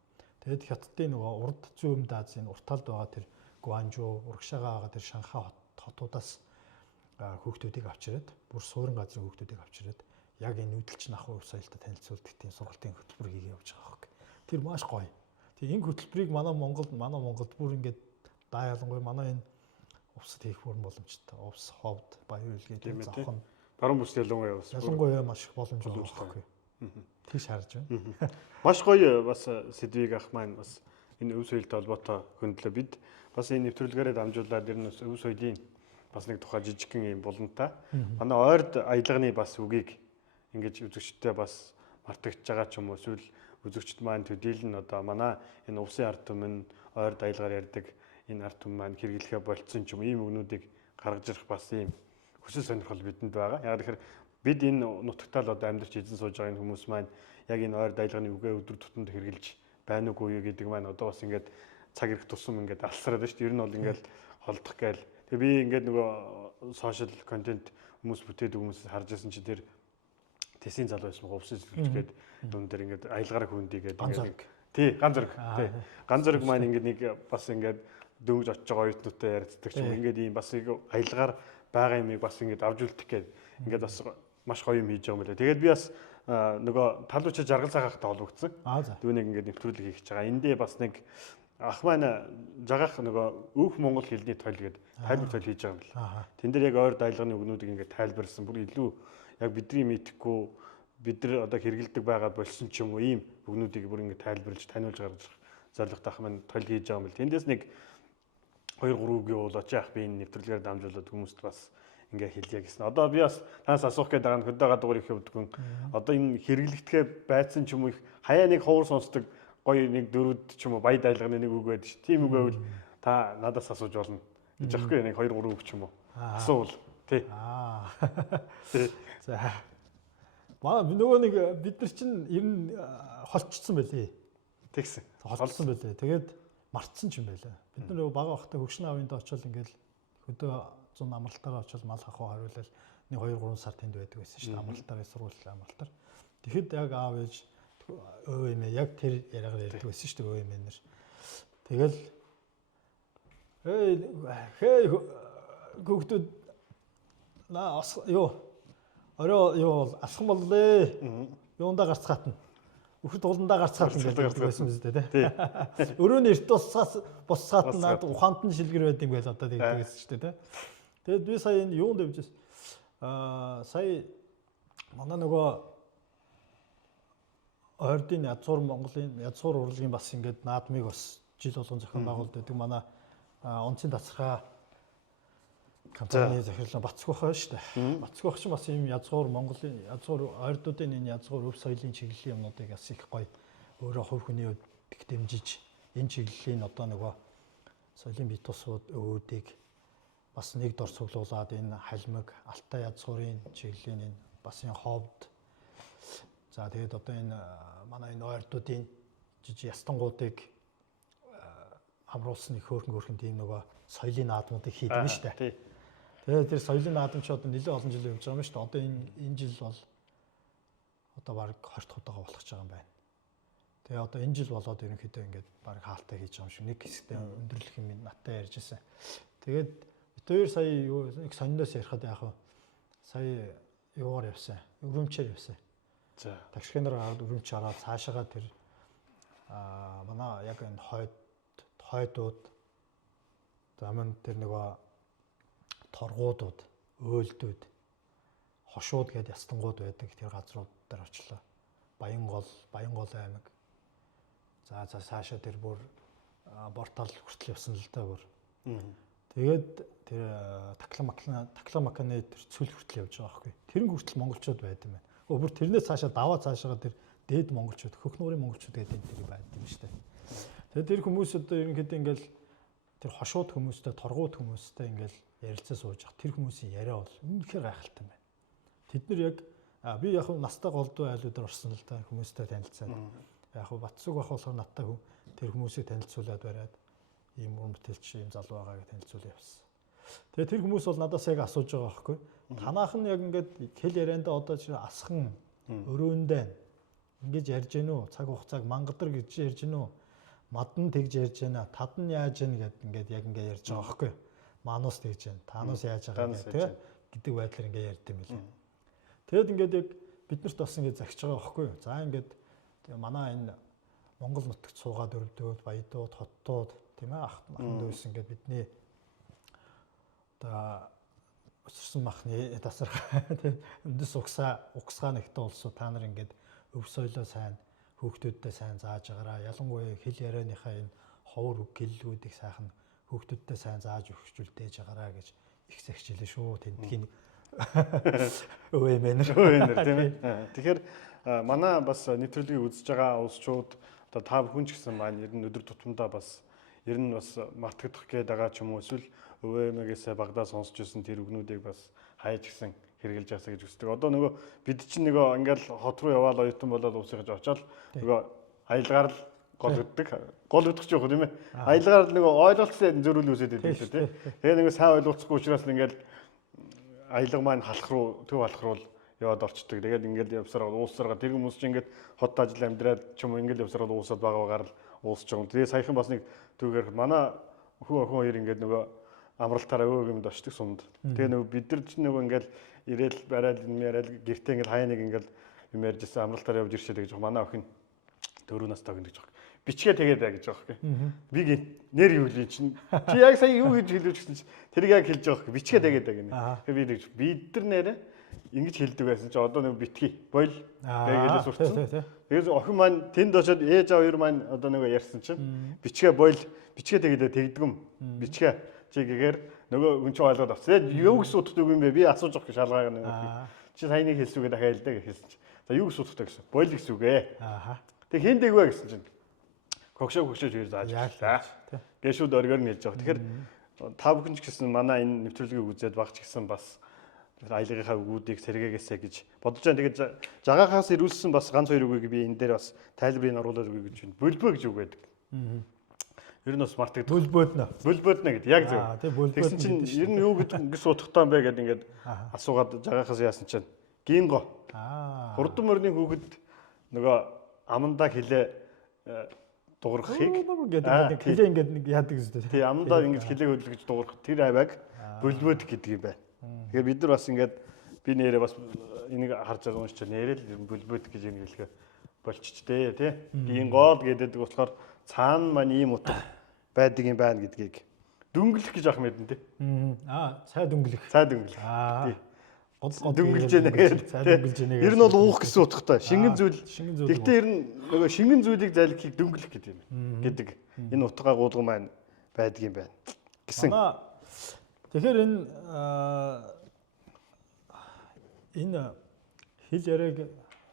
Тэгээд хятадын нөгөө урд зүүн өмнөд Азийн уртаалд байгаа тэр Гуанжуу, урагшаага байгаа тэр Шанхай хотуудаас хүүхдүүдийг авч ирээд бүр суурин газрын хүүхдүүдийг авч ирээд яг энэ нүүдэлчин ахуй соёлтой танилцуулдаг тийм сургалтын хөтөлбөр хийгээ явж байгаа байхгүй. Тэр маш гоё. Тэгээ энэ хөтөлбөрийг манай Монголд бүр ингээд ялангуяа манай энэ увсад хийх бүрэн боломжтой. Увс, ховд, баяр үлгээд завхан баруун бүс ялангуяа маш их боломж байгаа байхгүй. Тийш харж байна. Маш гоё бас сэдвийг ах маань бас энэ өв соёлтой холбоотой хөндлөө бид бас энэ нэвтрүүлгээрээ дамжуулаад ер нь өв соёлын бас нэг тухай жижигхэн юм булантай. Манай ойрд аялганы бас үгийг ингэж үзэгчтэй бас мартагдж байгаа ч юм уу эсвэл үзэгчд маань төдийлөн одоо манай энэ увсын ард түмэн ойрд аялгаар ярьдаг энэ ард түмэн маань хэрэглэхэ болцсон ч юм ийм үгнүүдийг гаргаж ирэх бас ийм хүсэл сонирхол бидэнд байгаа. Яг тэгэхээр бид энэ нутагтаа л одоо амьдарч эзэн сууж байгаа энэ хүмүүс маань яг энэ ойрд аялганы үгээ өдөр тутамд хэрэгжилж байна уугүй юу гэдэг маань одоо бас ингээд цаг ирэх тусам ингээд алсараад байна шүү дээ. Ер нь бол ингээд холдох гээл. Тэгээ би ингээд нөгөө сошиал контент хүмүүс бүтээдэг хүмүүсээс харж байсан чи тэр тэсийн залуу байсан хувьсэл зүйлгээд дүн дээр ингээд аялгаараа хүндийгээд ингээд тий ганц зэрэг тий ганц зэрэг маань ингээд нэг бас ингээд дөнгөж очиж байгаа оюутнуудтай ярилцдаг ч юм ингээд ийм бас аялгаар байгаа юмыг бас ингээд авч үлдэх гээд ингээд бас маш гоё юм хийж байгаа юм байна. Тэгээд би бас нөгөө талуучаа жаргал цагаахтай холбогдсон. Түүнийг ингээд нэвтрүүлэг хийж байгаа. Эндээ бас нэг ах маань жагаах нөгөө өөх монгол хэлний тойл гэдэг тайлбар тойл хийж байгаа юм байна. Тэн дээр яг ойр дайлганы үгнүүдийг ингээд тайлбарсан. Бүр илүү яг бидний мэдхгүй бид нар одоо хэрэгэлдэг байгаа болсон ч юм уу ийм үгнүүдийг бүр ингээд тайлбарлаж таниулж гаргаж зорилготой ах маань тойл хийж байгаа юм байна. Тэндээс нэг 2-3 үгийн уулаач яах би энэ нэвтрүүлгээр дамжуулаад хүмүүст бас ингээ хэлье гэсэн. Одоо би бас танаас асуух гээд байгаа нь хөдөө гадуур их явдаггүй. Одоо энэ хэрэглэгдэхээ байцсан ч юм уу их хаяа нэг ховор сонсдог гоё нэг дөрүүд ч юм уу баяд айлганы нэг үг байдаг ш. Тийм үг байвал та надаас асууж болно гэж аахгүй нэг 2-3 үг ч юм уу. Асуувал тий. За. Манай нөгөө нэг бид нар чинь ер нь холцсон байлээ. Тэгсэн. Холцсон байлээ. Тэгээд мартсан ч юм байлаа. Бид нар бага бахта хөгшин авинд очил ингээл хөдөө 100 амралтаараа очил мал хахуу хариулал нэг 2-3 сар тэнд байдаг байсан шүү дээ. Амралтаар сургууль амралтаар. Тэгэхэд яг аав ээж өө эмээ яг тэр яриагаар ярьдаг байсан шүү дээ өө эмээ нэр. Тэгэл хей хүүхдүүд орой алхам боллээ. Юундаа гарцгаатна. Хүүхэд ууландаа гарцгаатна гэдэг байсан үстэй тий. Өрөөний эрт босцгаатна над ухаанд нь шилгэр байд юм гээл одоо тэгдэг байсан шүү дээ тий. Тэгэд би сая энэ юунд явжсэн. Сая манай нөгөө ойрдын Монголын язгуур урлагийн бас ингээд наадмыг бас жил болгон зохион байгуулдаг манай онцгийн тасархаа компани захирлаа Бацгүйх байна шүү дээ. Бацгүйх ч бас ийм язгуур Монголын язгуур ойрдуудын энэ язгуур өв соёлын чиглэлийн юмнуудыг бас их гоё өөрөө хувь хүний хувьд их дэмжиж энэ чиглэлийн одоо нөгөө соёлын бие тусууд өвүүдийг бас нэг дор цуглуулад энэ халимаг Алтай язгуурын чиглэлийн энэ бас энэ ховд за тэгээд одоо энэ манай энэ ойрдуудын жижиг ястангуудыг амруулсан их хөөрхөн тийм нөгөө соёлын наадмуудыг хийдэг нь шүү дээ. Тэгээд тэр соёлын наадам ч одоо нэлээд олон жил явж байгаа юм шүү дээ. Одоо энэ жил бол одоо баг 20 дахь удаага болох гэж байгаа юм байна. Тэгээ одоо энэ жил болоод ерөнхийдөө ингээд баг хаалтаа хийж байгаа юм шиг нэг хэсэгтээ өндөрлөх юм надтай ярьж байсан. Тэгээд бид хоёр сая нэг сониноос ярихад яах вэ? Сая юугаар явсан? Өрөмчээр явсан. За. Таксихнаар гараад өрөмч хараад цаашаага тэр манай яг энэ хойдууд за мань тэр нөгөө торгуудууд, өөлдүүд, хошууд гээд ястангууд байдаг тэр газрууд дээр очлоо. Баянгол аймаг. За цаашаа тэр бүр бортал хүртэл явсан л да бүр. Тэгээд тэр такламаканы тэр цүл хүртэл явж байгаа байхгүй. Тэрэн хүртэл монголчууд байд юм байна. Бүр тэрнээс цаашаа даваа цаашаага тэр дээд монголчууд, хөх нуурын монголчууд гэдэг энэ тэр байд юм шүү дээ. Тэгээд тэр хүмүүс одоо ерөнхийдөө ингээл тэр хошууд хүмүүстэй, торгууд хүмүүстэй ингээл ярилцаа сууж байгаа. Тэр хүмүүсийн яриа бол үнэхээр гайхалтай байна. Тэд нар яг би яг настай голдуу айлуудаар орсон л да хүмүүстэй танилцаад. Яг Бацүг бах болохоор надтай тэр хүмүүсийг танилцуулаад бариад ийм уран бүтээлч ийм залуу байгаа гэж танилцуулж явсан. Тэгээ тэр хүмүүс бол надаас яг асууж байгаа байхгүй. Танайх нь яг ингээд хэл яриандаа одоо чи асхан өрөөндөө ингэж ярьж гэнэ үү? Цаг хугацааг мангадар гэж ярьж гэнэ үү? Мадан тэгж ярьж байна. Тад нь яаж гэнэ гэд ингээд яг ингээд ярьж байгаа байхгүй. Манус тэгж байна. Таанус яаж байгаа гэх гэдэг байдлаар ингээд ярьд юм билээ. Тэгэд ингээд яг биднэрт бас ингээд загч байгаа байхгүй. За ингээд манай энэ Монгол нутагт суугаад өрөвдөөд баядууд, хоттууд тийм ээ ахмад дүүс ингээд бидний одоо өсөрсөн махны тасархай тийм өндөс угсаа нэгтэй улсууд та нар ингээд өв соёлоо сайн хүүхдүүдтэй сайн зааж агараа. Ялангуяа хэл ярианыхаа энэ ховор гэллүүдийг сайхан хүүхдүүдтэй сайн зааж өгчүүлдэж агараа гэж их загч хэлээ шүү. Тэнтхийн өвөмэнэр тийм ээ. Тэгэхээр манай бас нэвтрүүлгийг үзэж байгаа улсчууд одоо та бүхэн ч гэсэн маань ер нь өдөр тутамдаа бас ер нь бас мартагдах гээд байгаа ч юм уу эсвэл өвөмэгээс багадаа сонсч ирсэн тэр үгнүүдийг бас хайж гисэн хэрэгжилж яасаа гэж үздэг. Одоо нөгөө бид чинь нөгөө ингээл хот руу яваал оюутан болоод уусгаж очоод нөгөө аялгаар л гол өгдөг. Гол өгдөг ч яг тийм ээ. Аялгаар нөгөө ойлголтын зөрүүл үүсээд байдаг шүү дээ. Тэгээ нөгөө сайн ойлгоцгүй учраас ингээл аялга маань халах руу төв халах руу яваад орчдөг. Тэгээд ингээл явсараа уусараа тэр хүмүүс чинь ингээд хот ажил амьдраад ч юм уу ингээл явсараа уусаад байгаагаар л уусч байгаа. Тэгээ саяхан бас нэг түүгээр манай охин хоёр ингээд нөгөө амралтаараа өвөг юмд очдөг сумд. Тэгээ нөгөө бид нар ч нөгөө ингээл ирээл барайл юм яриад гэртээ ингээл хаяа нэг ингээл юм ярьжсэн амралтаараа явж иршээ гэж манай охин 4 настай охин гэж байгаа. Бичгээ тэгээд бай гэж байгаа юм. Би гин нэр юу л чинь чи яг сая юу гэж хэлж өгсөн чинь тэрийг яг хэлж байгаа юм. Бичгээ тэгээд бай гинэ. Тэгээ би тэгж бид нар нэрээ ингэж хэлдэг байсан чи одоо нэг битгий бойл гэгэлээ сурцсан. Тэгээд охин маань тэнд очоод ээж аваа хоёр маань одоо нэг ярьсан чинь бичгээ бойл бичгээ тэгээд тэгдэг юм. Бичгээ чи гэхээр нөгөө хүн ч ойлгоод авсан. Юу гэж суддаг юм бэ? Би асууж авах шалгаа нэг. Чи сая нэг хэлсүүгээ дахиад хэлдэг гэсэн чи. За юу гэж суддаг гэсэн. Бойл гэсүүгээ. Тэг хин дэгвэ гэсэн чинь. Хогшоо хоёр зааж хэллээ. Гэшүүд оргоор нь хэлж байгаа. Тэгэхээр та бүхэн ч гэсэн манай энэ нэвтрүүлгийг үзээд багч гэсэн бас аялгынхаа үгүүдийг сэргээгээсэй гэж бодож байна. Тэгээд жагаагаас ирүүлсэн бас ганц хоёр үгийг би энэ дээр бас тайлбарыг оруулаад өгье гэж байна. Бөлбөө гэж үг байдаг. Ер нь бас мартагддаг. Бөлбөөднө гэдэг. Яг зөв. Тэгсэн чинь ер нь юу гэж суудахтаа юм бэ гэдэг ингээд асуугаад жагаагаас яасан чинь гинго. Хурдан мөрний хүүхэд нөгөө амандаа хилээ дуурахыг гэдэг хилээ ингээд нэг яадаг зү. Тий амандаа ингэж хилээ хөдлөж дуурах тэр авайг бөлбөөд гэдэг юм байна. Тэгэхээр бид нар бас ингээд би нэрээ бас энийг харж байгаа уншиж нэрэл бөлбөөд гэж юм хэлгээ болчихжээ тий. Гингол гэдэг болохоор цаана маань ийм утга байдаг юм байна гэдгийг дүнглэх гэж ах мэдэн тий. Цай дүнглэх. Цай дүнглэх. Тий. Дүнглэж яана гэдэг. Цай дүнглэж яана. Ер нь бол уух гэсэн утгатай. Шингэн зүйл. Гэхдээ ер нь нөгөө шингэн зүйлийг зайлхийг дүнглэх гэдэг юм. Гэдэг. Энэ утгаа гуулган маань байдаг юм байна. Гэсэн. Тэгэхээр энэ хэл яриаг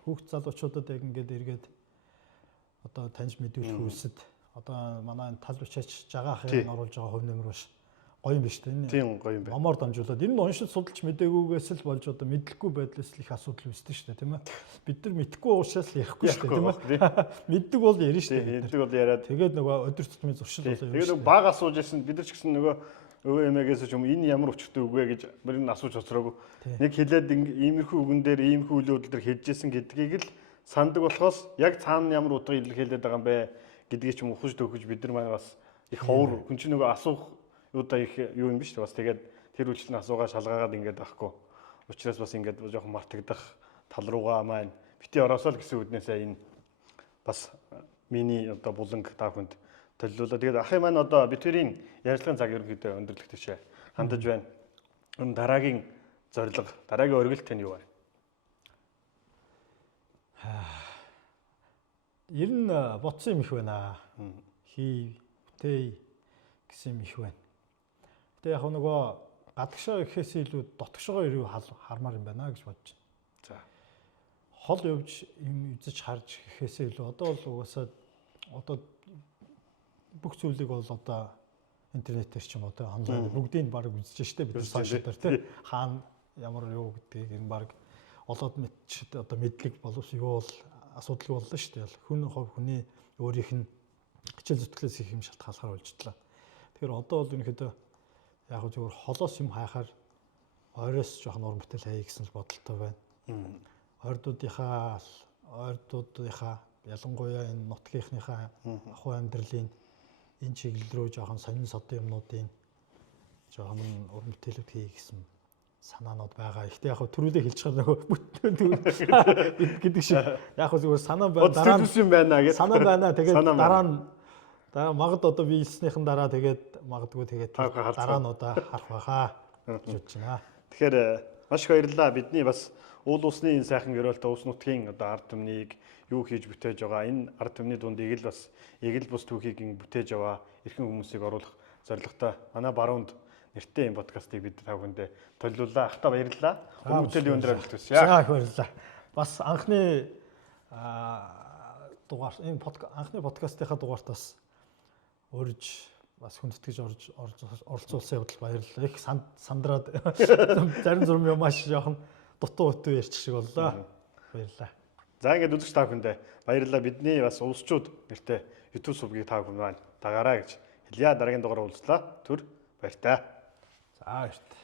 хүүхд залуучуудад яг ингээд эргээд одоо таньж мэдүүлэх үйлсэд одоо манай тал бичээч жагаахын оруулж байгаа хувь нэмэр биш гоё юм биш үү? Тийм гоё юм байна. Номоор дамжуулаад энэ нь уншиж судалж мдэггүйгээс л болж одоо мэдлэхгүй байдлаас л их асуудал үүсдэг шүү дээ, тийм ээ. Бид нар мэдэхгүй уушаас л ярихгүй шүү дээ, тийм ээ. Мэддэг бол ярина шүү дээ. Мэддэг бол яриад. Тэгээд нөгөө өдөр тутмын зуршил болоо юм. Тэгээд баг асууж ирсэн бид нар ч гэсэн нөгөө өвөө эмээгээс ч юм энэ ямар өчтөй үг вэ гэж бид нар асууж оцроогүй. Нэг хэлээд иймэрхүү үгэн дээр иймэрхүү үйл явдал дээр хэлжсэн гэдгийг л санддаг болохоос яг цаана ямар утга илэрхийлээд байгаа юм бэ гэдгийг ч юм ухаж төгөж бид нар маань бас их ховор хүн чинь нөгөө асуух юудаа их юу юм биш үү бас тэгээд тэр үйлчлэн асуугаа шалгаагаад ингээд байхгүй. Учираас бас ингээд жоохон мартагдах тал руугаа маань бити ороосоо л гэсэн үднээсээ энэ бас миний одоо буланг та бүхэнд төлөвлөлөө. Тэгээд ахын маань одоо битэрийн ярилцлагын цаг ерөнхийдөө өндөрлөх тийшээ хандаж байна. Энэ дараагийн зорилго, дараагийн оргилт нь юу вэ? Ер нь бодсон юм их байна. Хий, бүтээ гэсэн юм их байна. Гэтэ яг нөгөө гадагшаа гэхээс илүү дотгошоо ирүү хармаар юм байна гэж бодож байна. За. Хол явж юм үзэж харж гэхээс илүү одоо бол угаасаа одоо бүх зүйлийг бол одоо интернетээр ч юм уу те онлайн бүгдийг баг үзэж штэ бид сошиал дээр те хаана ямар юу гэдгийг энэ баг олоод мэдчихэд одоо мэдлэг боловсрол бол асуудалгүй боллоо штэ. Хүн хувь хүний өөрийнх нь хичээл зүтгэлээс их юм шалтгаалахаар болжтлаа. Тэгэхээр одоо бол ерөнхийдөө яг зүгээр холоос юм хайхаар ойроос жоохон уран бүтээл хаяа гэсэн л бодолтой байна. Ойрдуудынхаа ялангуяа энэ нутгийнхныхаа ахуй амьдралын энэ чиглэл рүү жоохон сонин содон юмнуудын жоохон уран бүтээлүүд хий гэсэн санаанууд байгаа. Ихтэй яг төрүүлээ хэлж байгаа нөгөө бүтэн гэдэг шиг яг зүгээр санаа байна дараа нь юм байна гэж санаа байна. Тэгээд дараа магад одоо би хэлснийхэн дараа тэгээд магадгүй тэгээд дараа нь удаа харах байхаа гэж бодож байна. Тэгэхээр маш их баярлалаа. Бидний бас уул усны энэ сайхан гэрэлт ус нутгийн одоо ард түмнийг юу хийж бүтээж байгаа. Энэ ард түмний дунд ийг л бус түүхийг бүтээж аваа. Эрхэн хүмүүсийг оруулах зорилготой. Манай баруунд нэртэй энэ подкастыг бид та бүхэндээ төлөвлөлөө. Ахта баярлалаа. Хүмүүстийн өндөр амжилт хүсье. За их баярлалаа. Бас анхны дугаар энэ анхны подкастынхаа дугаарт бас урьж бас хүндэтгэж оролцуулсан явдал баярлалаа. Их сандраад зарим зурм юм маш жоохон дутуу утуу ярьчих шиг боллоо. Баярлалаа. За ингээд үзэгч та бүхэндээ баярлалаа. Бидний бас улсчууд нэртэй YouTube сувгийг та бүхэн маань дагаарай гэж хэлье. Дараагийн дугаараар уулзлаа. Түр баяртай. За баяртай.